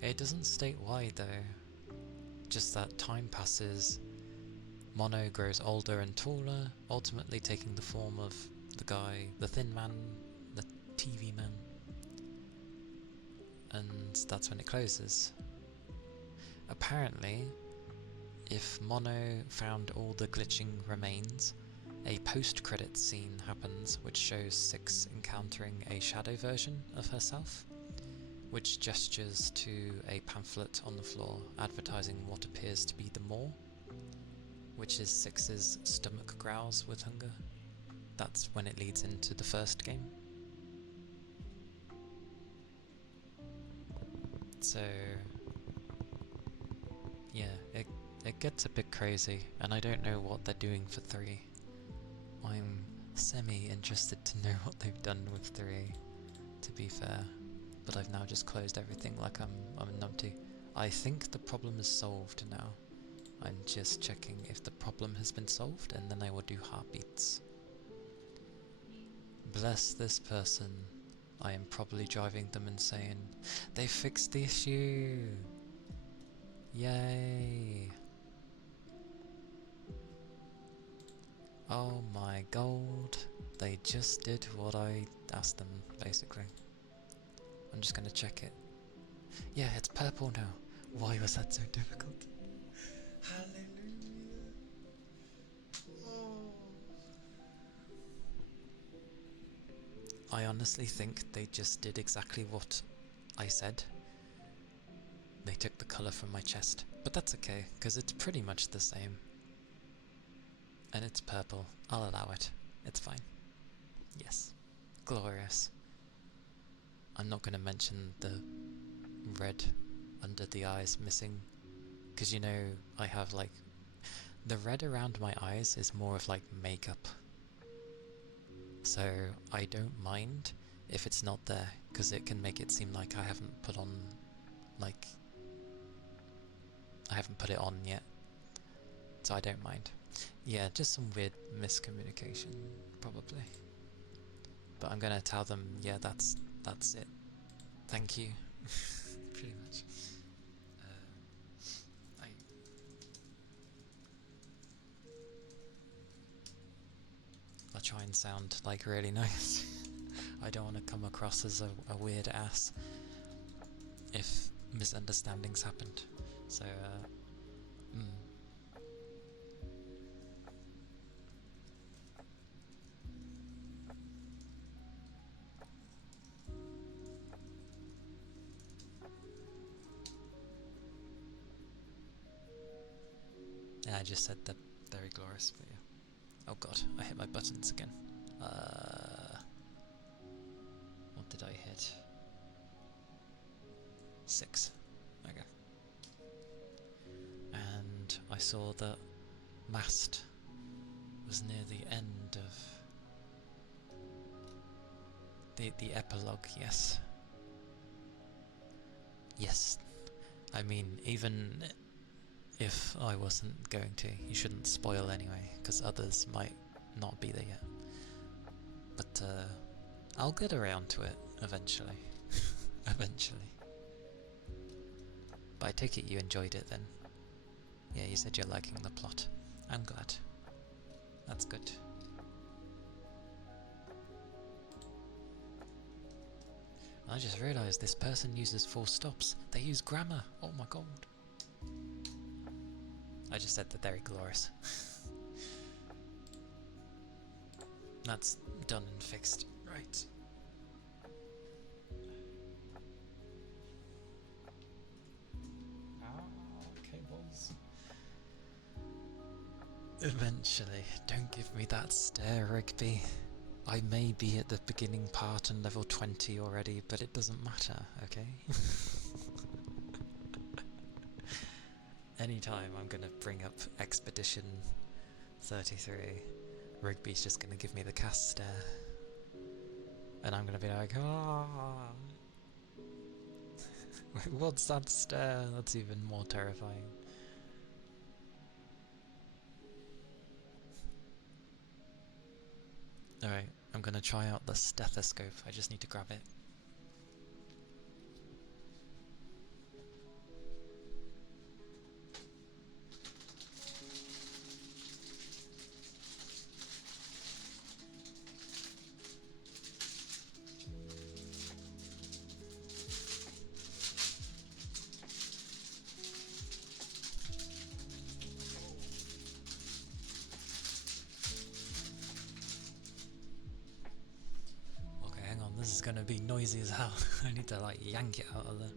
It doesn't state why though, just that time passes, Mono grows older and taller, ultimately taking the form of the guy, the thin man, the TV man, and that's when it closes. Apparently, if Mono found all the glitching remains, a post-credits scene happens which shows 6 encountering a shadow version of herself, which gestures to a pamphlet on the floor advertising what appears to be the Maw, which is 6's stomach growls with hunger. That's when it leads into the first game. So yeah, it gets a bit crazy, and I don't know what they're doing for 3. I'm semi-interested to know what they've done with 3. to be fair. But I've now just closed everything like I'm a numpty. I think the problem is solved now. I'm just checking if the problem has been solved, and then I will do heartbeats. Bless this person. I am probably driving them insane. They fixed the issue! Yay! Oh my god. They just did what I asked them, basically. I'm just gonna check it. Yeah, it's purple now. Why was that so difficult? Hallelujah! Oh. I honestly think they just did exactly what I said. They took the colour from my chest. But that's okay, because it's pretty much the same. And it's purple. I'll allow it. It's fine. Yes. Glorious. I'm not going to mention the red under the eyes missing, because you know I have like the red around my eyes is more of like makeup, so I don't mind if it's not there, because it can make it seem like I haven't put on, like, I haven't put it on yet, so I don't mind. Yeah, just some weird miscommunication probably, but I'm gonna tell them, yeah, that's it, thank you. Pretty much. I'll try and sound like really nice. I don't want to come across as a weird ass if misunderstandings happened. So, yeah, I just said that very glorious, but yeah. Oh god, I hit my buttons again. What did I hit? 6. Okay. And I saw that mast was near the end of the epilogue, yes. Yes. I mean, even if I wasn't going to, you shouldn't spoil anyway, because others might not be there yet. But I'll get around to it eventually. Eventually. But I take it you enjoyed it then. Yeah, you said you're liking the plot. I'm glad. That's good. I just realised this person uses full stops. They use grammar. Oh my god. I just said that they're glorious. That's done and fixed. Right. Cables. Eventually. Don't give me that stare, Rigby. I may be at the beginning part and level 20 already, but it doesn't matter, okay? Anytime I'm gonna bring up Expedition 33, Rigby's just gonna give me the cast stare. And I'm gonna be like, ah. What's that stare? That's even more terrifying. Alright, I'm gonna try out the stethoscope. I just need to grab it. This is gonna be noisy as hell. I need to like yank it out of there.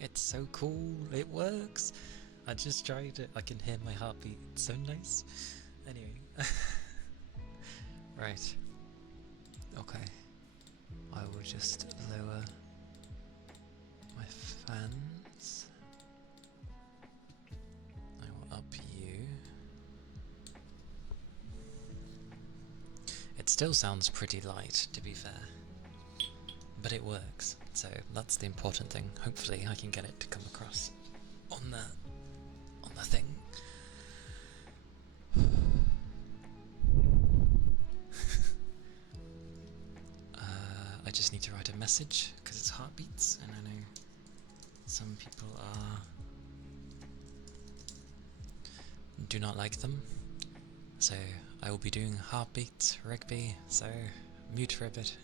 It's so cool. It works. I just tried it. I can hear my heartbeat. It's so nice. Anyway. Right. Okay. I will just lower my fans. I will up you. It still sounds pretty light, to be fair. But it works, so that's the important thing. Hopefully I can get it to come across on the thing. I just need to write a message, because it's heartbeats, and I know some people do not like them. So I will be doing heartbeats, rugby, so mute for a bit.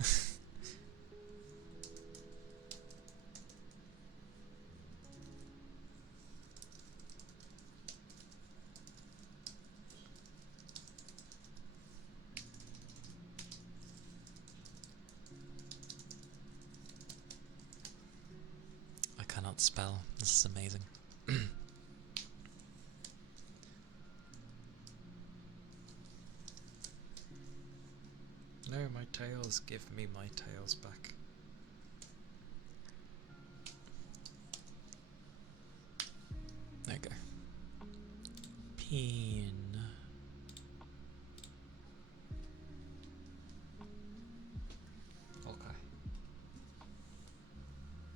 I cannot spell. This is amazing. No, my tails. Give me my tails back. There you go. Pin. Okay.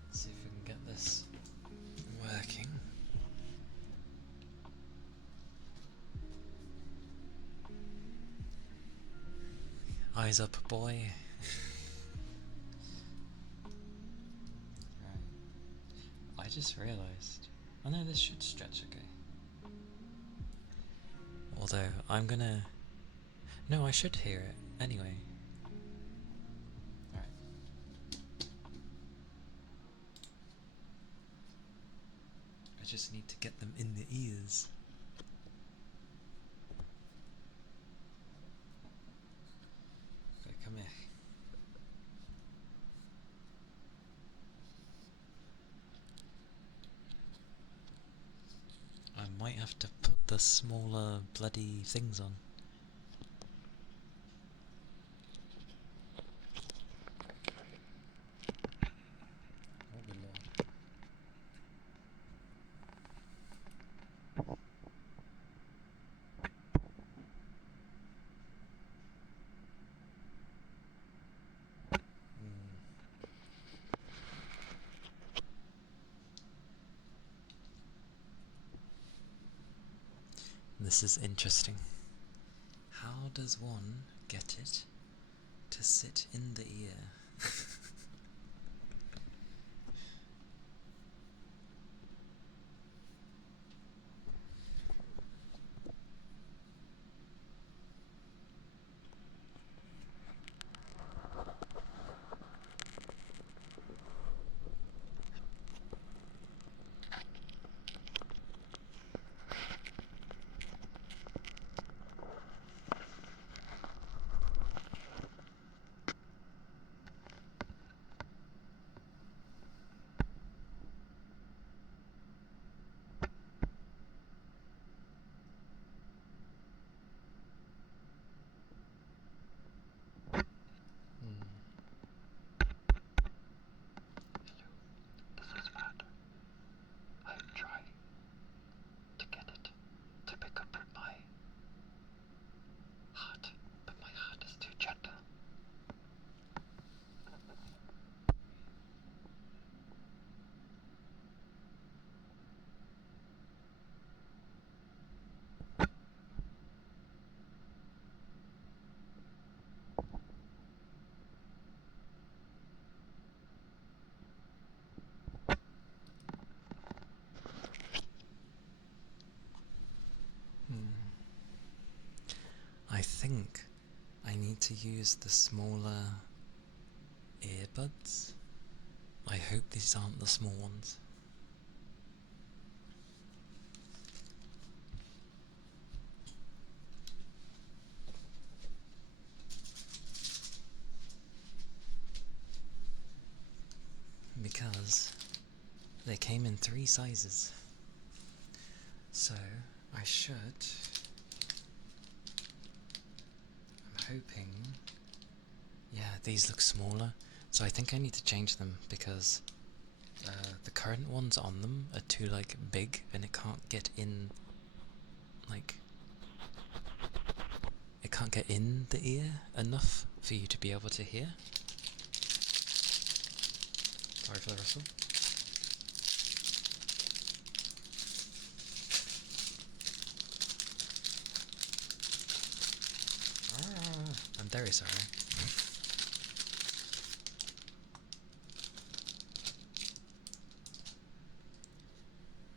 Let's see if we can get this working. Eyes up, boy. Right. I just realised. I know this should stretch okay. Although, I'm gonna... No, I should hear it anyway. Alright. I just need to get them in the ears. Okay, come here. I might have to put the smaller bloody things on. Oh good lord. This is interesting. How does one get it to sit in the ear? I think I need to use the smaller earbuds. I hope these aren't the small ones. Because They came in 3 sizes. So, I should... I'm hoping... Yeah, these look smaller. So I think I need to change them because the current ones on them are too, like, big and it can't get in, like... It can't get in the ear enough for you to be able to hear. Sorry for the rustle. I'm very sorry.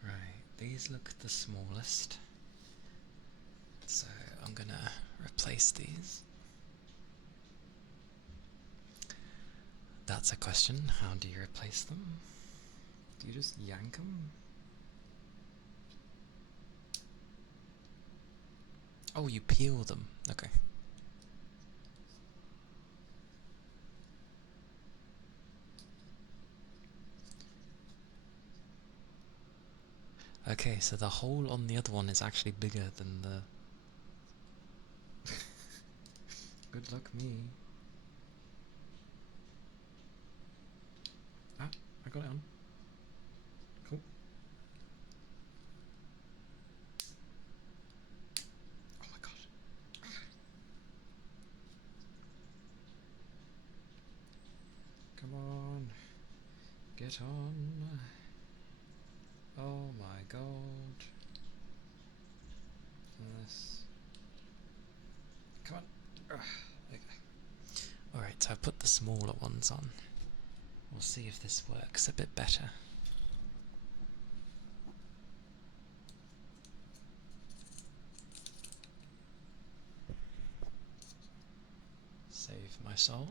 Right, these look the smallest. So I'm gonna replace these. That's a question. How do you replace them? Do you just yank them? Oh, you peel them. Okay. Okay, so the hole on the other one is actually bigger than the... Good luck me. Ah, I got it on. Cool. Oh my gosh. Come on. Get on. Oh my god. This. Come on. Okay. Alright, so I put the smaller ones on. We'll see if this works a bit better. Save my soul.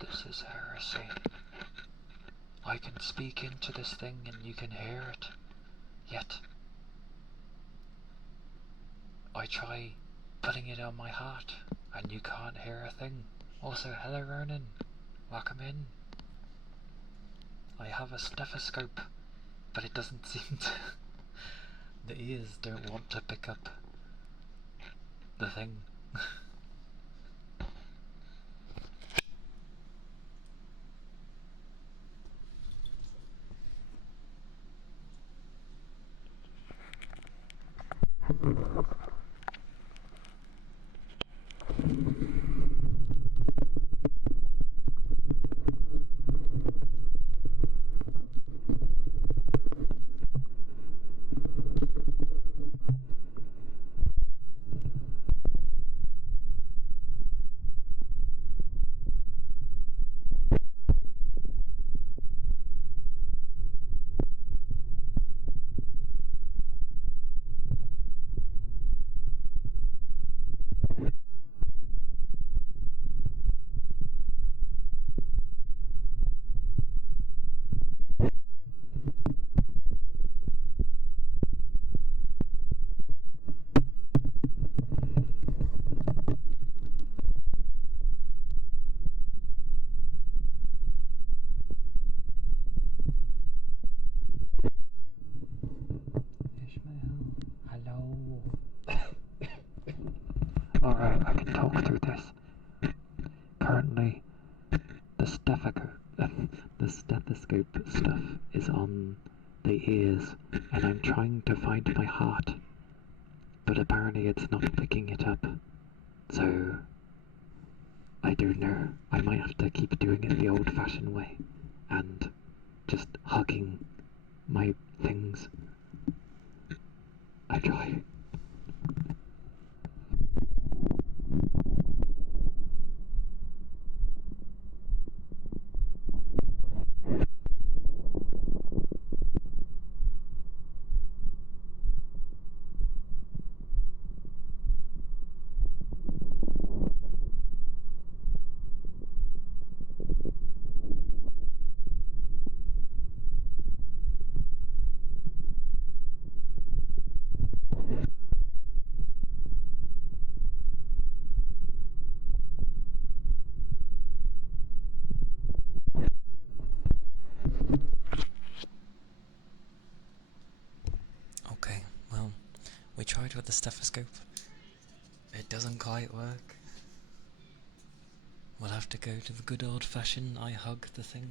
This is heresy. I can speak into this thing and you can hear it. Yet, I try putting it on my heart and you can't hear a thing. Also, hello Ronan. Welcome in. I have a stethoscope, but it doesn't seem to... The ears don't want to pick up the thing. Alright, I can talk through this. Currently, the stethoscope stuff is on the ears, and I'm trying to find my heart, but apparently it's not picking it up. So, I don't know. I might have to keep doing it the old-fashioned way, and just hugging my things. I try. We tried with the stethoscope. It doesn't quite work. We'll have to go to the good old-fashioned I hug the thing.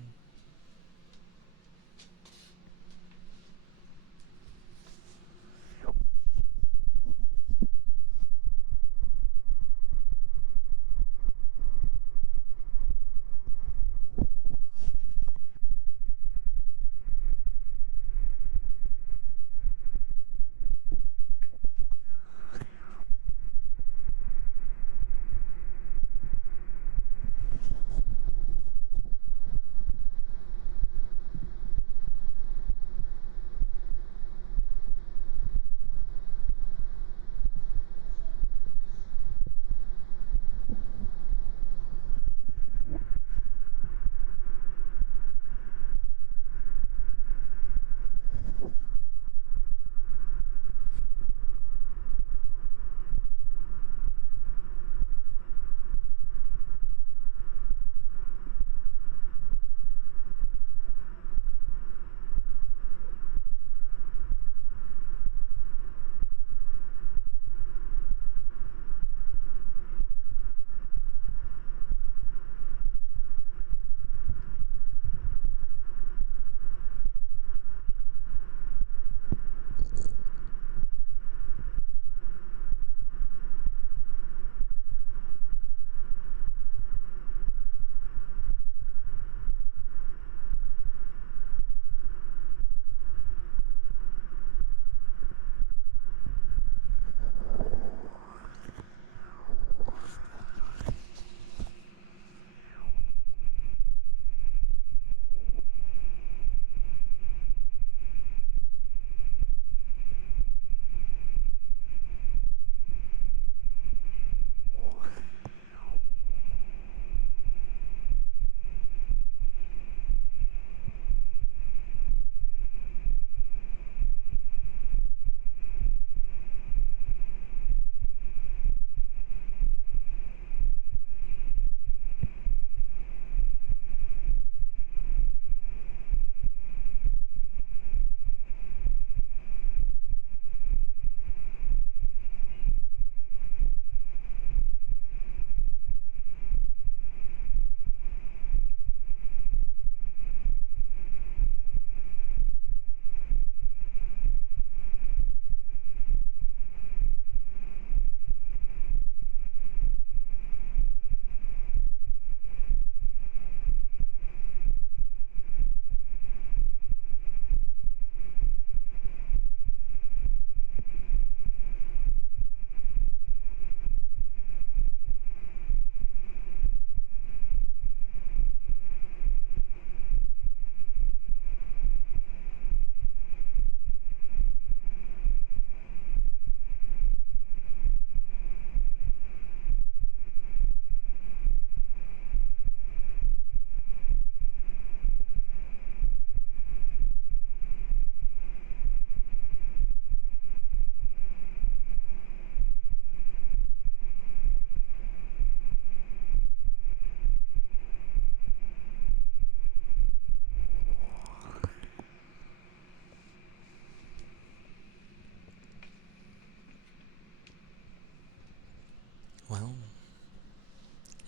Well,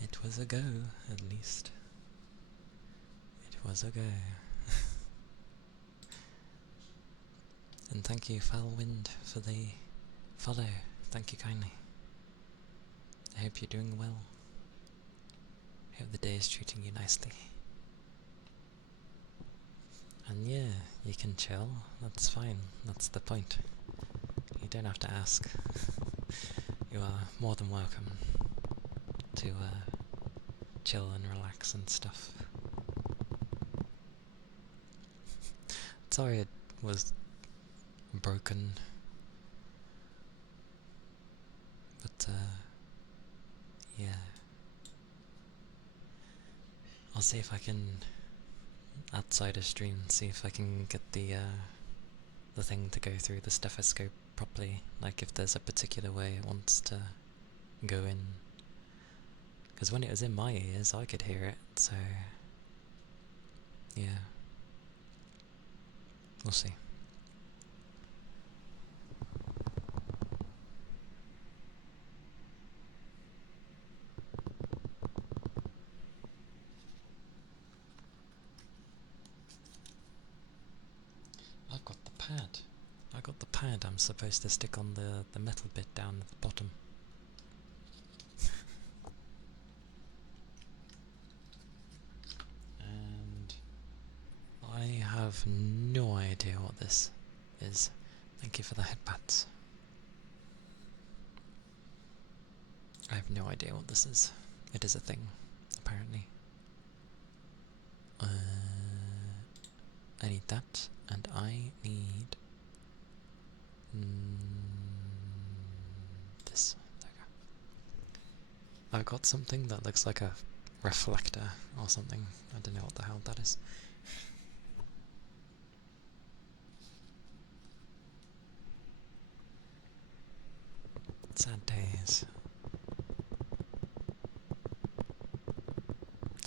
it was a go, at least. It was a go. And thank you, Foulwind, for the follow. Thank you kindly. I hope you're doing well. Hope the day is treating you nicely. And yeah, you can chill. That's fine. That's the point. You don't have to ask. You are more than welcome to chill and relax and stuff. Sorry it was broken, but yeah. I'll see if I can, outside of stream, see if I can get the thing to go through the stethoscope properly, like if there's a particular way it wants to go in. Because when it was in my ears, I could hear it, so yeah. We'll see. pad. I got the pad I'm supposed to stick on the metal bit down at the bottom. And I have no idea what this is. Thank you for the headpats. I have no idea what this is. It is a thing, apparently. I need that, and I need this. There we go. I've got something that looks like a reflector or something. I don't know what the hell that is. Sad days.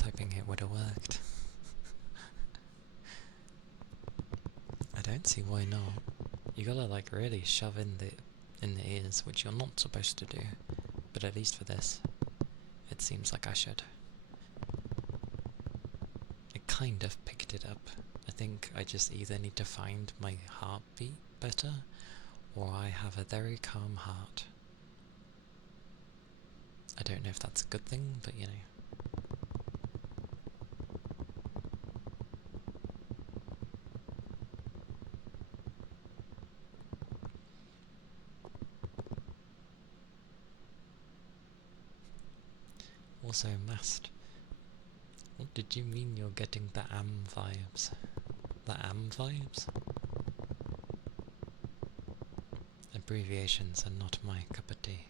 Hoping it would have worked. I don't see why not. You gotta like really shove in the ears, which you're not supposed to do. But at least for this, it seems like I should. It kind of picked it up. I think I just either need to find my heartbeat better, or I have a very calm heart. I don't know if that's a good thing, but you know. Also, Mast. What did you mean you're getting the AM vibes? The AM vibes? Abbreviations are not my cup of tea.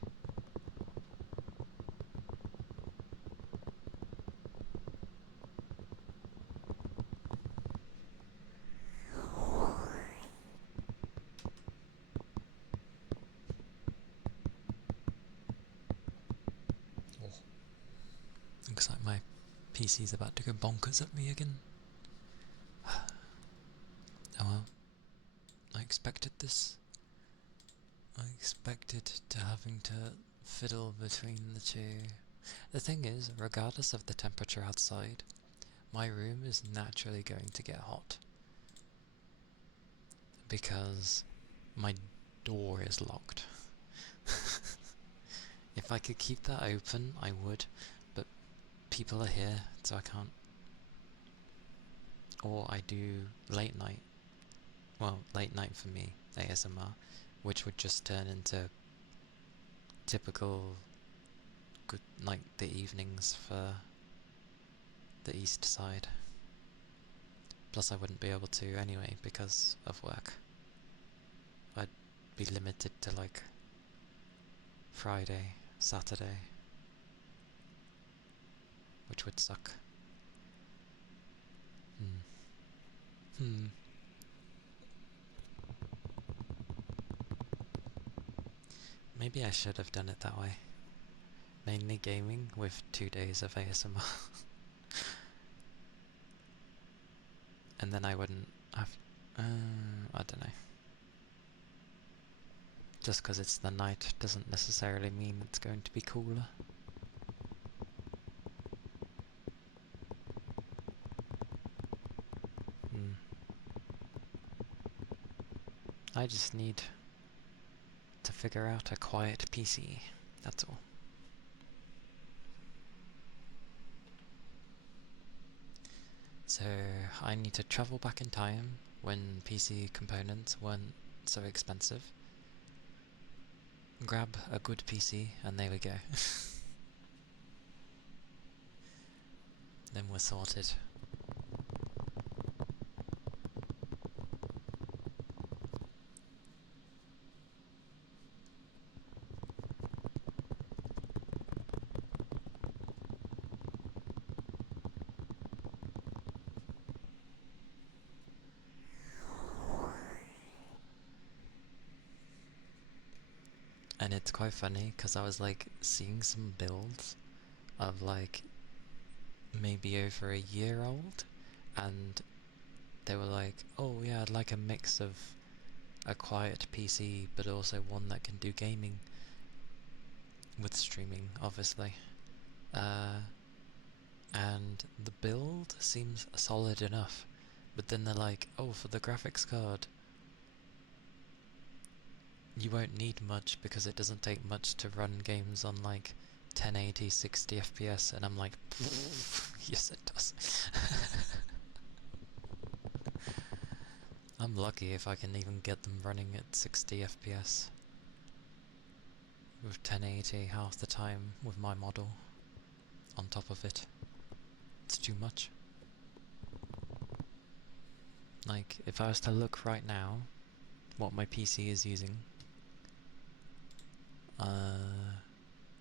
Looks like my PC's about to go bonkers at me again. Oh well. I expected this. I expected to having to fiddle between the two. The thing is, regardless of the temperature outside, my room is naturally going to get hot. Because my door is locked. If I could keep that open, I would, but people are here, so I can't. Or I do late night. Well, late night for me, ASMR, which would just turn into typical good, like the evenings for the east side. Plus I wouldn't be able to anyway because of work. I'd be limited to like Friday, Saturday, which would suck. Maybe I should have done it that way. Mainly gaming with 2 days of ASMR. And then I wouldn't have... I don't know. Just because it's the night doesn't necessarily mean it's going to be cooler. I just need to figure out a quiet PC, that's all. So I need to travel back in time when PC components weren't so expensive. Grab a good PC and there we go. Then we're sorted. And it's quite funny because I was like seeing some builds of like maybe over a year old, and they were like, oh yeah, I'd like a mix of a quiet PC but also one that can do gaming with streaming, obviously. And the build seems solid enough, but then they're like, oh, for the graphics card You won't need much because it doesn't take much to run games on like 1080 60 FPS, and I'm like, yes it does. I'm lucky if I can even get them running at 60 FPS with 1080 half the time with my model on top of it. It's too much. Like, if I was to look right now what my PC is using,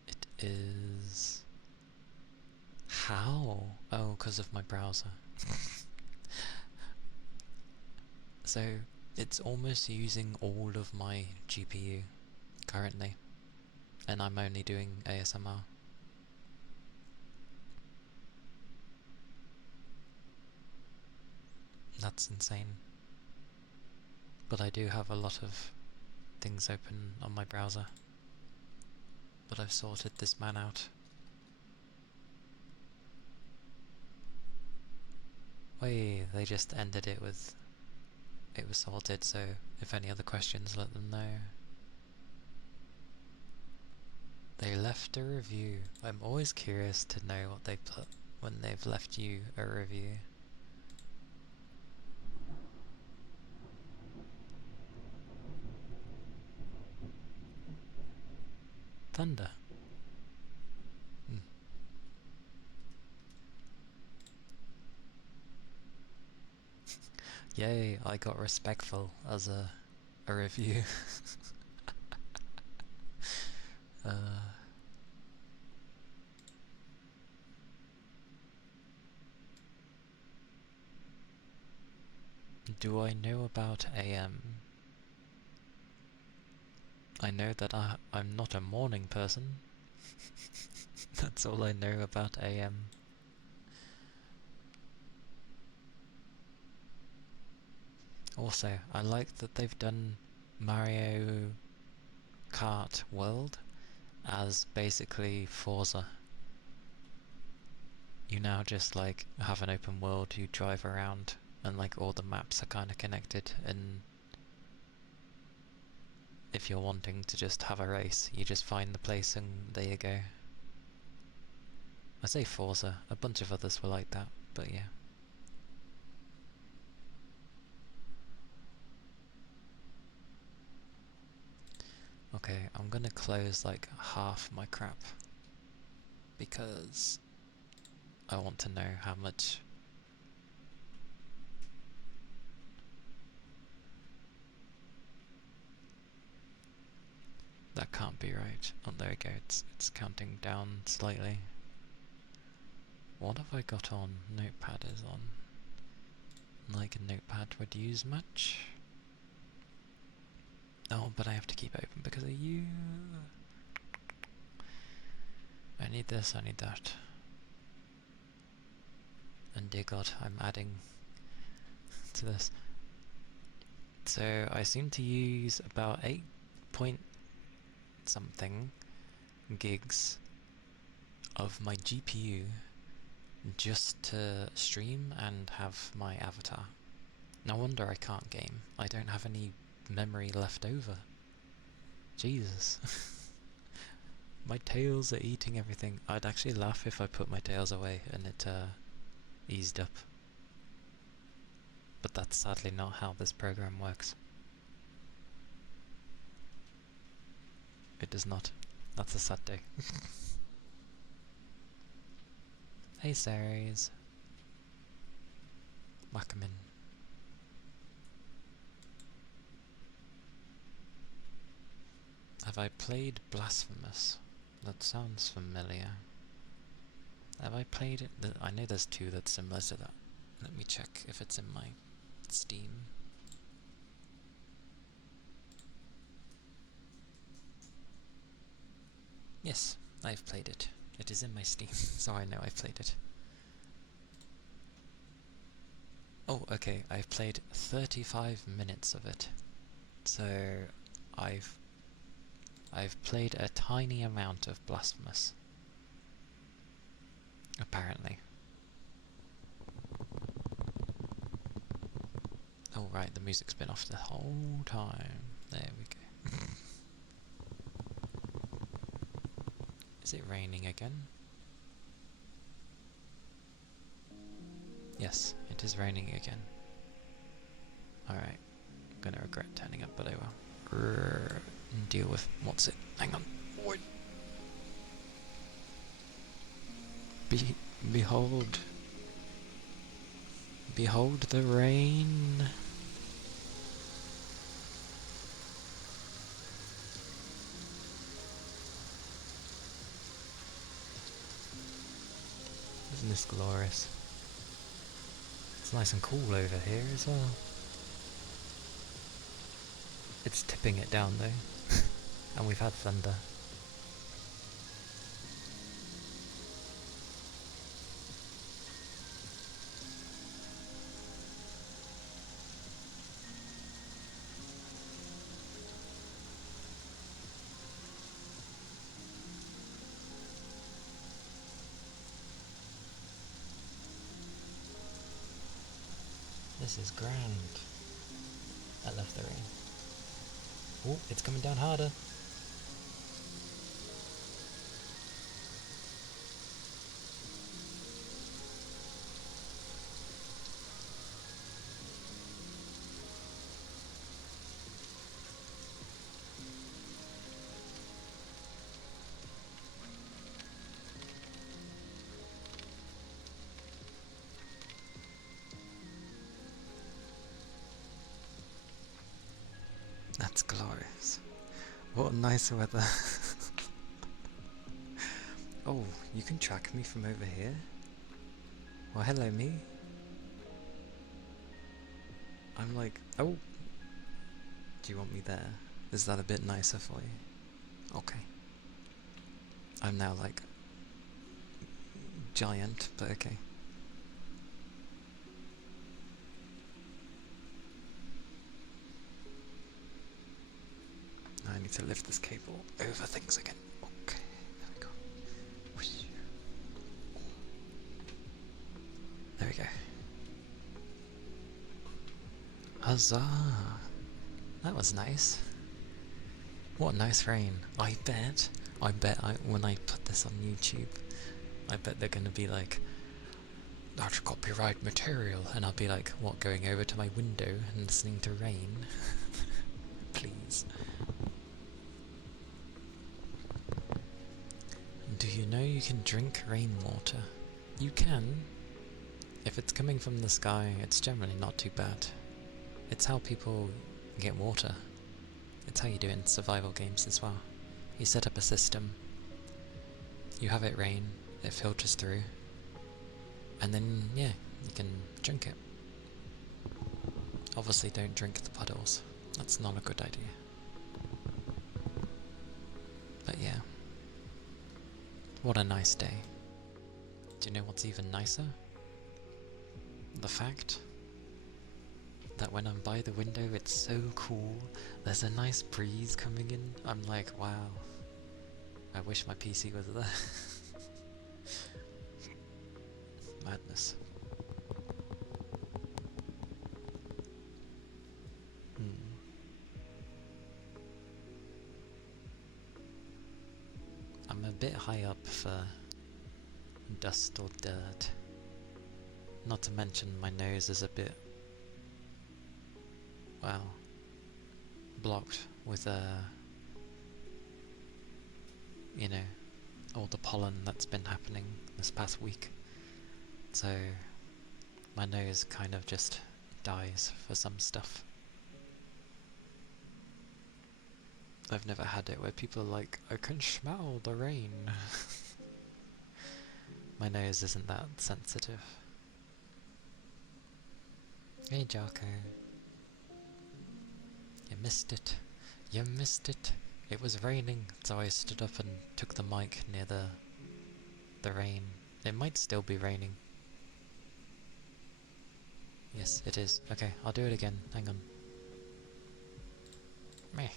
it is... How? Oh, because of my browser. So, it's almost using all of my GPU currently, and I'm only doing ASMR. That's insane. But I do have a lot of things open on my browser. But I've sorted this man out. Wait, they just ended it with it was sorted, so if any other questions, let them know. They left a review. I'm always curious to know what they put when they've left you a review. Thunder. Hmm. Yay, I got respectful as a review. uh, do I know about AM? I know that I'm not a morning person. That's all I know about AM. Also, I like that they've done Mario Kart World as basically Forza. You now just like have an open world, you drive around, and like all the maps are kind of connected, and if you're wanting to just have a race, you just find the place and there you go. I say Forza, a bunch of others were like that, but yeah. Okay, I'm gonna close like half my crap because I want to know how much. That can't be right. Oh, there we go, it's counting down slightly. What have I got on? Notepad is on. Like a notepad would use much. Oh, but I have to keep it open because of you. I need this, I need that. And dear God, I'm adding to this. So I seem to use about 8 point something gigs of my GPU just to stream and have my avatar. No wonder I can't game. I don't have any memory left over. Jesus. My tails are eating everything. I'd actually laugh if I put my tails away and it eased up. But that's sadly not how this program works. It does not. That's a sad day. Hey Ceres. Wackerman. Have I played Blasphemous? That sounds familiar. Have I played it? I know there's two that's similar to that. Let me check if it's in my Steam. Yes, I've played it. It is in my Steam, so I know I've played it. Oh, okay, I've played 35 minutes of it. So, I've played a tiny amount of Blasphemous. Apparently. Oh right, the music's been off the whole time. There we go. Is it raining again? Yes, it is raining again. Alright, I'm gonna regret turning up, but I will. Deal with what's it? Hang on. Wait. Behold. Behold the rain. Isn't this glorious? It's nice and cool over here as well. It's tipping it down though. And we've had thunder. This is grand. I love the rain. Oh, it's coming down harder. That's glorious. What nice weather. Oh, you can track me from over here? Well, hello me. I'm like, oh. Do you want me there? Is that a bit nicer for you? Okay. I'm now like giant, but okay. I need to lift this cable over things again. Okay, there we go. Whoosh. There we go. Huzzah! That was nice. What a nice rain. I bet when I put this on YouTube, I bet they're gonna be like, that's copyright material, and I'll be like, what, going over to my window and listening to rain? Please. Do you know you can drink rainwater? You can. If it's coming from the sky, it's generally not too bad. It's how people get water. It's how you do it in survival games as well. You set up a system, you have it rain, it filters through, and then, yeah, you can drink it. Obviously don't drink the puddles. That's not a good idea. But yeah. What a nice day. Do you know what's even nicer? The fact that when I'm by the window it's so cool, there's a nice breeze coming in. I'm like, wow. I wish my PC was there. Madness. I'm a bit high up for dust or dirt. Not to mention my nose is a bit, well, blocked with you know, all the pollen that's been happening this past week. So my nose kind of just dies for some stuff. I've never had it where people are like, I can smell the rain. My nose isn't that sensitive. Hey Jarko. You missed it. You missed it. It was raining, so I stood up and took the mic near the rain. It might still be raining. Yes, it is. Okay, I'll do it again. Hang on. Meh.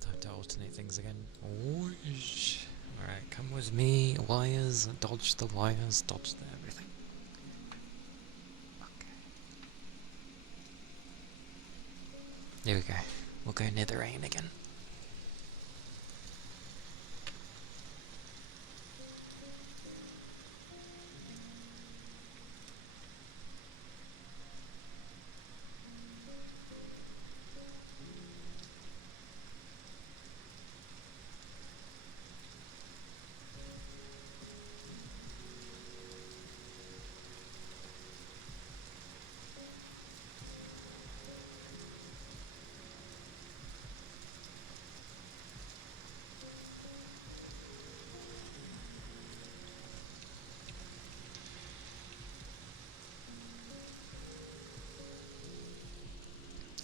Time to alternate things again. Whoosh. was me. Wires, dodge the wires, dodge the everything. Okay. There we go. We'll go near the rain again.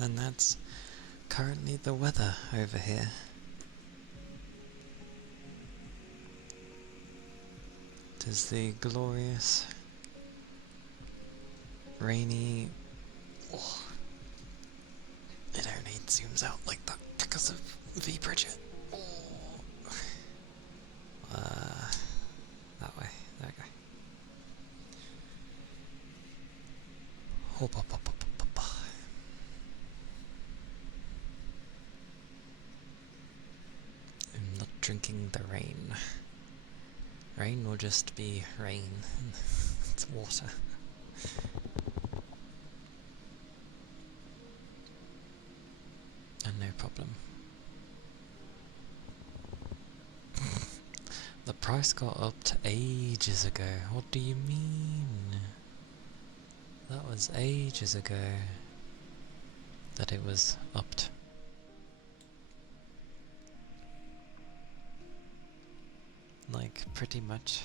And that's currently the weather over here. It is the glorious, rainy... Oh, it only zooms out like that because of V-Bridget. Oh. That way. There we go. Hop, hop, hop, hop, hop, hop. I'm not drinking the rain. Rain will just be rain. It's water. And no problem. The price got upped ages ago. What do you mean? That was ages ago that it was upped. Like, pretty much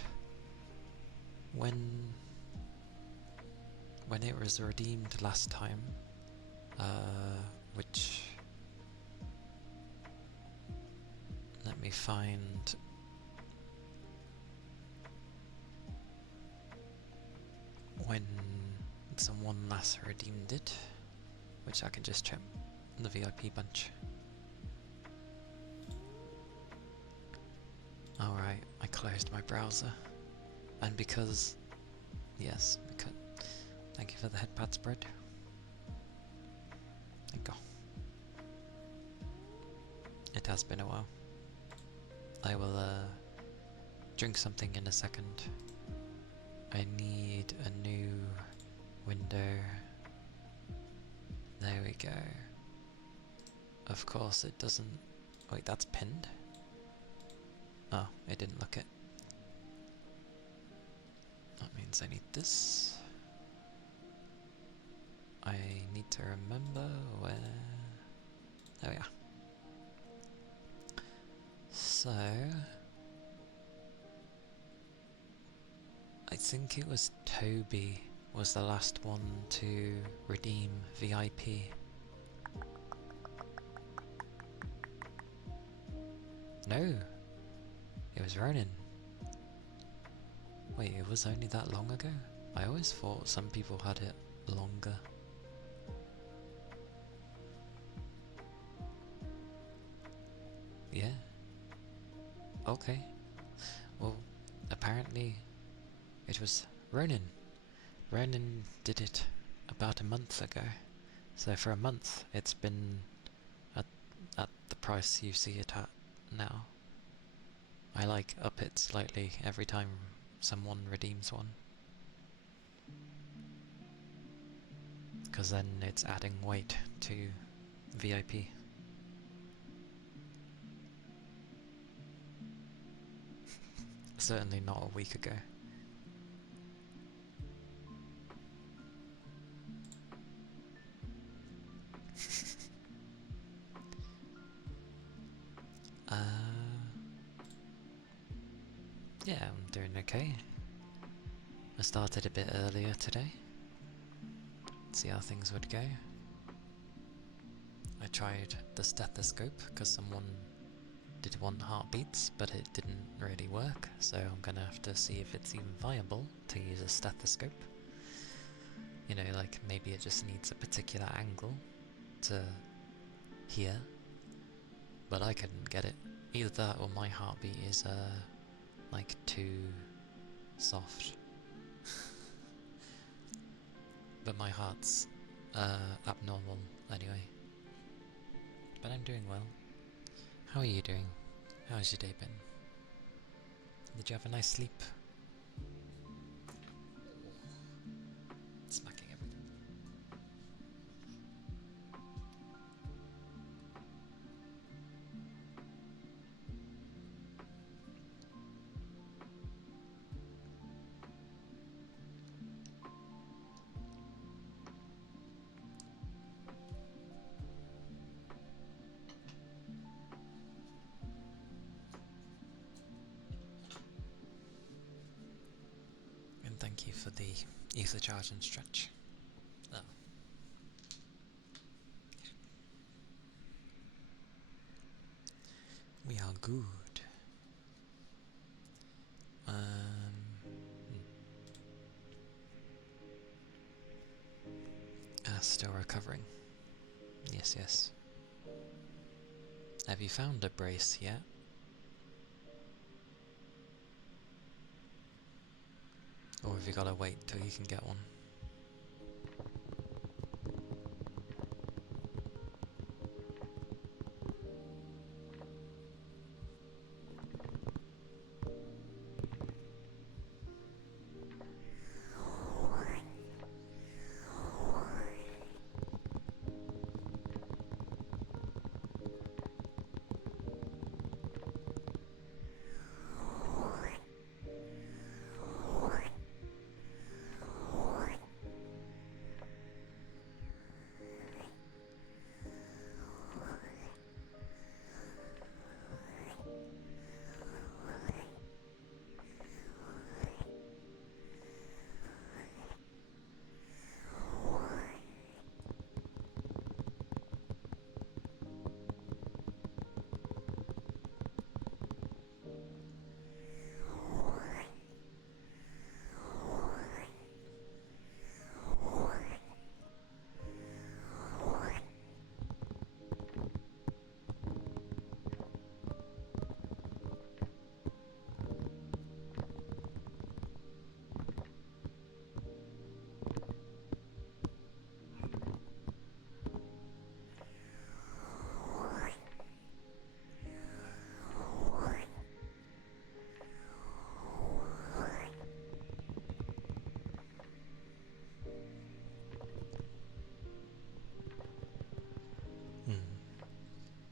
when it was redeemed last time, which, let me find, when someone last redeemed it, which I can just check the VIP bunch. Alright, I closed my browser, and because, yes, because, thank you for the headpad spread. Thank you. It has been a while. I will drink something in a second. I need a new window. There we go. Of course it doesn't... Wait, that's pinned? Oh, it didn't look it. That means I need this. I need to remember where... There we are. So... I think it was Toby was the last one to redeem VIP. No! It was Ronan. Wait, it was only that long ago? I always thought some people had it longer. Yeah. Okay. Well, apparently it was Ronan. Ronan did it about a month ago. So for a month it's been at the price you see it at now. I like up it slightly every time someone redeems one. Because then it's adding weight to VIP. Certainly not a week ago. Yeah, I'm doing okay. I started a bit earlier today. See how things would go. I tried the stethoscope because someone did want heartbeats, but it didn't really work, so I'm gonna have to see if it's even viable to use a stethoscope. You know, like maybe it just needs a particular angle to hear, but I couldn't get it. Either that or my heartbeat is like too soft. But my heart's abnormal anyway. But I'm doing well. How are you doing? How's your day been? Did you have a nice sleep? Smacking everything. And thank you for the ether charge and stretch. Oh. We are good. Still recovering. Yes, yes. Have you found a brace yet? Or have you got to wait till you can get one?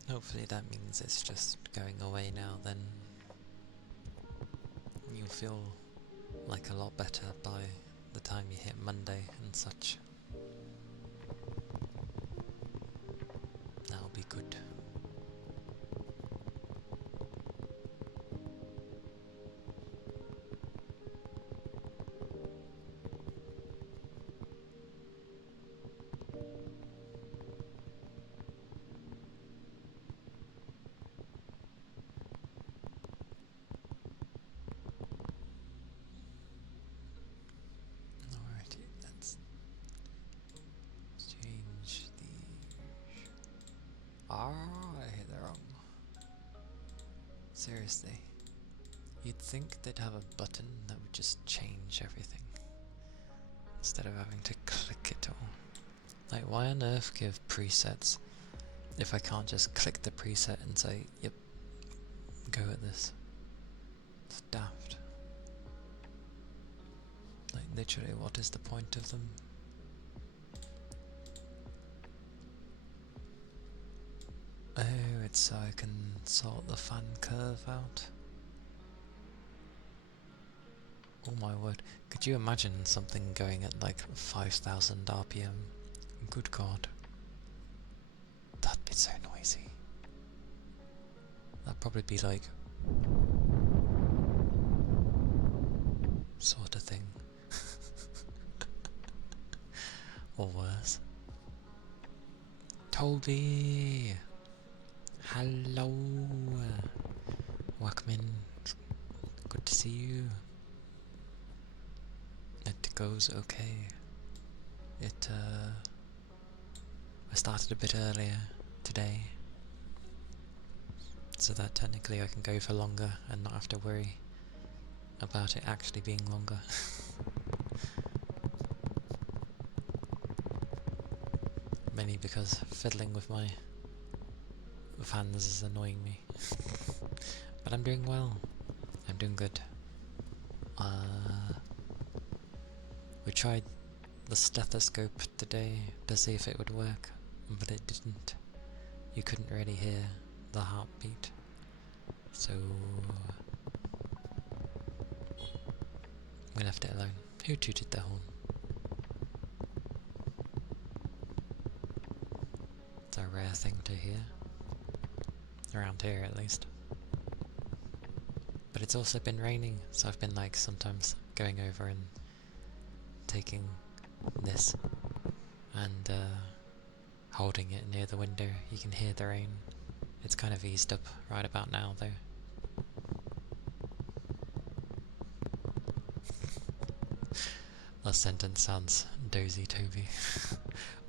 Hopefully that means it's just going away now, then you'll feel like a lot better by the time you hit Monday and such. That'll be good. Alrighty, let's change the... I hit that wrong. Seriously. You'd think they'd have a button that would just change everything, instead of having to click it all. Like, why on earth give presets if I can't just click the preset and say, yep, go at this? It's daft. Like, literally, what is the point of them? Oh, it's so I can sort the fan curve out. Oh my word, could you imagine something going at like 5,000 RPM? Good God. That'd be so noisy. That'd probably be like... sort of thing. Or worse. Toby! Hello! Wackman. Good to see you. It goes okay. I started a bit earlier today, so that technically I can go for longer and not have to worry about it actually being longer. Mainly because fiddling with my hands is annoying me. But I'm doing well. I'm doing good. We tried the stethoscope today to see if it would work, but it didn't. You couldn't really hear the heartbeat. So we left it alone. Who tooted the horn? It's a rare thing to hear. Around here at least. But it's also been raining, so I've been like sometimes going over and taking this and holding it near the window. You can hear the rain. It's kind of eased up right about now though. That sentence sounds dozy, Toby.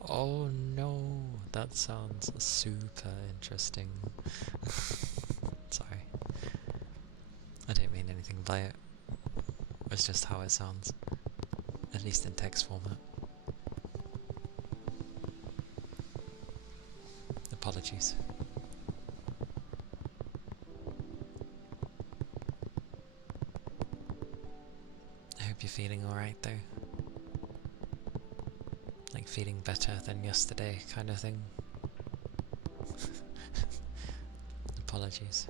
Oh no, that sounds super interesting. Sorry. I didn't mean anything by it. It's just how it sounds. At least in text format. Apologies. I hope you're feeling alright though. Like feeling better than yesterday kind of thing. Apologies.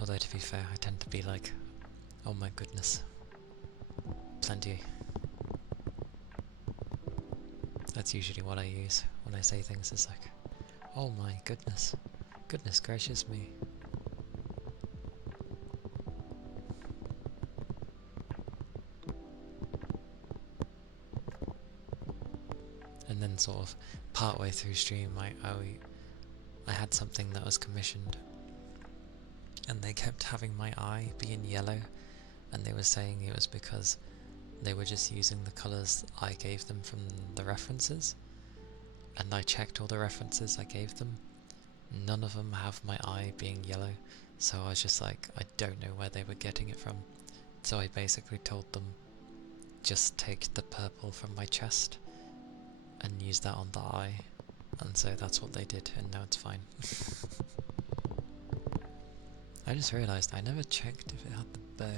Although to be fair, I tend to be like, oh my goodness, plenty. That's usually what I use when I say things, is like, oh my goodness, goodness gracious me. And then sort of partway through stream I had something that was commissioned and they kept having my eye be in yellow, and they were saying it was because they were just using the colours I gave them from the references, and I checked all the references I gave them. None of them have my eye being yellow, so I was just like, I don't know where they were getting it from. So I basically told them, just take the purple from my chest and use that on the eye, and so that's what they did, and now it's fine. I just realised I never checked if it had the bow,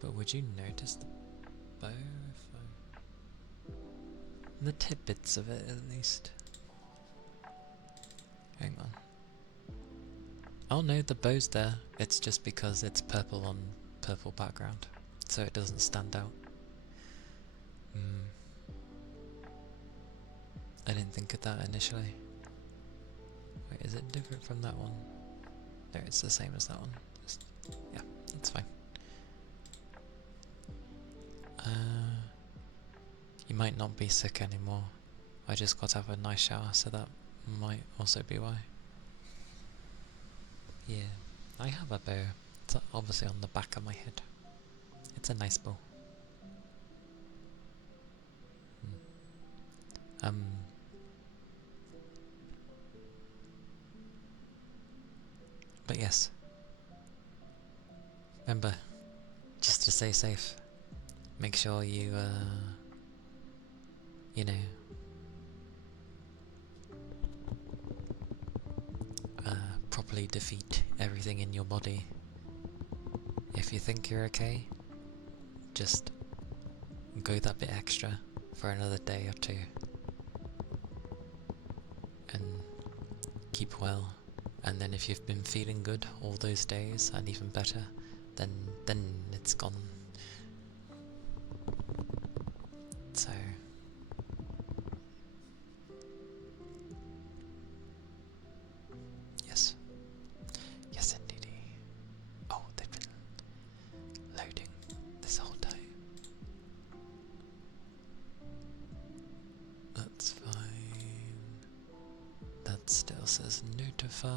but would you notice the bow if I... the tidbits of it at least. Hang on. Oh no, the bow's there, it's just because it's purple on purple background, so it doesn't stand out. I didn't think of that initially. Wait, is it different from that one? No, it's the same as that one. Just, yeah, that's fine. You might not be sick anymore. I just got to have a nice shower, so that might also be why. Yeah, I have a bow. It's obviously on the back of my head. It's a nice bow. But yes, remember, just to stay safe, make sure you, you know, properly defeat everything in your body. If you think you're okay, just go that bit extra for another day or two, and keep well. And then if you've been feeling good all those days, and even better, then it's gone. So yes. Yes indeed. Oh, they've been loading this whole time. That's fine. That still says notify.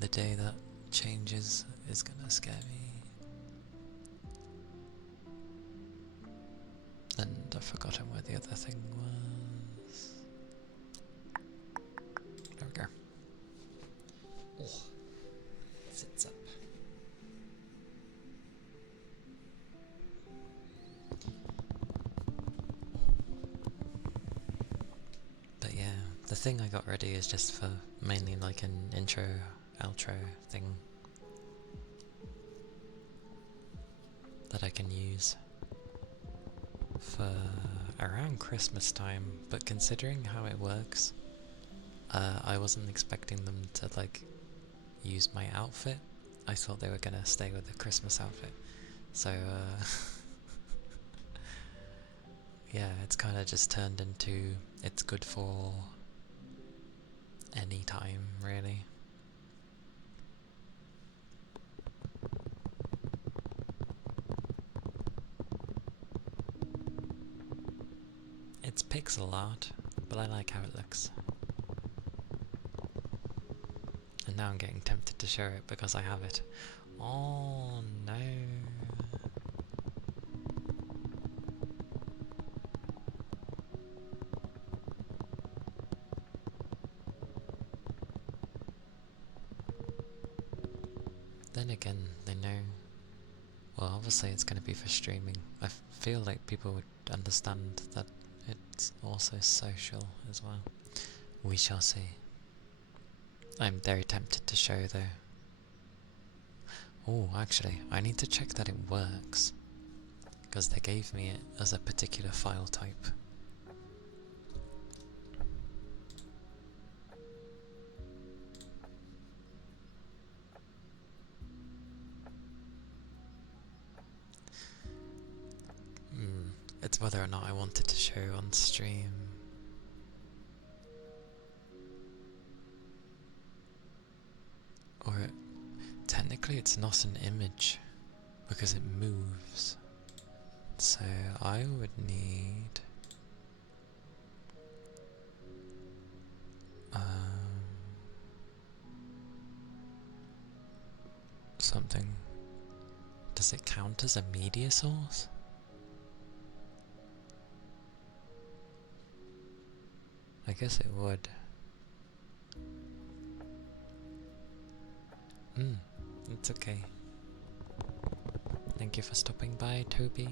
The day that changes is gonna scare me. and I've forgotten where the other thing was. There we go. Oh, sits up. But yeah, the thing I got ready is just for mainly like an intro, outro thing that I can use for around Christmas time, but considering how it works, I wasn't expecting them to like use my outfit. I thought they were gonna stay with the Christmas outfit, so yeah, it's kind of just turned into it's good for any time, really. It's pixel art, but I like how it looks. And now I'm getting tempted to show it because I have it. Oh no. Then again, they know. Well, obviously it's going to be for streaming. I feel like people would understand that it's also social as well. We shall see. I'm very tempted to show though. Oh, actually, I need to check that it works, because they gave me it as a particular file type. It's whether or not I wanted to show on stream. Or technically it's not an image, because it moves. So I would need something. Does it count as a media source? I guess it would. It's okay. Thank you for stopping by, Toby.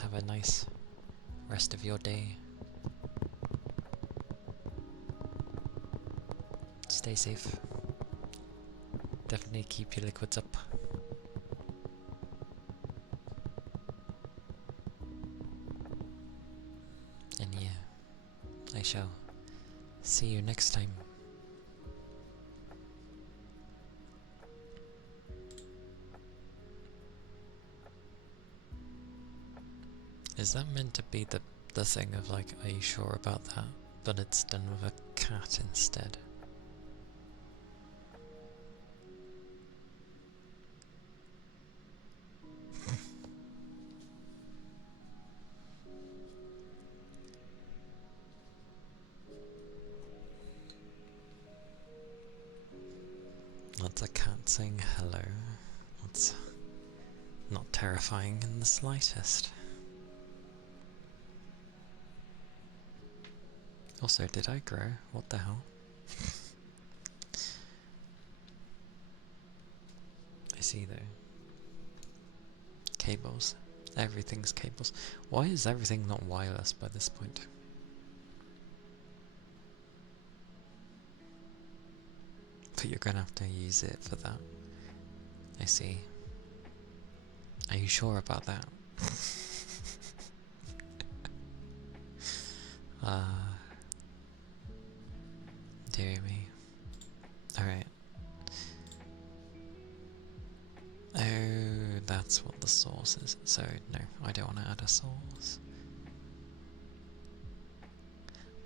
Have a nice rest of your day. Stay safe. Definitely keep your liquids up. And yeah, I shall see you next time. Is that meant to be the thing of like, are you sure about that? But it's done with a cat instead. That's a cat saying hello. That's not terrifying in the slightest. Also, did I grow? What the hell? I see though. Cables. Everything's cables. Why is everything not wireless by this point? But you're gonna have to use it for that. I see. Are you sure about that? Dear me. Alright. Oh, that's what the source is. So, no, I don't want to add a source.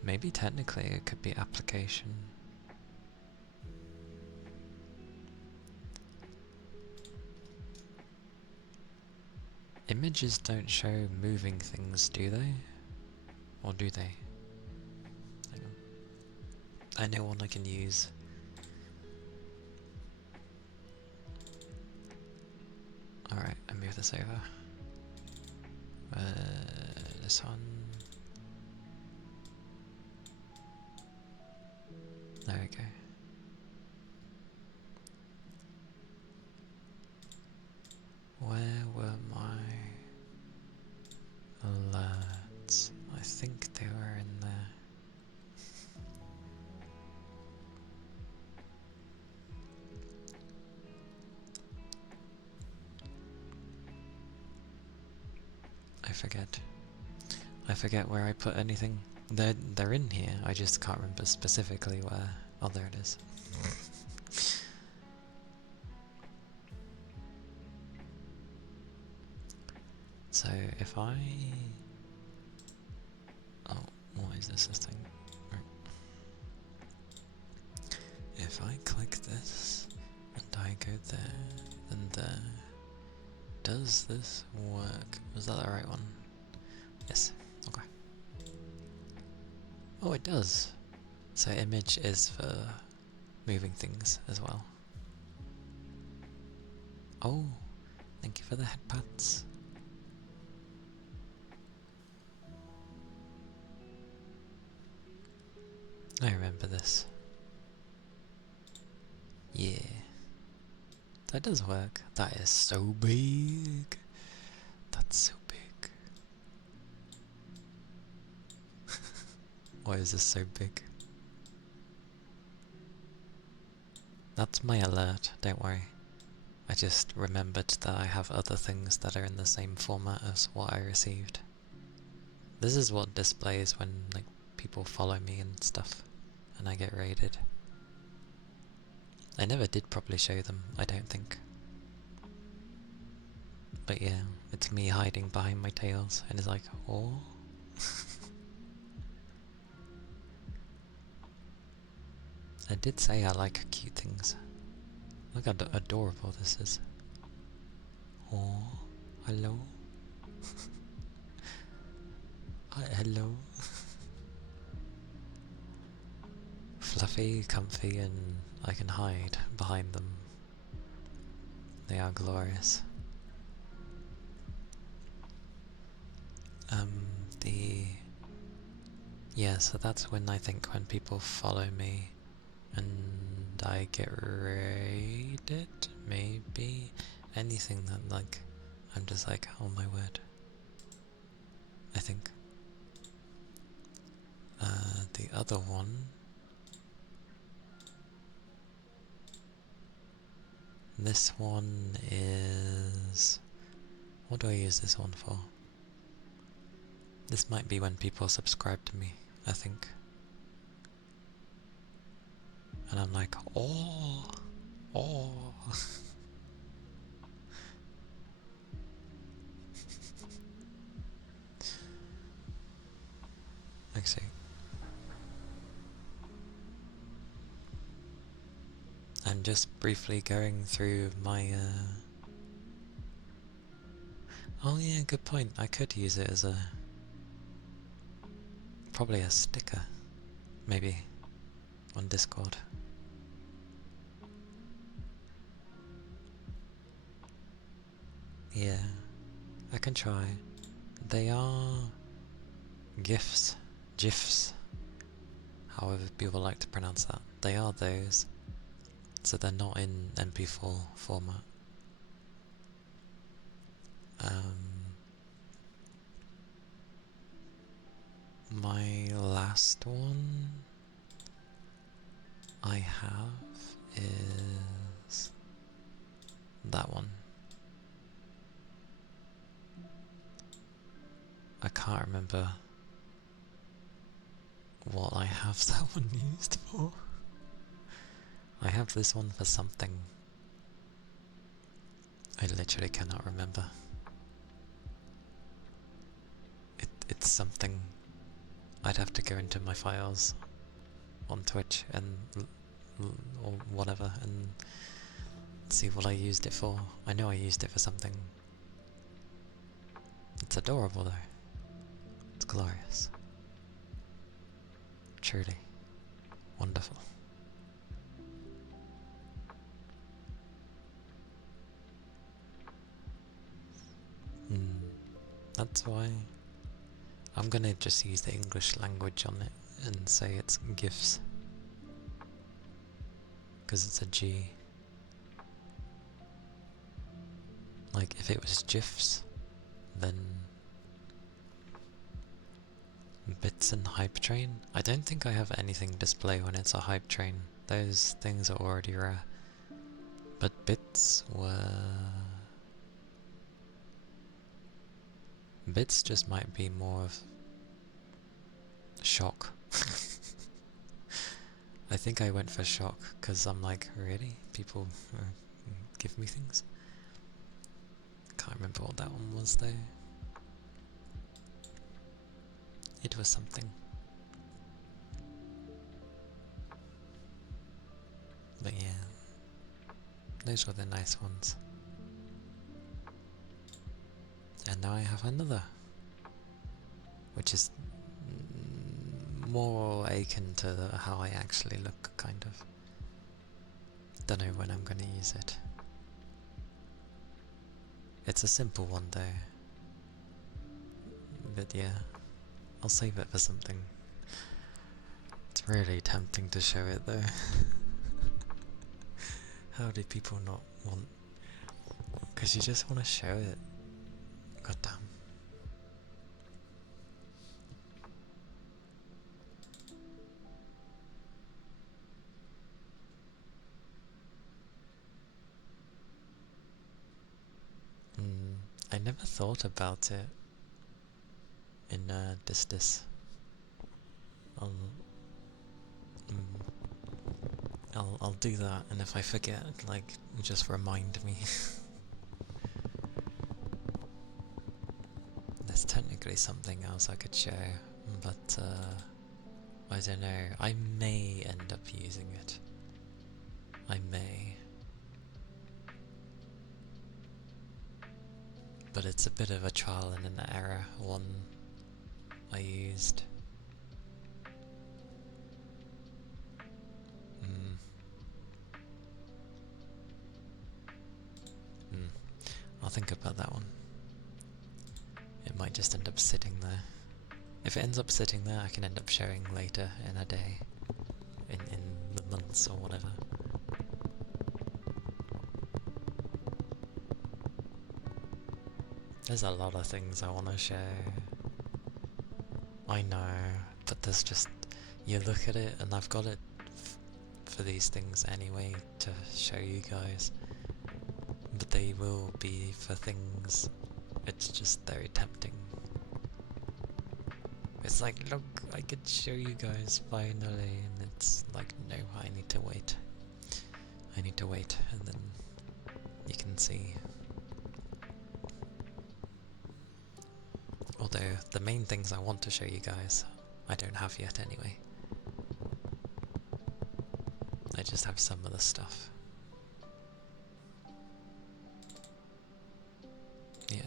Maybe technically it could be application. Images don't show moving things, do they? Or do they? Hang on. I know one I can use. Alright, I move this over. This one. There we go. Where were my alerts? I think they were in there. I forget where I put anything. They're in here, I just can't remember specifically where. Oh, there it is. So if I... Oh, what is this thing? Right. If I click this, and I go there, then there... Does this work? Was that the right one? Yes. Okay. Oh, it does. So image is for moving things as well. Oh, thank you for the head pats. I remember this. Yeah. That does work. That is so big. That's so big. Why is this so big? That's my alert, don't worry. I just remembered that I have other things that are in the same format as what I received. This is what displays when like people follow me and stuff, and I get raided. I never did properly show them, I don't think. But yeah, it's me hiding behind my tails, and it's like, oh. I did say I like cute things. Look how adorable this is. Oh, hello. Hi, hello. Fluffy, comfy, and I can hide behind them. They are glorious. Yeah, so that's when I think when people follow me and I get raided, maybe anything that like, I'm just like, oh my word. I think. The other one, this one is, what do I use this one for? This might be when people subscribe to me, I think. And I'm like, oh. Actually, I'm just briefly going through my, oh yeah, good point. I could use it as probably a sticker, maybe, on Discord. Yeah, I can try. They are GIFs, however people like to pronounce that. They are those, so they're not in MP4 format. My last one I have is that one. I can't remember what I have that one used for. I have this one for something. I literally cannot remember. It's something. I'd have to go into my files on Twitch and or whatever and see what I used it for. I know I used it for something. It's adorable though. It's glorious. Truly. Wonderful. that's why. I'm gonna just use the English language on it and say it's GIFs. Because it's a G. Like, if it was GIFs, then bits and hype train. I don't think I have anything display when it's a hype train. Those things are already rare. But bits were... Bits just might be more of shock. I think I went for shock because I'm like, really? People give me things? Can't remember what that one was though. It was something. But yeah, those were the nice ones. And now I have another, which is more akin to how I actually look, kind of. Don't know when I'm gonna use it. It's a simple one though. But yeah, I'll save it for something. It's really tempting to show it though. How do people not want... Because you just want to show it. God damn. I never thought about it in Distis. I'll do that, and if I forget, like, just remind me. There's technically something else I could show, but I don't know. I may end up using it. I may. But it's a bit of a trial and an error one I used. I'll think about that one. It might just end up sitting there. If it ends up sitting there, I can end up showing later in a day, in the months or whatever. There's a lot of things I want to show. I know, but there's just, you look at it and I've got it for these things anyway to show you guys. But they will be for things, it's just very tempting. It's like, look, I could show you guys finally, and it's like, no, I need to wait. I need to wait, and then you can see. Although, the main things I want to show you guys, I don't have yet anyway. I just have some of the stuff. Yeah,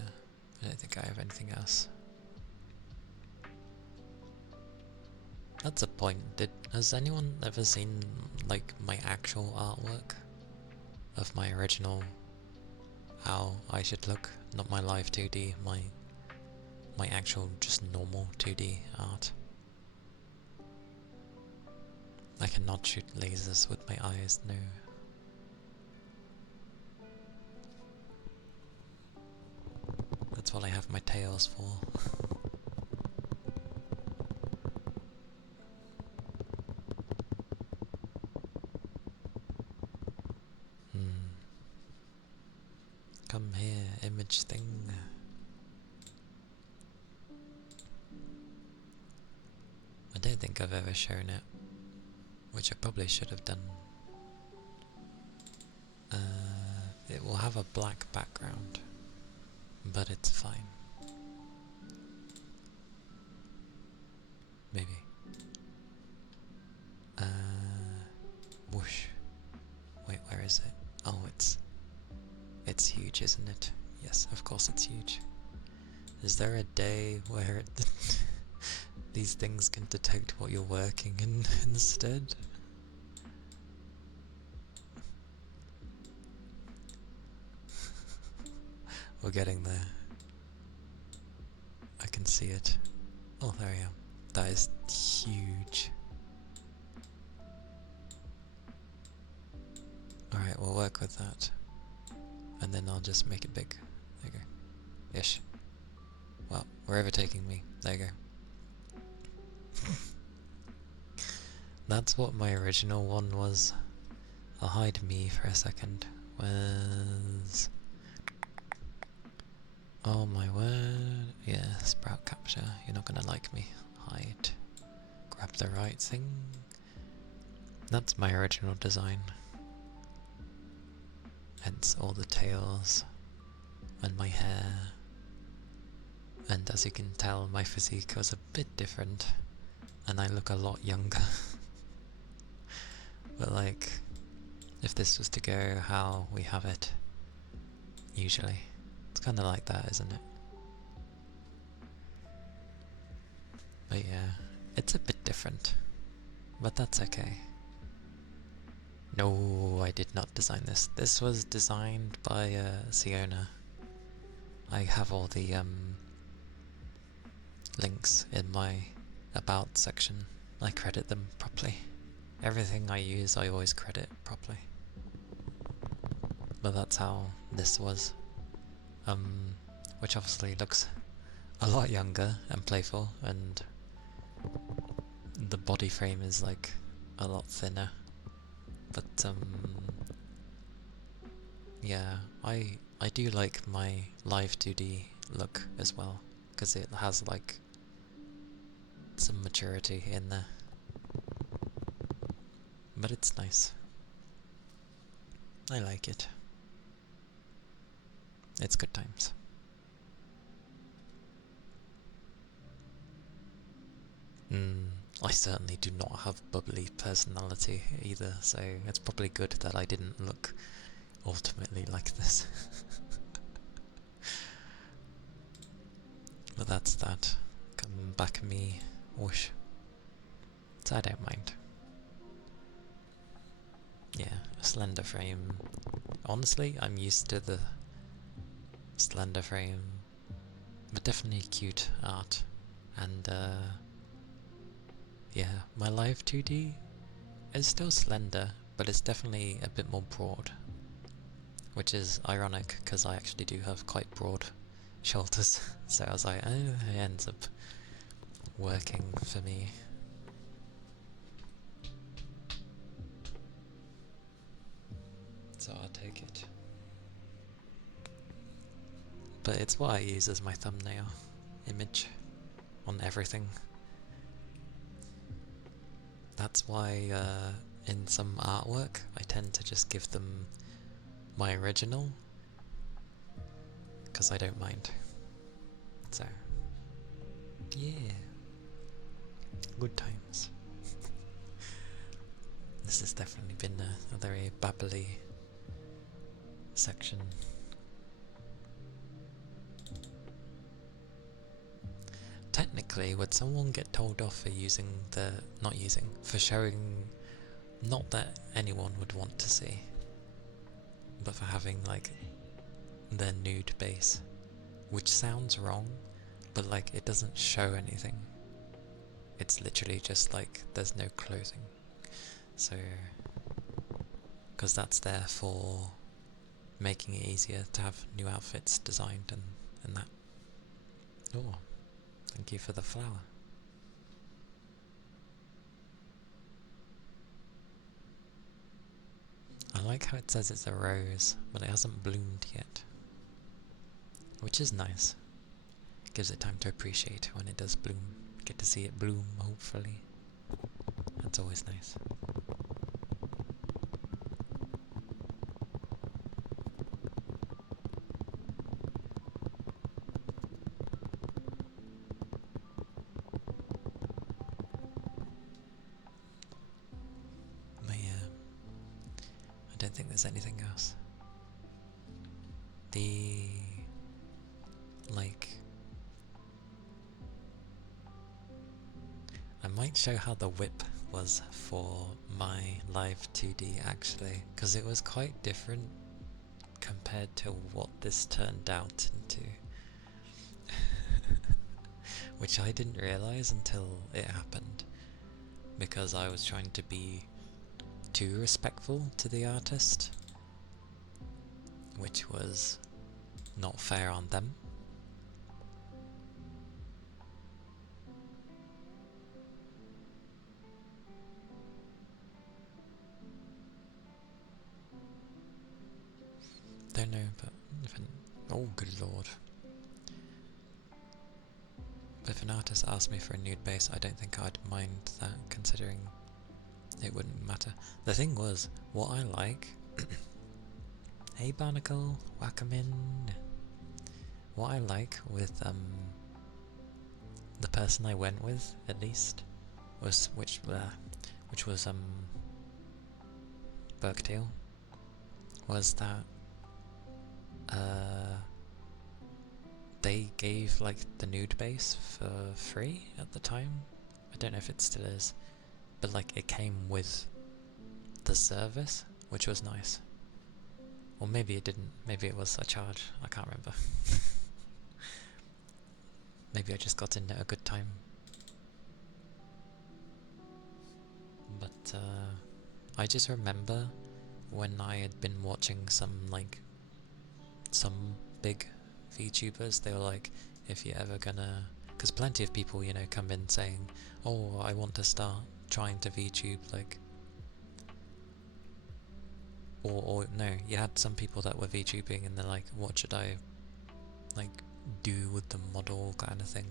I don't think I have anything else. That's a point. Has anyone ever seen, like, my actual artwork? Of my original, how I should look? Not my live 2D, my actual, just normal 2D art. I cannot shoot lasers with my eyes, no. That's what I have my tails for. Come here, image thing. I don't think I've ever shown it, which I probably should have done. It will have a black background, but it's fine. Maybe. Whoosh. Wait, where is it? Oh, it's huge, isn't it? Yes, of course it's huge. Is there a day where these things can detect what you're working in instead? We're getting there. I can see it. Oh, there I am. That is huge. Alright, we'll work with that. And then I'll just make it big. There you go. Ish. Well, wherever taking me. There you go. That's what my original one was. I'll hide me for a second. Was... Oh my word. Yeah, sprout capture. You're not gonna like me. Hide. Grab the right thing. That's my original design. Hence all the tails. And my hair. And as you can tell, my physique was a bit different. And I look a lot younger. But like, if this was to go how we have it, usually, it's kind of like that, isn't it? But yeah, it's a bit different, but that's okay. No, I did not design this. This was designed by Siona. I have all the links in my about section. I credit them properly. Everything I use, I always credit properly. But that's how this was. Which obviously looks a lot younger and playful, and the body frame is like a lot thinner. But yeah, I do like my live 2D look as well, because it has like some maturity in there. But it's nice. I like it. It's good times. I certainly do not have bubbly personality either, so it's probably good that I didn't look ultimately like this. But that's that. Come back me, whoosh. So I don't mind. Yeah, a slender frame. Honestly, I'm used to the slender frame, but definitely cute art. And yeah, my live 2D is still slender, but it's definitely a bit more broad, which is ironic because I actually do have quite broad shoulders. So I was like, oh, it ends up working for me. So I'll take it. But it's what I use as my thumbnail image on everything. That's why in some artwork I tend to just give them my original, because I don't mind. So, yeah. Good times. This has definitely been a very babbly section. Technically, would someone get told off for using the... for showing... not that anyone would want to see, but for having, like, their nude base? Which sounds wrong, but, like, it doesn't show anything. It's literally just, like, there's no clothing. So... because that's there for making it easier to have new outfits designed and that. Oh. Thank you for the flower. I like how it says it's a rose, but it hasn't bloomed yet. Which is nice. Gives it time to appreciate when it does bloom. Get to see it bloom, hopefully. That's always nice. I don't think there's anything else. I might show how the whip was for my live 2D actually, because it was quite different compared to what this turned out into. which I didn't realise until it happened, because I was trying to be too respectful to the artist, which was not fair on them. Don't know, but oh good lord. If an artist asked me for a nude base, I don't think I'd mind that, considering it wouldn't matter. The thing was, what I like... Hey Barnacle, welcome in! What I like with the person I went with, at least, was which was Burktail, was that they gave like the nude base for free at the time. I don't know if it still is, but like it came with the service, which was nice. Or maybe it didn't, maybe it was a charge, I can't remember. Maybe I just got in at a good time. But I just remember when I had been watching some big VTubers, they were like, if you're ever gonna... Because plenty of people, you know, come in saying, oh, I want to start trying to VTube, like... Or no, you had some people that were VTubing and they're like, what should I, like, do with the model kind of thing.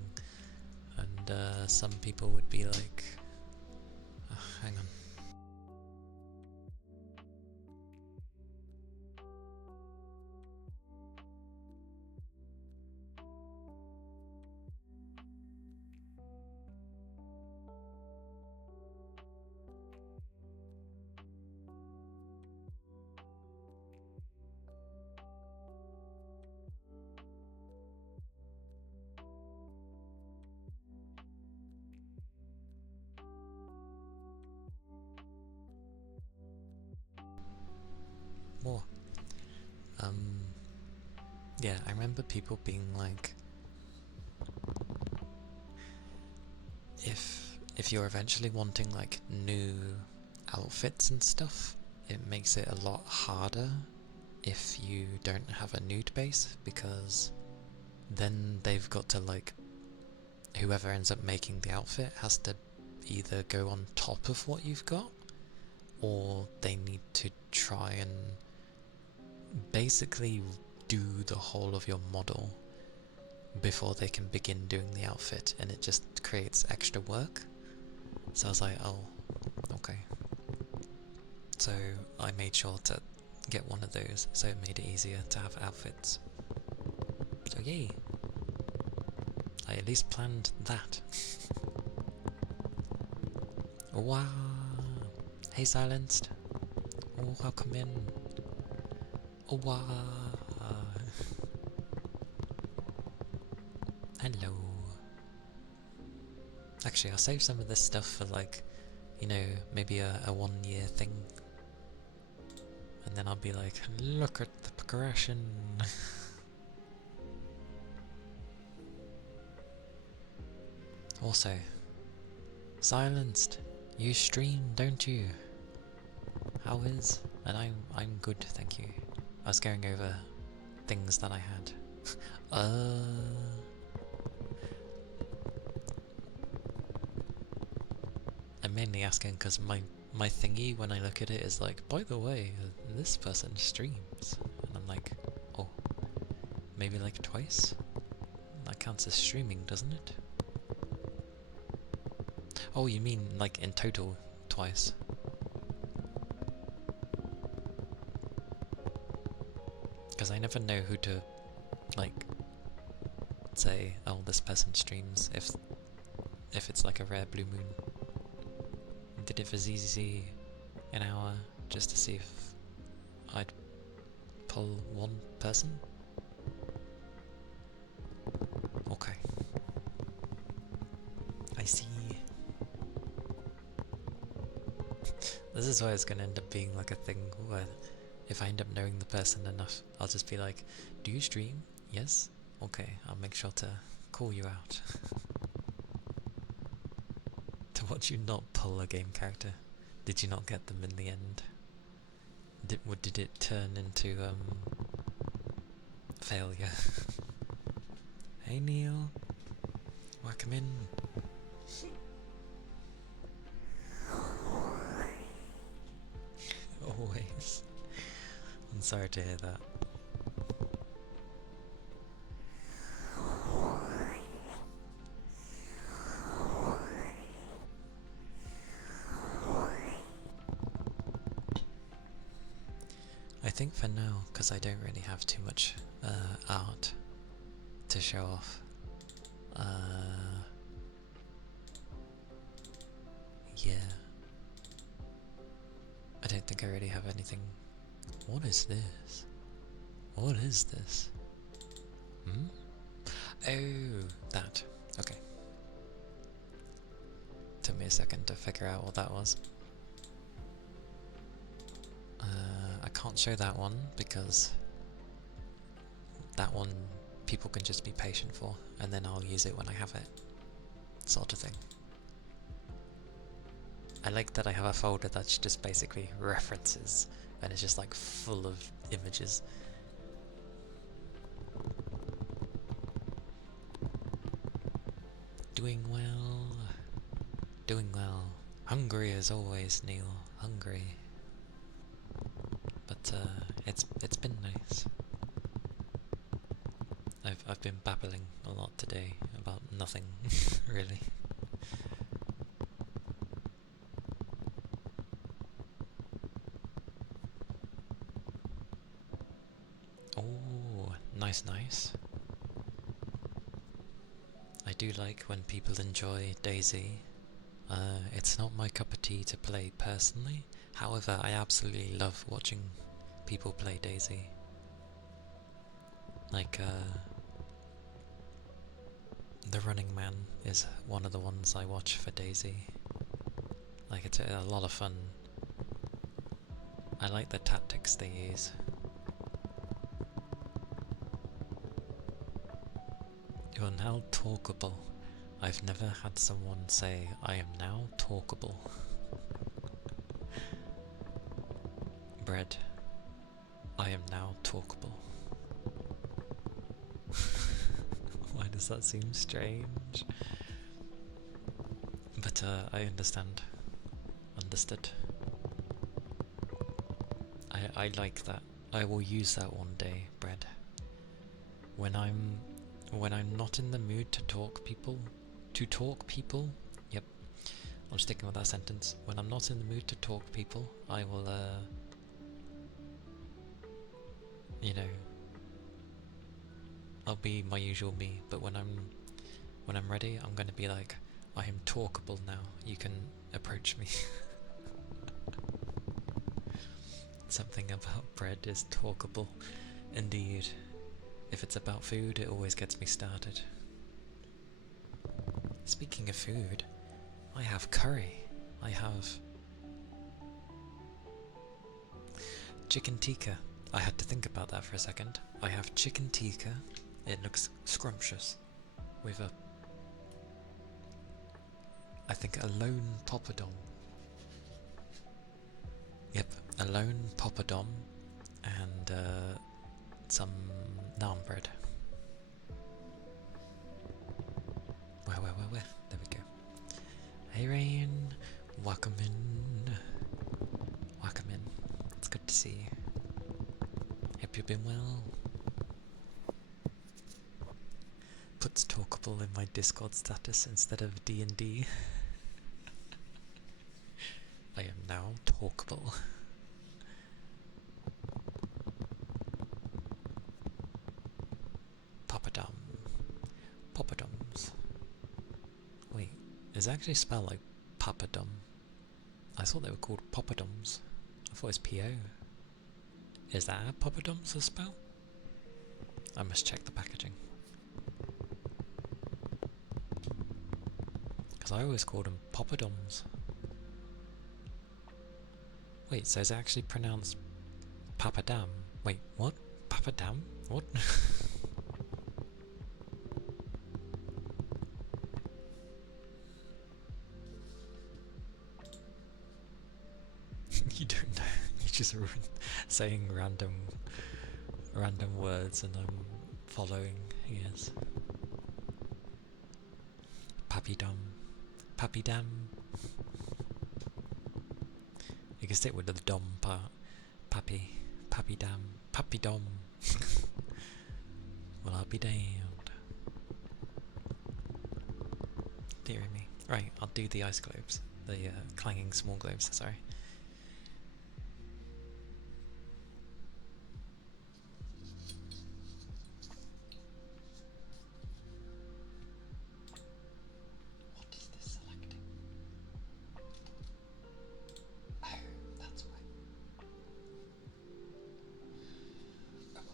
And some people would be like... hang on. More. Yeah, I remember people being like, if you're eventually wanting like new outfits and stuff, it makes it a lot harder if you don't have a nude base, because then they've got to like, whoever ends up making the outfit has to either go on top of what you've got, or they need to try and basically do the whole of your model before they can begin doing the outfit, and it just creates extra work. So I was like, oh, okay. So I made sure to get one of those, so it made it easier to have outfits. So yay! I at least planned that. Wow! Hey Silenced! Oh, welcome in! Oh, wow! Hello! Actually, I'll save some of this stuff for like, you know, maybe a 1 year thing. And then I'll be like, look at the progression! Also, Silenced, you stream, don't you? How is? And I'm good, thank you. I was going over things that I had. I'm mainly asking because my thingy when I look at it is like, by the way, this person streams, and I'm like, oh, maybe like twice? That counts as streaming, doesn't it? Oh, you mean like in total twice? Because I never know who to like say, oh, this person streams if it's like a rare blue moon. Did it for ZZ an hour just to see if I'd pull one person. Okay. I see. This is why it's gonna end up being like a thing where if I end up knowing the person enough, I'll just be like, do you stream? Yes? Okay, I'll make sure to call you out. How'd you not pull a game character? Did you not get them in the end? Did it turn into failure? Hey Neil, welcome in. Always. I'm sorry to hear that. I think for now, because I don't really have too much art to show off, yeah, I don't think I really have anything. What is this? What is this? Hmm? Oh, that. Okay. Took me a second to figure out what that was. I can't show that one because that one people can just be patient for, and then I'll use it when I have it, sort of thing. I like that I have a folder that's just basically references, and it's just like full of images. Doing well. Doing well. Hungry as always, Neil. Hungry. But it's been nice. I've been babbling a lot today about nothing, really. Oh, nice. I do like when people enjoy DayZ. It's not my cup of tea to play personally, however I absolutely love watching people play DayZ. Like, The Running Man is one of the ones I watch for DayZ. Like, it's a lot of fun. I like the tactics they use. You're now talkable. I've never had someone say, I am now talkable. Bread. I am now talkable. Why does that seem strange? But I understand. Understood. I like that. I will use that one day, Bread. When I'm not in the mood to talk people, yep, I'm sticking with that sentence. When I'm not in the mood to talk people, I will, you know, I'll be my usual me. But when I'm ready, I'm going to be like, I am talkable now. You can approach me. Something about bread is talkable, indeed. If it's about food, it always gets me started. Speaking of food, I have curry. I have chicken tikka. I had to think about that for a second. I have chicken tikka. It looks scrumptious. With I think a lone poppadom. Yep, a lone poppadom and some naan bread. Where? There we go. Hey Rain, welcome in. Welcome in. It's good to see you. Hope you've been well. Puts talkable in my Discord status instead of D&D. I am now talkable. Poppadom. Poppadoms. Wait, is it actually spelled like Papadom? I thought they were called poppadoms. I thought it was P-O. Is that how poppadoms are spelled? I must check the packaging. Because I always called them poppadoms. Wait, so is it actually pronounced Papadam? Wait, what? Papadam? What? You don't know. You're just saying random words and I'm following. Yes. Pappy dum. Pappy dam. You can stick with the dom part. Pappy. Pappy dam. Pappy dom. Well, I'll be damned. Dear me. Right, I'll do the ice globes. The clanging small globes, sorry. What is this selecting? Oh, that's why. Oh, well.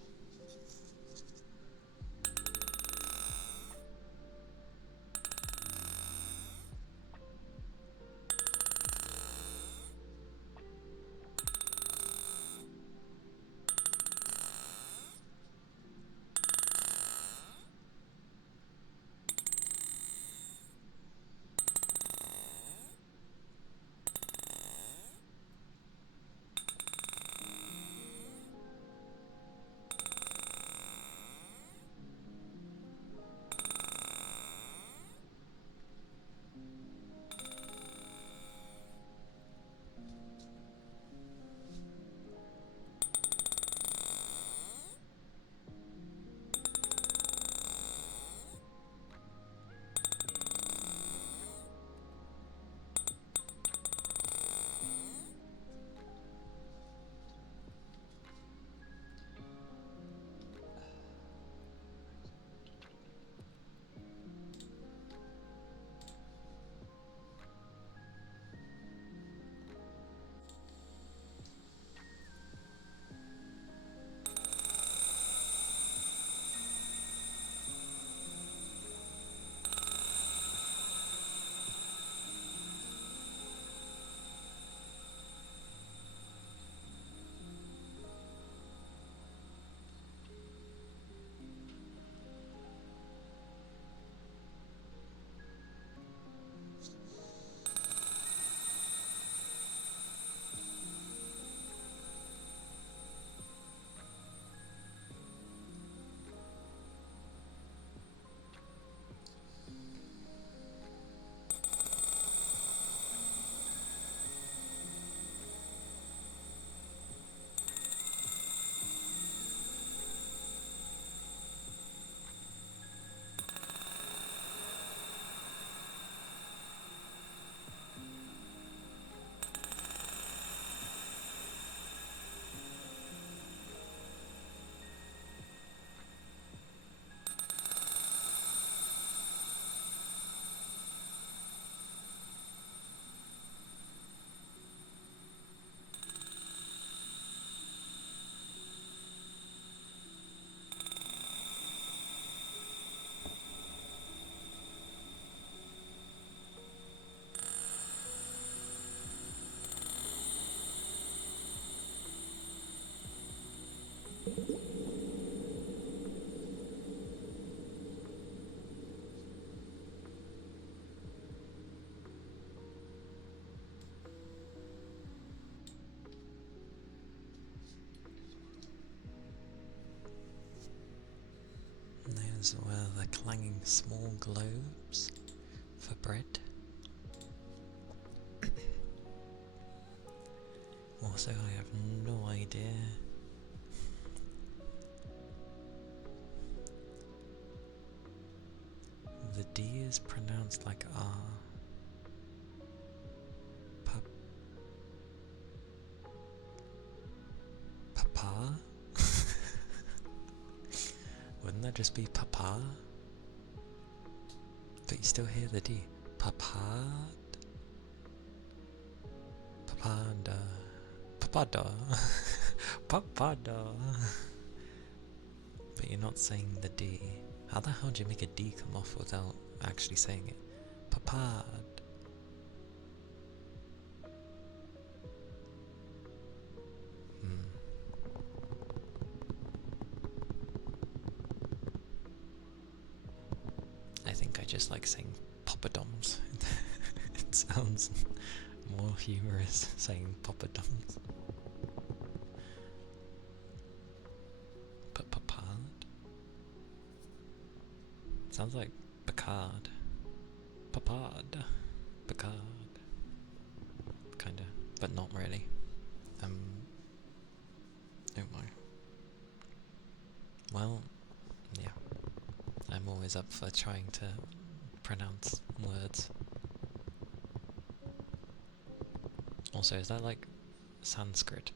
Those were the clanging small globes for bread. Also, I have no idea the D is pronounced like R. Papa? Wouldn't that just be papa? But you still hear the D. Papa? Papada. Papada. Papada. But you're not saying the D. How the hell do you make a D come off without actually saying it? Papad. I think I just like saying poppadoms. It sounds more humorous saying poppadoms. But papad? Sounds like Picard. Papad. Picard. Kinda, but not really. Oh my. Well, yeah. I'm always up for trying to pronounce words. Also, is that like Sanskrit?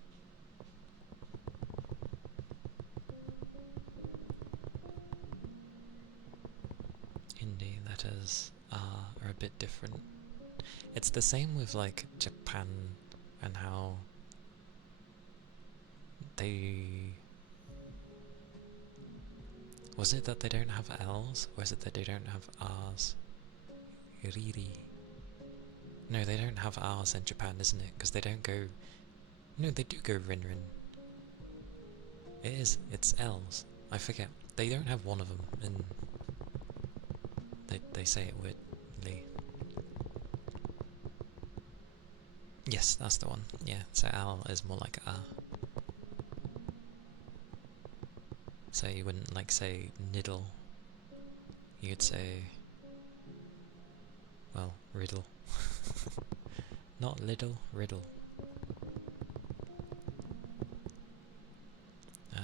Hindi letters are a bit different. It's the same with like Japan and how they... Was it that they don't have L's, or is it that they don't have R's? Riri. No, they don't have R's in Japan, isn't it? Because they don't go... No, they do go Rin Rin. It is, it's L's. I forget. They don't have one of them, and they say it weirdly. Yes, that's the one. Yeah, so L is more like R. So you wouldn't like say niddle. You'd say, well, riddle. Not little, riddle. A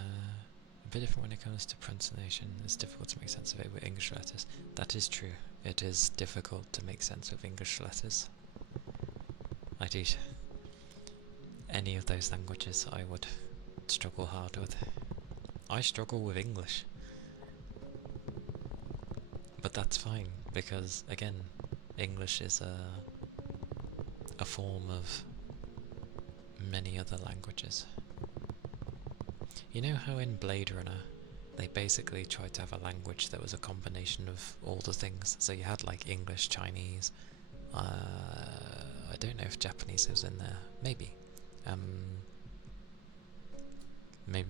bit different when it comes to pronunciation. It's difficult to make sense of it with English letters. That is true. It is difficult to make sense of English letters. I do. Any of those languages I would struggle hard with. I struggle with English. But that's fine, because again, English is a form of many other languages. You know how in Blade Runner, they basically tried to have a language that was a combination of all the things. So you had like English, Chinese, I don't know if Japanese was in there, maybe. Maybe,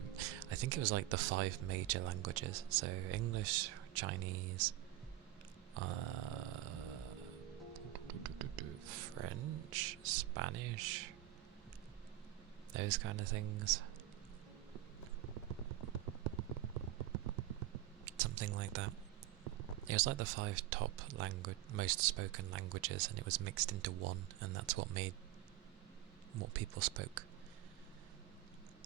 I think it was like the 5 major languages. So English, Chinese, French, Spanish, those kind of things. Something like that. It was like the 5 top most spoken languages, and it was mixed into one, and that's what made what people spoke.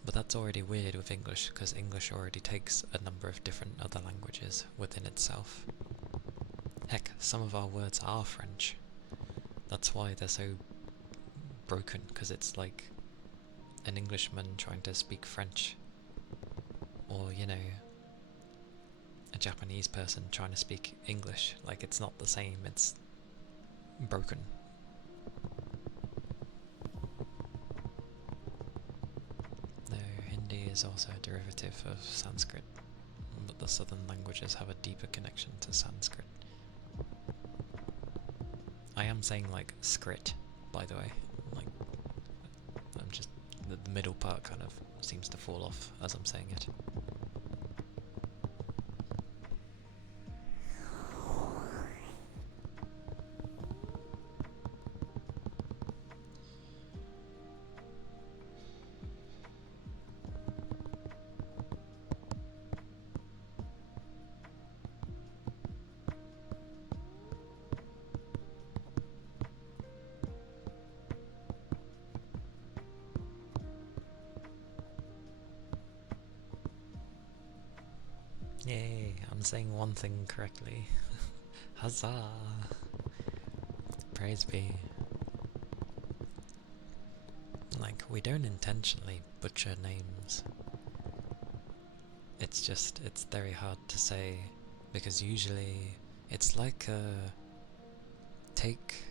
But that's already weird with English, because English already takes a number of different other languages within itself. Heck, some of our words are French. That's why they're so broken, because it's like an Englishman trying to speak French. Or, you know, a Japanese person trying to speak English. Like, it's not the same, it's broken. No, Hindi is also a derivative of Sanskrit, but the southern languages have a deeper connection to Sanskrit. I am saying like skrit, by the way. Like, I'm just, the middle part kind of seems to fall off as I'm saying it. Yay, I'm saying one thing correctly. Huzzah! Praise be. Like, we don't intentionally butcher names. It's just, it's very hard to say, because usually it's like take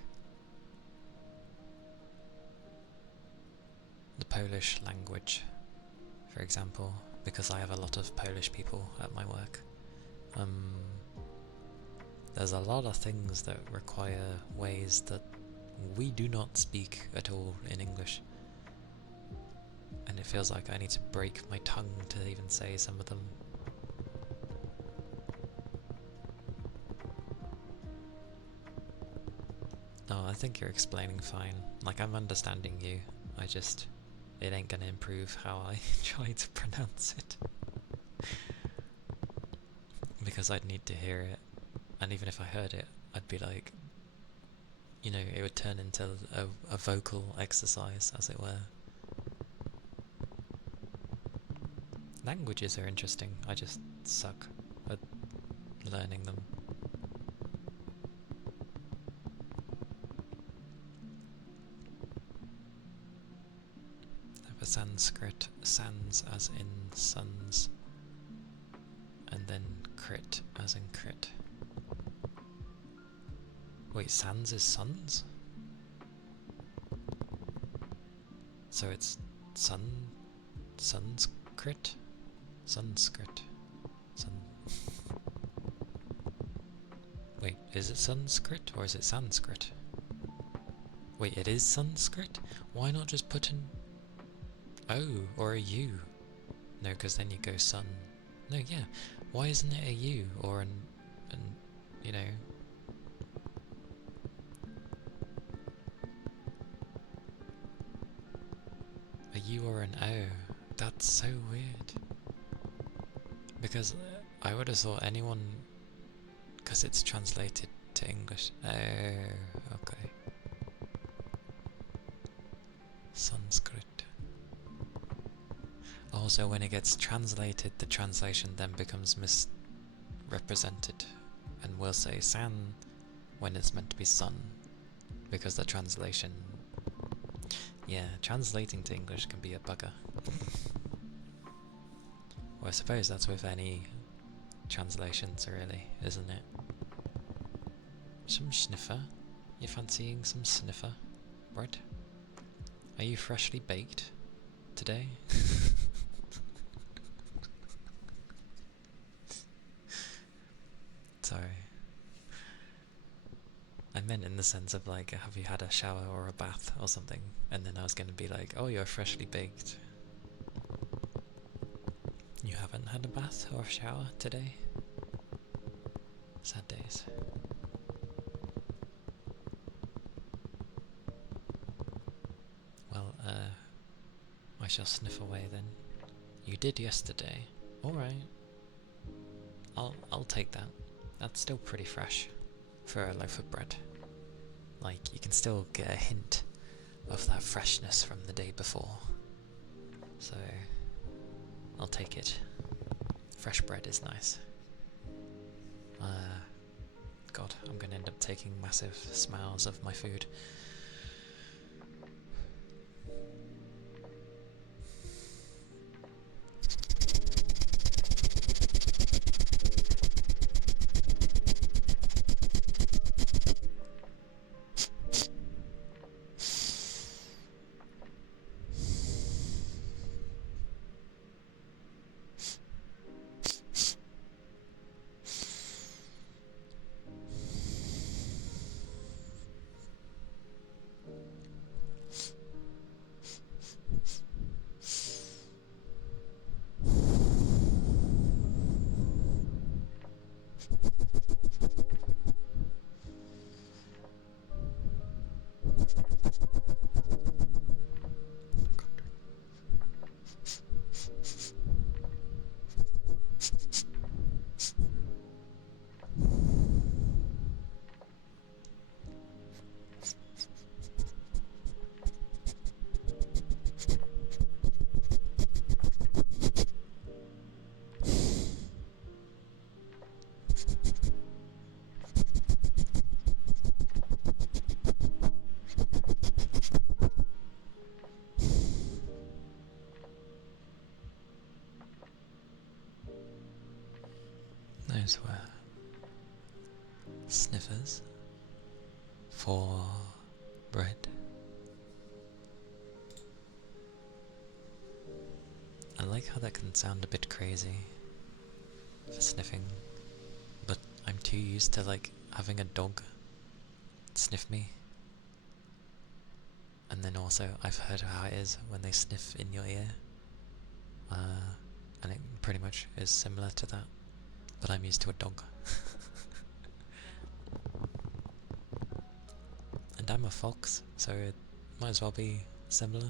the Polish language, for example, because I have a lot of Polish people at my work. There's a lot of things that require ways that we do not speak at all in English. And it feels like I need to break my tongue to even say some of them. Oh, I think you're explaining fine. Like, I'm understanding you. It ain't gonna improve how I try to pronounce it. Because I'd need to hear it. And even if I heard it, I'd be like, you know, it would turn into a vocal exercise, as it were. Languages are interesting. I just suck at learning them. Have a Sanskrit, sans as in sons, and then crit as in crit. Wait, sans is sons? So it's Sanskrit? Sanskrit. Wait, is it Sanskrit or is it Sanskrit? Wait, it is Sanskrit? Why not just put an O or a U? No, because then you go sun. No, yeah. Why isn't it a U or an you know? A U or an O. That's so weird. Because I would have thought anyone, because it's translated to English. Oh, okay. Sanskrit. Also, when it gets translated, the translation then becomes misrepresented, and we'll say san when it's meant to be sun, because the translation. Yeah, translating to English can be a bugger. Well, I suppose that's with any translations, really, isn't it? Some sniffer? You fancying some sniffer? Bread? Are you freshly baked today? Sorry. I meant in the sense of like, have you had a shower or a bath or something? And then I was going to be like, oh, you're freshly baked. You haven't had a bath or a shower today? Sad days. Well, I shall sniff away then. You did yesterday. Alright. I'll take that. That's still pretty fresh for a loaf of bread. Like, you can still get a hint of that freshness from the day before. So, I'll take it. Fresh bread is nice. God, I'm gonna end up taking massive smells of my food. Those were sniffers for bread. I like how that can sound a bit crazy for sniffing, but I'm too used to like having a dog sniff me. And then also I've heard how it is when they sniff in your ear, and it pretty much is similar to that. But I'm used to a dog. And am a fox, so it might as well be similar.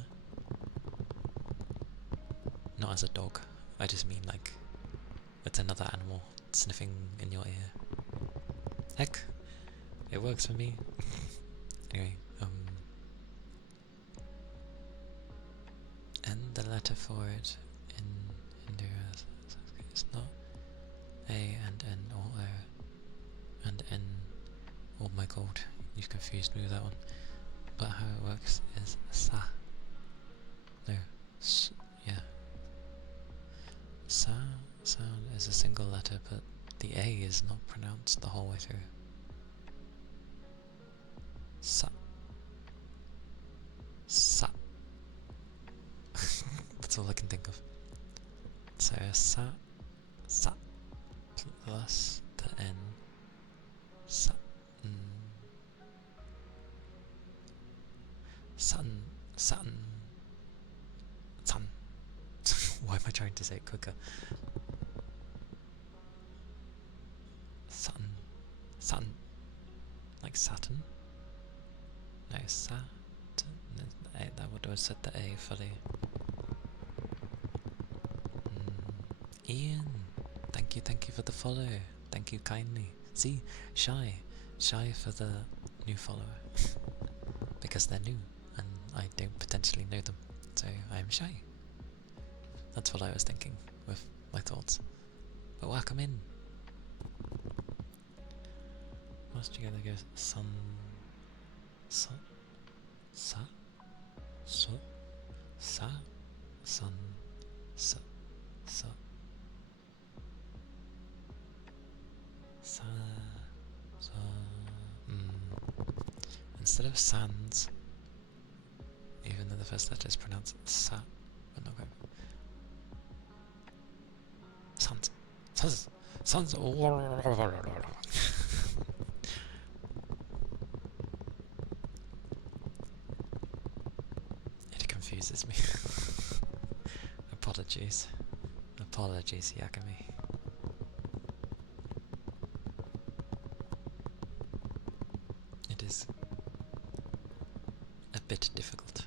Not as a dog, I just mean like it's another animal sniffing in your ear. Heck, it works for me. Anyway, and the letter for it in Hindu it's not A and N or O and N. Oh my god, you've confused me with that one. But how it works is sa. No, yeah. Sa sound is a single letter, but the A is not pronounced the whole way through. Sa. Sa. That's all I can think of. So sa, sa, plus the N, sa, sun, sun, sun. Why am I trying to say it quicker? Sun, sun, like Saturn? No, Saturn. That would have said the A fully. Ian, thank you for the follow. Thank you kindly. See, shy for the new follower because they're new and I don't potentially know them, so I'm shy. That's what I was thinking with my thoughts. But welcome in. Most together goes sun, sun, sa, so, sa, sun, sa, sa. Sa, sa, Instead of sands, even though the first letter is pronounced sa, but not quite. Sans, sans, It confuses me. Apologies, Yakami. It is a bit difficult.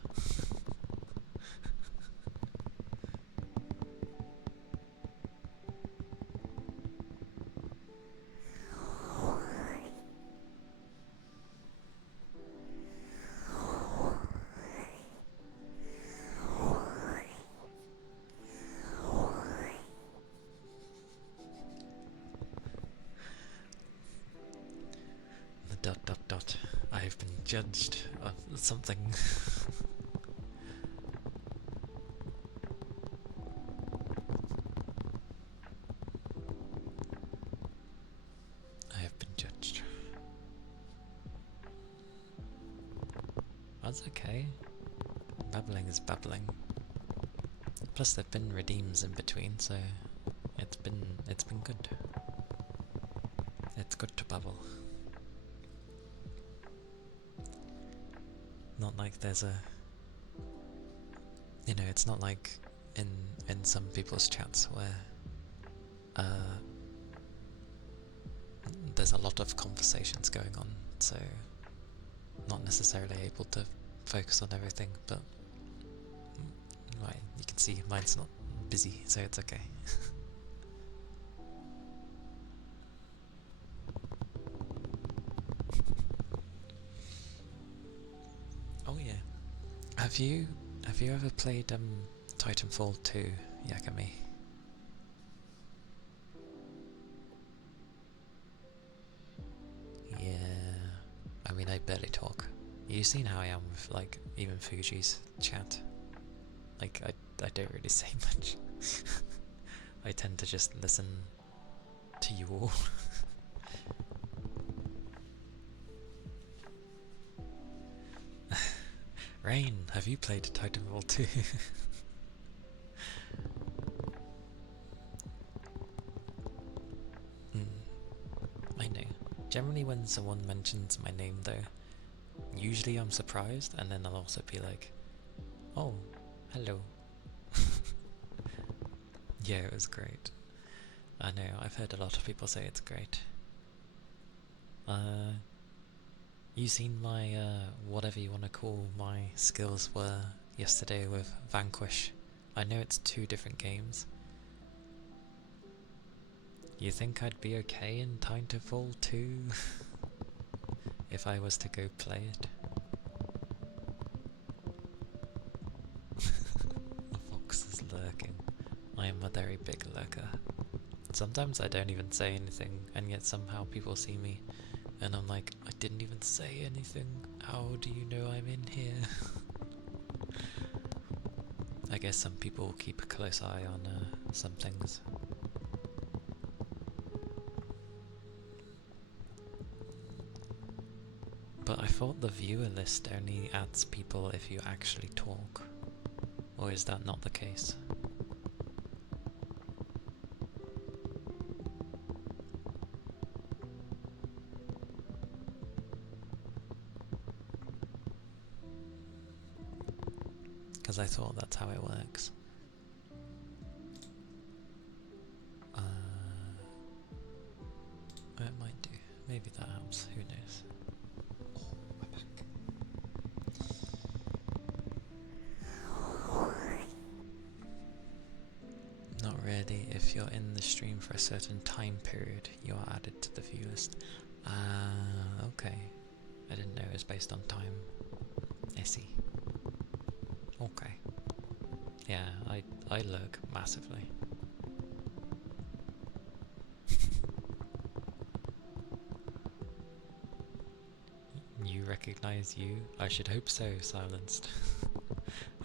The ... I've been judged of something. I have been judged. That's okay. Babbling is babbling. Plus there've been redeems in between, so it's been good. It's good to babble. Not like there's a, you know, it's not like in some people's chats where there's a lot of conversations going on, so not necessarily able to focus on everything, but right, you can see mine's not busy, so it's okay. Oh yeah. Have you ever played Titanfall 2, Yakami? Yeah. I mean, I barely talk. You've seen how I am with, like, even Fuji's chat. Like, I don't really say much. I tend to just listen to you all. Rain, have you played Titanfall 2? I know. Generally when someone mentions my name though, usually I'm surprised, and then I'll also be like, oh, hello. Yeah, it was great. I know, I've heard a lot of people say it's great. You seen my, whatever you want to call my skills were yesterday with Vanquish. I know it's 2 different games. You think I'd be okay in Titanfall 2 if I was to go play it? The fox is lurking. I am a very big lurker. Sometimes I don't even say anything, and yet somehow people see me, and I'm like, I didn't even say anything. How do you know I'm in here? I guess some people keep a close eye on some things. But I thought the viewer list only adds people if you actually talk. Or is that not the case? Because I thought that's how it works. It might do. Maybe that helps. Who knows? Oh, my back. Not really. If you're in the stream for a certain time period, you are added to the view list. Okay. I didn't know it was based on time. I see. Okay. Yeah, I lurk massively. You recognize you? I should hope so, silenced.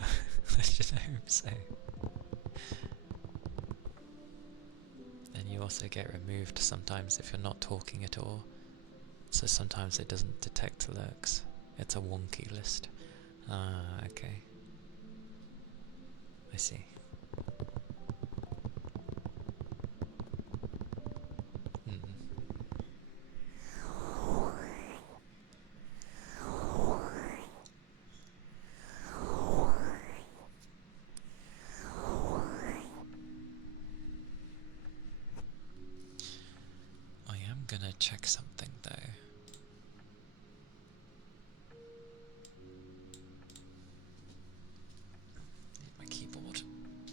I should hope so. And you also get removed sometimes if you're not talking at all. So sometimes it doesn't detect lurks. It's a wonky list. Okay. I see. I am gonna check something though. My keyboard.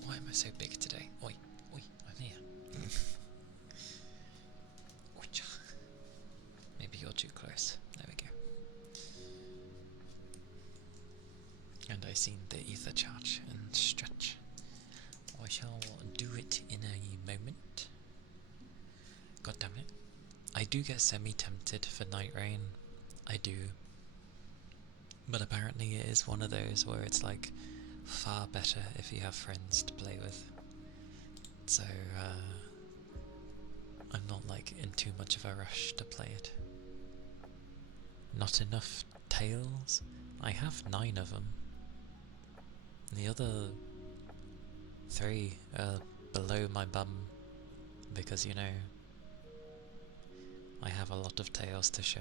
Why am I so big today? Oi, oi, I'm here. Maybe you're too close. There we go. And I seen the ether charge and stretch. I shall do it in a moment. God damn it. I do get semi-tempted for Night Rain. I do. But apparently it is one of those where it's like far better if you have friends to play with. So I'm not like in too much of a rush to play it. Not enough tails? I have 9 of them. The other 3 are below my bum because, you know, I have a lot of tails to show.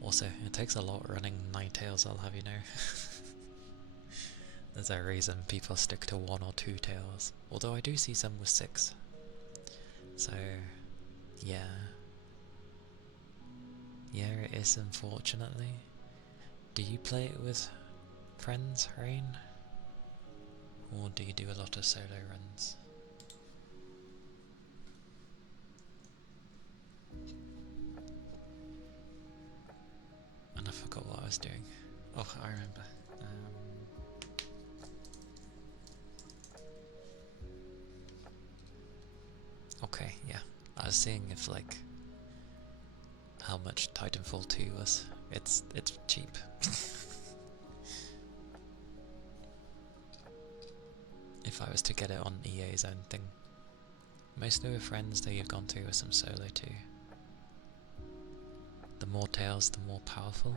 Also, it takes a lot running 9 tails, I'll have you know. There's a reason people stick to 1 or 2 tails, although I do see some with 6. So, yeah. Yeah, it is, unfortunately. Do you play it with friends, Rain? Or do you do a lot of solo runs? And I forgot what I was doing. Oh, I remember. Okay, yeah. I was seeing if like how much Titanfall 2 was. It's cheap. If I was to get it on EA's own thing. Mostly with friends that you've gone through with some solo too. The more tails, the more powerful.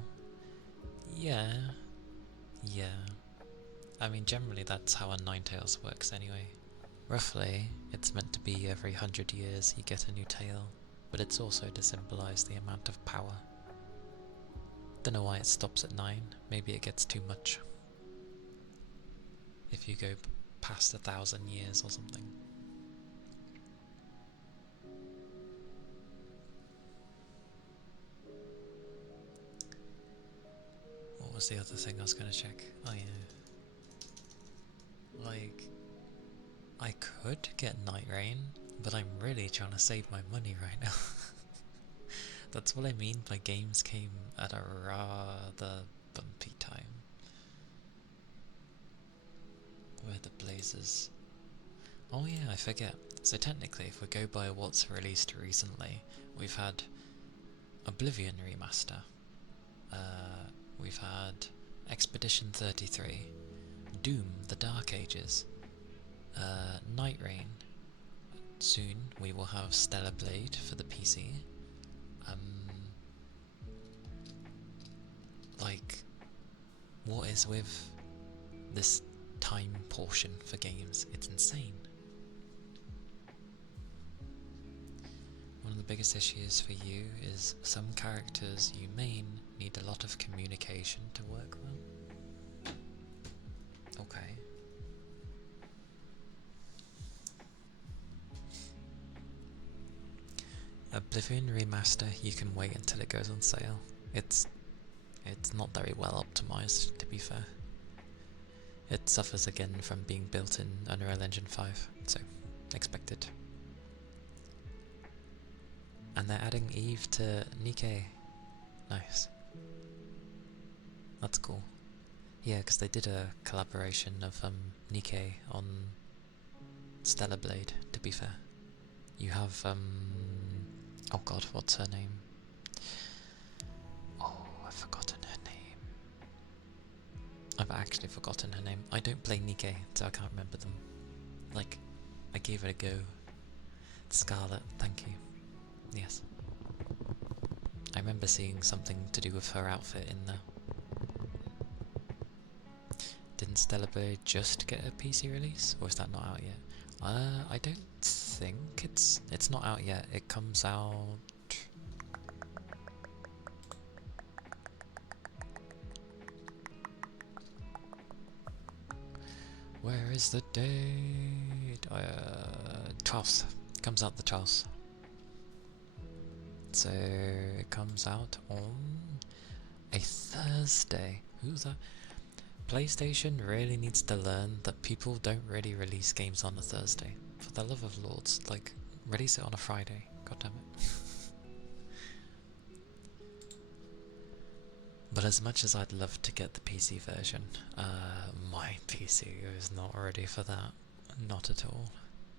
Yeah. Yeah. I mean, generally that's how a 9 tails works anyway. Roughly, it's meant to be every 100 years you get a new tail, but it's also to symbolise the amount of power. Don't know why it stops at 9, maybe it gets too much. If you go past 1,000 years or something. was the other thing I was going to check? Oh yeah. Like, I could get Night Rain, but I'm really trying to save my money right now. That's what I mean by games came at a rather bumpy time. Where the blazes? Oh yeah, I forget. So technically, if we go by what's released recently, we've had Oblivion Remaster, we've had Expedition 33, Doom, The Dark Ages, Night Rain. Soon we will have Stellar Blade for the PC. Like, what is with this time portion for games? It's insane. One of the biggest issues for you is some characters you main need a lot of communication to work well. Okay. Oblivion Remaster, you can wait until it goes on sale. It's not very well optimized, to be fair. It suffers again from being built in Unreal Engine 5, so expected. And they're adding Eve to Nikke. Nice. That's cool. Yeah, because they did a collaboration of Nikke on Stellar Blade, to be fair. You have, oh god, what's her name? Oh, I've forgotten her name. I've actually forgotten her name. I don't play Nikke, so I can't remember them. Like, I gave it a go. Scarlet, thank you. Yes. I remember seeing something to do with her outfit in there. Didn't Stellar Blade just get a PC release, or is that not out yet? I don't think it's not out yet. It comes out. Where is the date? 12th. Comes out the 12th. So it comes out on a Thursday. Who's that? PlayStation really needs to learn that people don't really release games on a Thursday. For the love of lords, like, release it on a Friday. God damn it. But as much as I'd love to get the PC version, my PC is not ready for that. Not at all.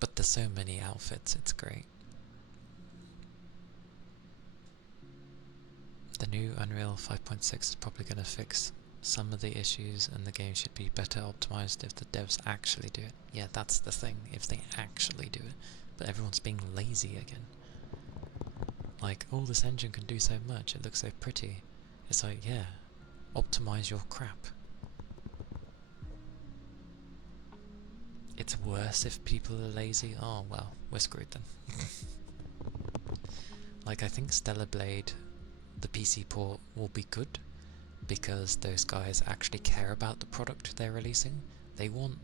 But there's so many outfits, it's great. The new Unreal 5.6 is probably going to fix some of the issues, and the game should be better optimized if the devs actually do it. Yeah, that's the thing, if they actually do it. But everyone's being lazy again. Like, oh, this engine can do so much, it looks so pretty. It's like, yeah, optimize your crap. It's worse if people are lazy. Oh, well, we're screwed then. Like, I think Stellar Blade, the PC port, will be good, because those guys actually care about the product they're releasing. They want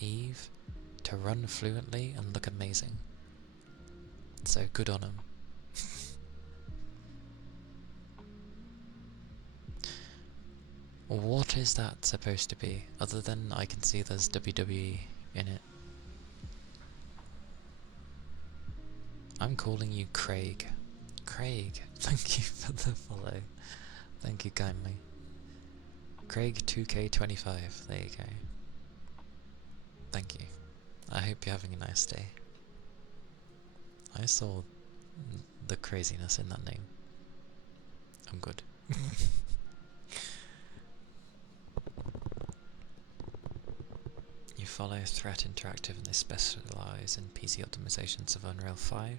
Eve to run fluently and look amazing. So good on them. What is that supposed to be, other than I can see there's WWE in it? I'm calling you Craig. Craig, thank you for the follow. Thank you kindly. Craig 2K25, there you go. Thank you. I hope you're having a nice day. I saw the craziness in that name. I'm good. You follow Threat Interactive and they specialise in PC optimizations of Unreal 5.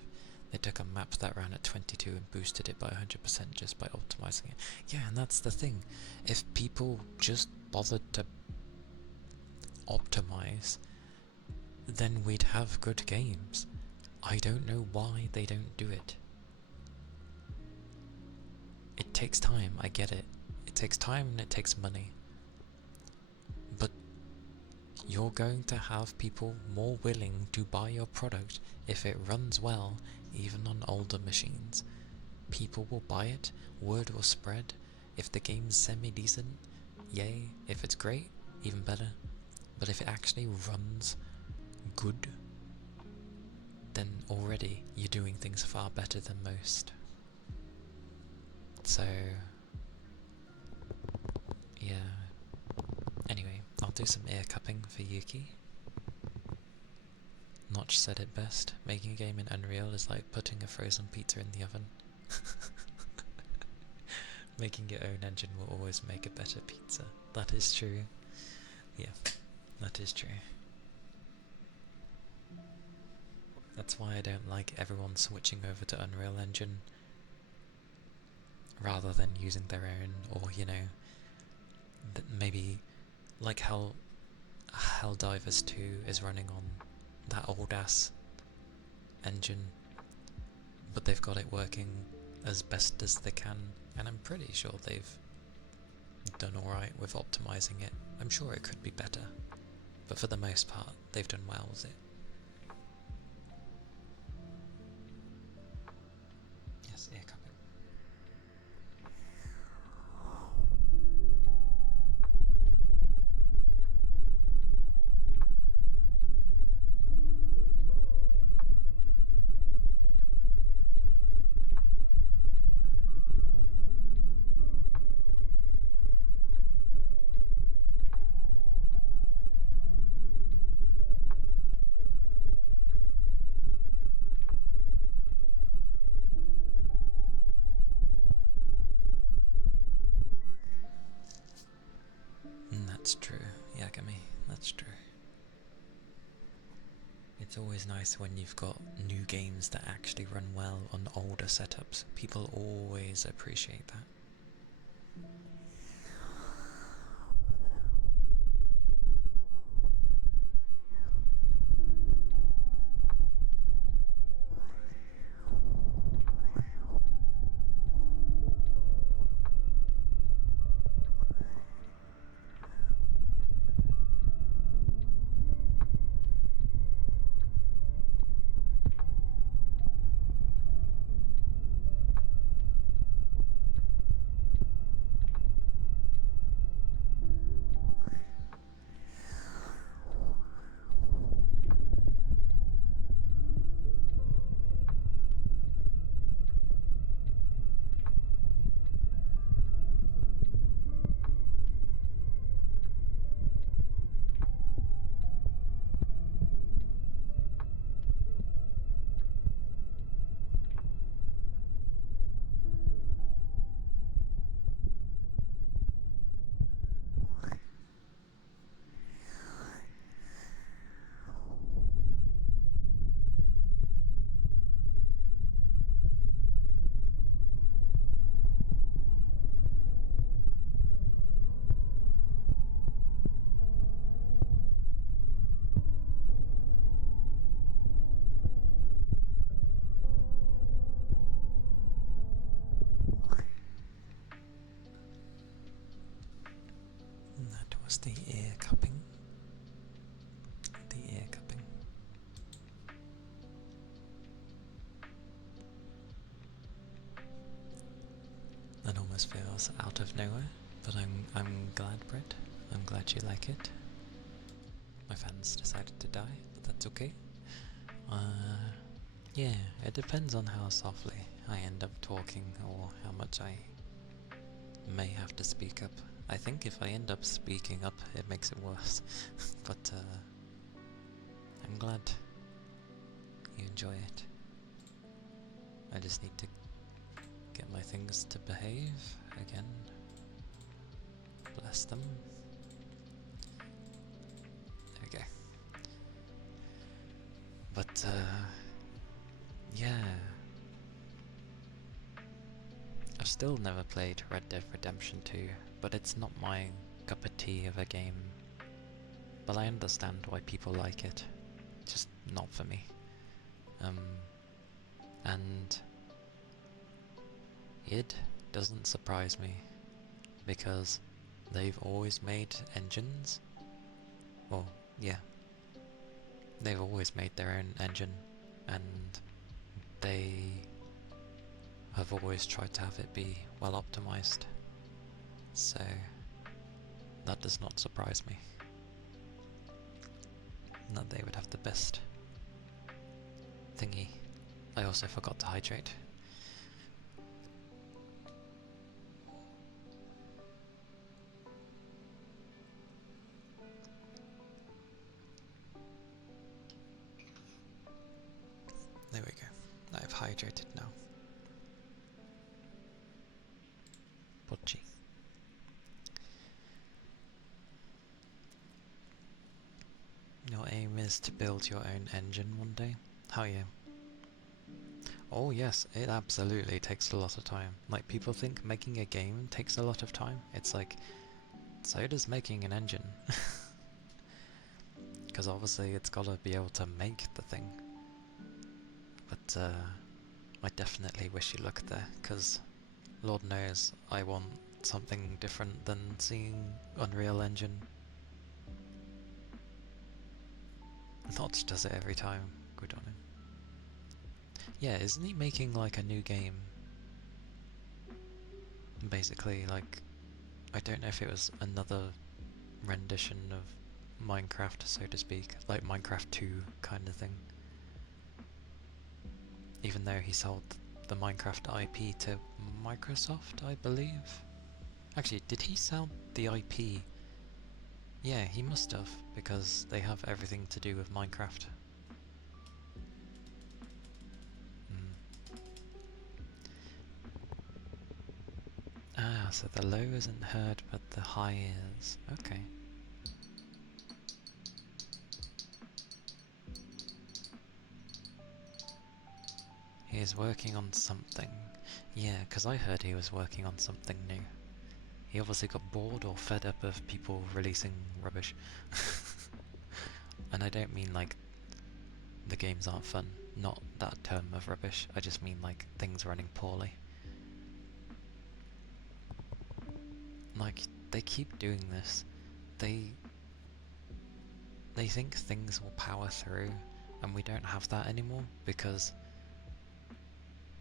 They took a map that ran at 22 and boosted it by 100% just by optimizing it. Yeah, and that's the thing. If people just bothered to optimize, then we'd have good games. I don't know why they don't do it. It takes time, I get it. It takes time and it takes money. But you're going to have people more willing to buy your product if it runs well, even on older machines. People will buy it, word will spread, If the game's semi-decent, yay. If it's great, even better. But if it actually runs good, then already you're doing things far better than most. So, yeah. Anyway, I'll do some ear cupping for Yuki. Notch said it best. Making a game in Unreal is like putting a frozen pizza in the oven. Making your own engine will always make a better pizza. That is true. Yeah, that is true. That's why I don't like everyone switching over to Unreal Engine rather than using their own, or you know, maybe like Helldivers 2 is running on that old ass engine, but they've got it working as best as they can, and I'm pretty sure they've done alright with optimizing it. I'm sure it could be better, but for the most part they've done well with it. Yes, ear cupping. That's true, Yagami, that's true. It's always nice when you've got new games that actually run well on older setups. People always appreciate that. That was the ear cupping. The ear cupping. That almost feels out of nowhere, but I'm glad, Brett. I'm glad you like it. My fans decided to die, but that's okay. Yeah, it depends on how softly I end up talking or how much I may have to speak up. I think if I end up speaking up, it makes it worse. But I'm glad you enjoy it. I just need to get my things to behave again. Bless them. There we go. But yeah. I've still never played Red Dead Redemption 2, but it's not my cup of tea of a game. But I understand why people like it. Just not for me. And it doesn't surprise me, because they've always made engines. Well, yeah. They've always made their own engine, and they have always tried to have it be well optimized. So that does not surprise me. That they would have the best thingy. I also forgot to hydrate. There we go. I've hydrated now. Pochi. Your aim is to build your own engine one day? How yeah? Oh yes, it absolutely takes a lot of time. Like, people think making a game takes a lot of time. It's like, so does making an engine. Because obviously it's gotta be able to make the thing. But I definitely wish you luck there, because Lord knows I want something different than seeing Unreal Engine. Notch does it every time. Good on him. Yeah, isn't he making like a new game? Basically, like, I don't know if it was another rendition of Minecraft, so to speak, like Minecraft 2 kind of thing. Even though he sold the Minecraft IP to Microsoft, I believe. Actually, did he sell the IP? Yeah, he must have, because they have everything to do with Minecraft. Ah, so the low isn't heard, but the high is. Okay. He is working on something. Yeah, because I heard he was working on something new. He obviously got bored or fed up of people releasing rubbish. And I don't mean like the games aren't fun, not that term of rubbish, I just mean like things running poorly. Like, they keep doing this. They think things will power through, and we don't have that anymore because,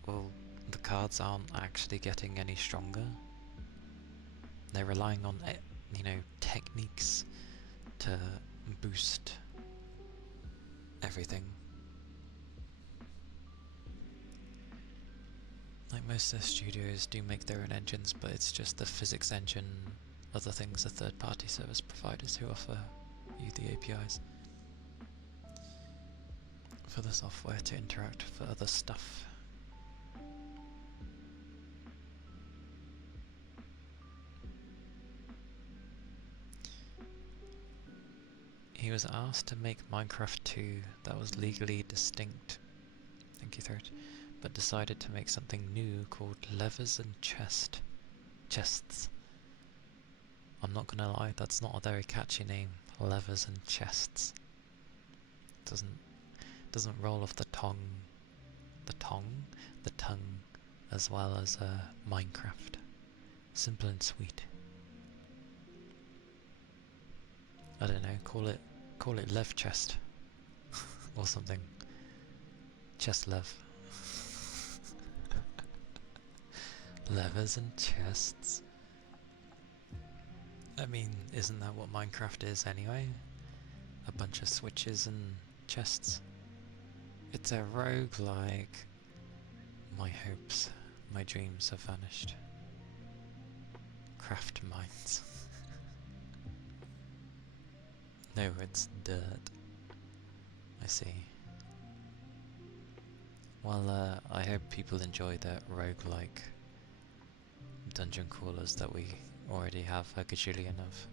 well, the cards aren't actually getting any stronger. They're relying on, you know, techniques to boost everything. Like, most of the studios do make their own engines, but it's just the physics engine, other things are third-party service providers who offer you the APIs for the software to interact for other stuff. He was asked to make Minecraft 2 that was legally distinct, thank you Third, but decided to make something new called Levers and Chests. I'm not gonna lie, that's not a very catchy name. Levers and Chests. Doesn't roll off the tongue, as well as Minecraft. Simple and sweet. I don't know. Call it Lev Chest or something. Chest Lev. Levers and chests. I mean, isn't that what Minecraft is anyway? A bunch of switches and chests. It's a roguelike. My hopes, my dreams have vanished. Craft mines. No, it's dirt. I see. Well, I hope people enjoy that roguelike dungeon crawlers that we already have a gajillion of.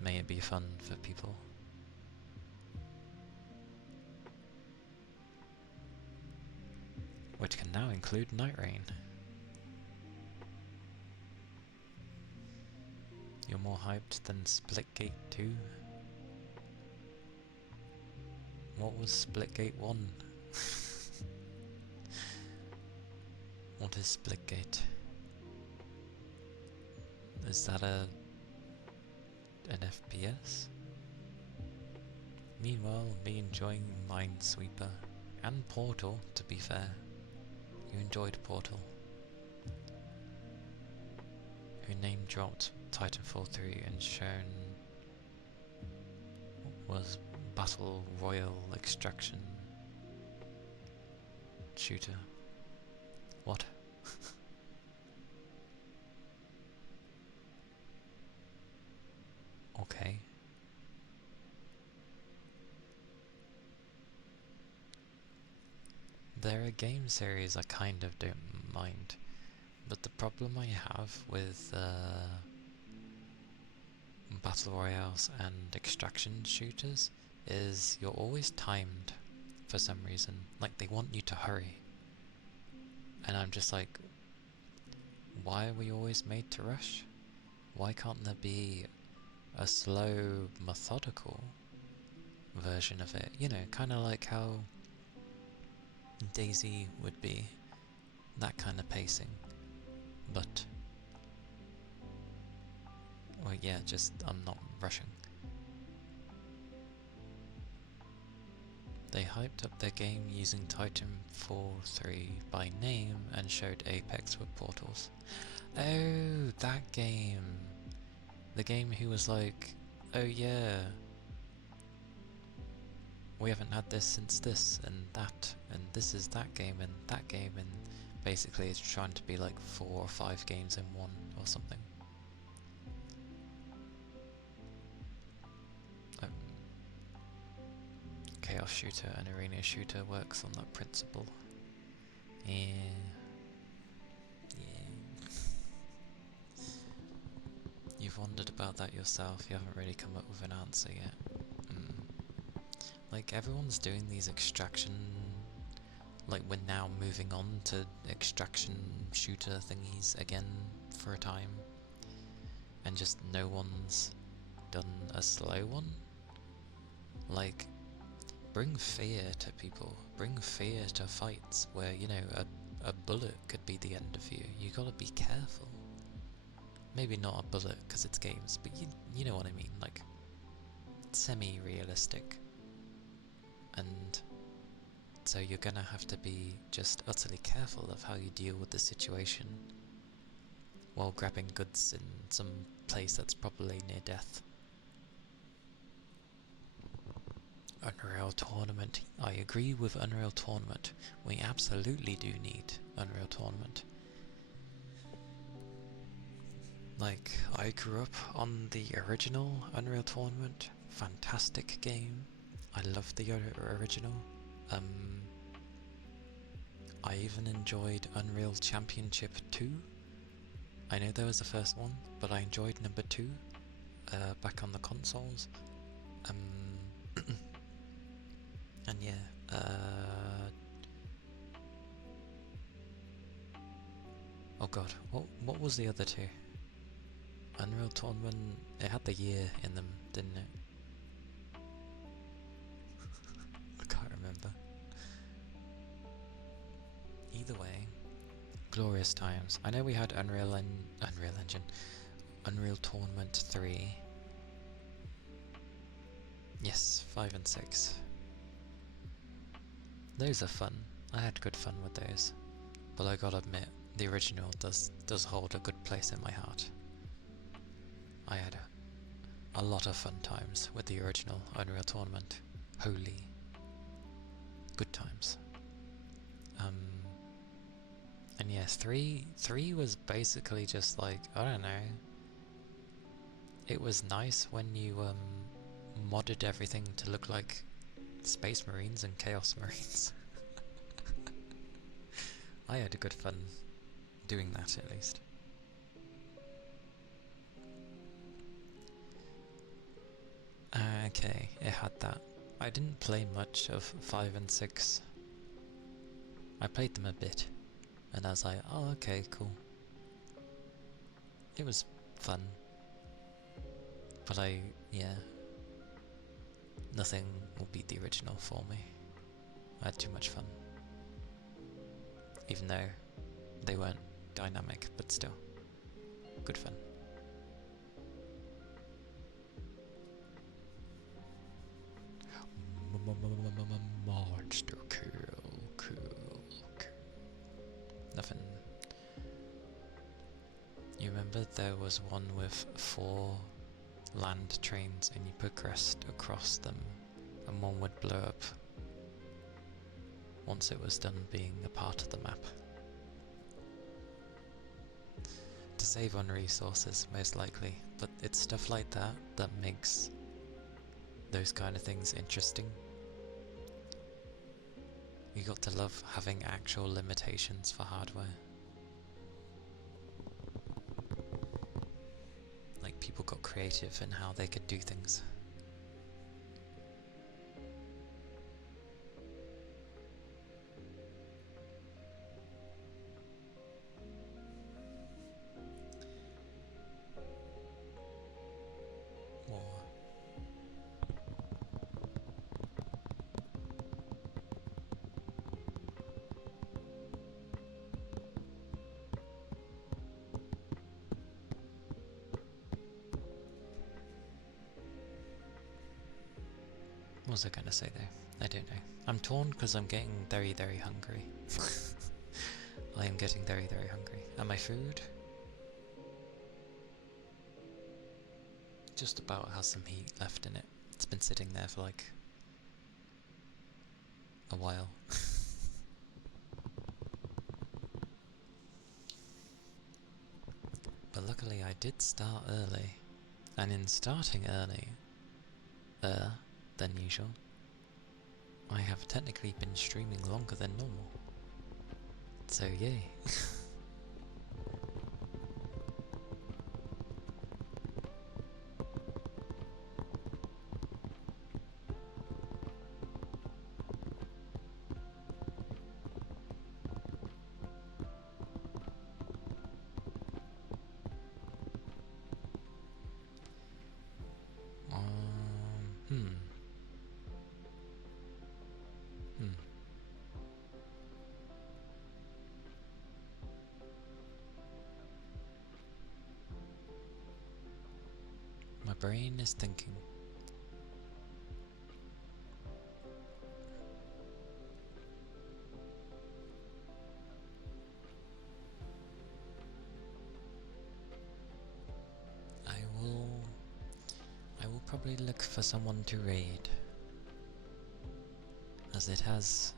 May it be fun for people. Which can now include Night Rain. You're more hyped than Splitgate 2? What was Splitgate 1? What is Splitgate? Is that an FPS? Meanwhile, me enjoying Minesweeper and Portal, to be fair. You enjoyed Portal. who name dropped Titanfall 3 and shown was Battle Royale Extraction shooter. What? Okay. There are game series I kind of don't mind, but the problem I have with Battle Royales and extraction shooters is you're always timed for some reason. Like, they want you to hurry. And I'm just like, why are we always made to rush? Why can't there be a slow, methodical version of it? You know, kind of like how Daisy would be, that kind of pacing. But, well, yeah, just, I'm not rushing. They hyped up their game using Titanfall 3 by name and showed Apex with portals. Oh, that game! The game who was like, oh yeah, we haven't had this since this, and that, and this is that game, and that game, and basically it's trying to be like 4 or 5 games in one, or something. Chaos shooter and arena shooter works on that principle. Yeah. You've wondered about that yourself, you haven't really come up with an answer yet. Like, everyone's doing these extraction... Like, we're now moving on to extraction shooter thingies again for a time. And just no one's done a slow one? Like, bring fear to people. Bring fear to fights where, you know, a bullet could be the end of you. You gotta be careful. Maybe not a bullet because it's games, but you know what I mean, like semi-realistic. And so you're gonna have to be just utterly careful of how you deal with the situation while grabbing goods in some place that's probably near death. Unreal Tournament. I agree with Unreal Tournament. We absolutely do need Unreal Tournament. Like, I grew up on the original Unreal Tournament. Fantastic game. I love the original. I even enjoyed Unreal Championship 2. I know there was the first one, but I enjoyed number 2 back on the consoles. And yeah, oh god, what was the other two? Unreal Tournament, it had the year in them, didn't it? I can't remember. Either way, glorious times. I know we had Unreal Engine, Unreal Tournament 3. Yes, 5 and 6. Those are fun. I had good fun with those. But I gotta admit, the original does hold a good place in my heart. I had a lot of fun times with the original Unreal Tournament. Holy good times. And yeah, 3 was basically just like, I don't know. It was nice when you modded everything to look like Space Marines and Chaos Marines. I had a good fun doing that, at least. Okay, it had that. I didn't play much of 5 and 6. I played them a bit, and I was like, oh okay, cool. It was fun. But yeah. Nothing will beat the original for me. I had too much fun. Even though they weren't dynamic, but still. Good fun. Monster kill, cool. Nothing. You remember remember there was one with 4 land trains and you progressed across them and one would blow up once it was done being a part of the map. To save on resources, most likely, but it's stuff like that that makes those kind of things interesting. You got to love having actual limitations for hardware. Like, people got creative in how they could do things. What was I going to say there? I don't know. I'm torn because I'm getting very, very hungry. I am getting very, very hungry. And my food just about has some heat left in it. It's been sitting there for like a while. But luckily I did start early. And in starting early, than usual, I have technically been streaming longer than normal. So yay. My brain is thinking. I will probably look for someone to raid. As it has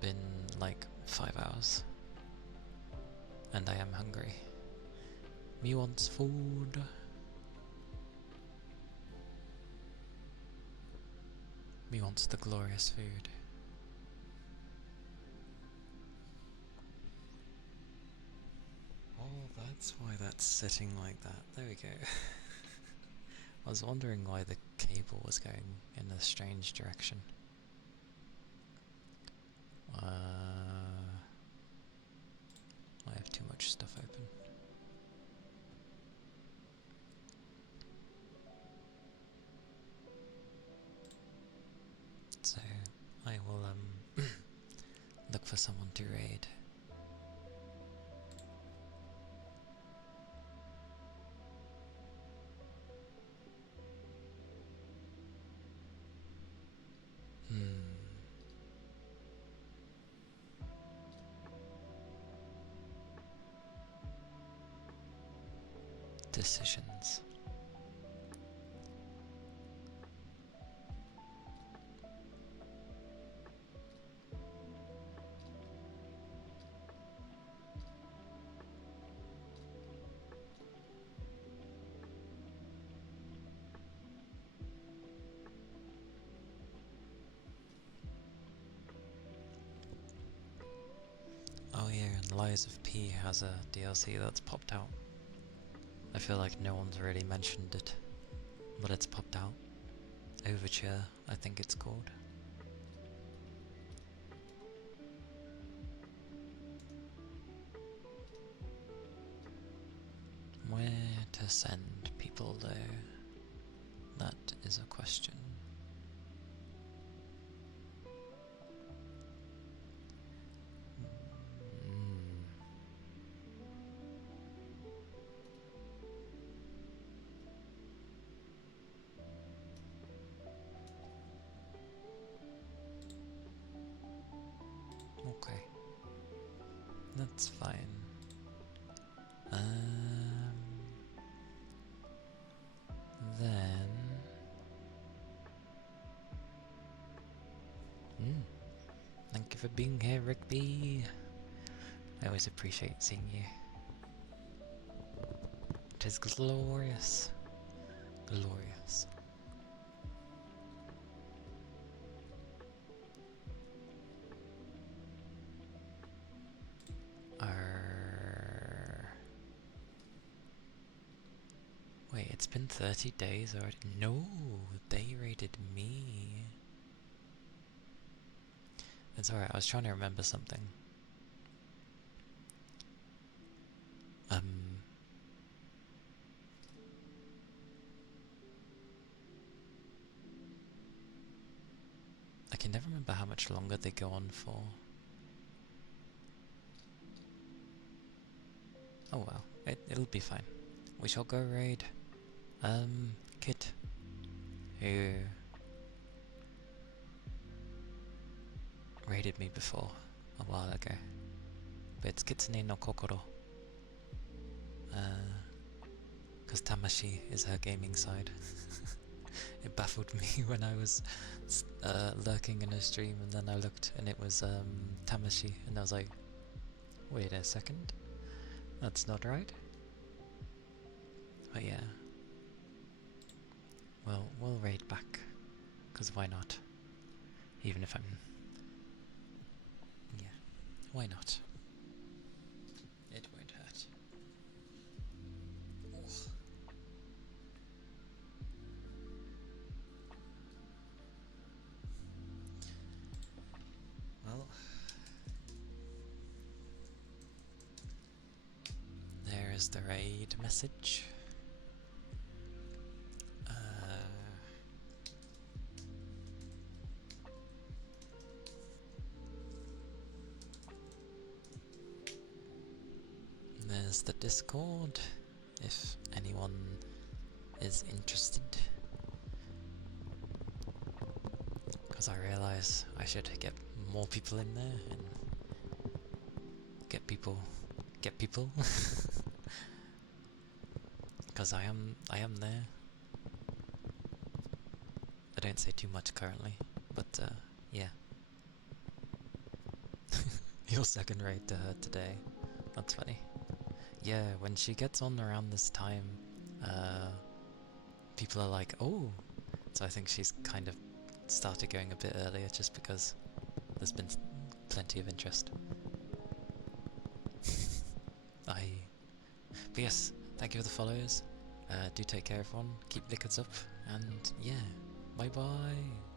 been like 5 hours. And I am hungry. Me wants food. Me wants the glorious food. Oh, that's why that's sitting like that. There we go. I was wondering why the cable was going in a strange direction. I have too much stuff open. So I will look for someone to raid. Decisions. Oh yeah, and Lies of P has a DLC that's popped out. I feel like no one's really mentioned it, but it's popped out. Overture, I think it's called. Where to send people though? That is a question. Okay. That's fine. Then... Thank you for being here, Rigby. I always appreciate seeing you. It is glorious. Glorious. Wait, it's been 30 days already? No, they raided me. It's alright, I was trying to remember something. I can never remember how much longer they go on for. Oh well, it'll be fine. We shall go raid Kit, who raided me before a while ago. But it's Kitsune no Kokoro. Because Tamashi is her gaming side. It baffled me when I was lurking in a stream, and then I looked and it was Tamashi, and I was like, wait a second, that's not right. But yeah, well, we'll raid back, because why not? Even if I'm... yeah, why not? It won't hurt. Ugh. Well, there is the raid message. There's the Discord, if anyone is interested. Because I realise I should get more people in there and get people. Because I am there. I don't say too much currently, but yeah. Your second raid to her today. That's funny. Yeah, when she gets on around this time, people are like, oh! So I think she's kind of started going a bit earlier just because there's been plenty of interest. But yes, thank you for the follows. Do take care everyone, keep lickers up, and yeah, bye bye!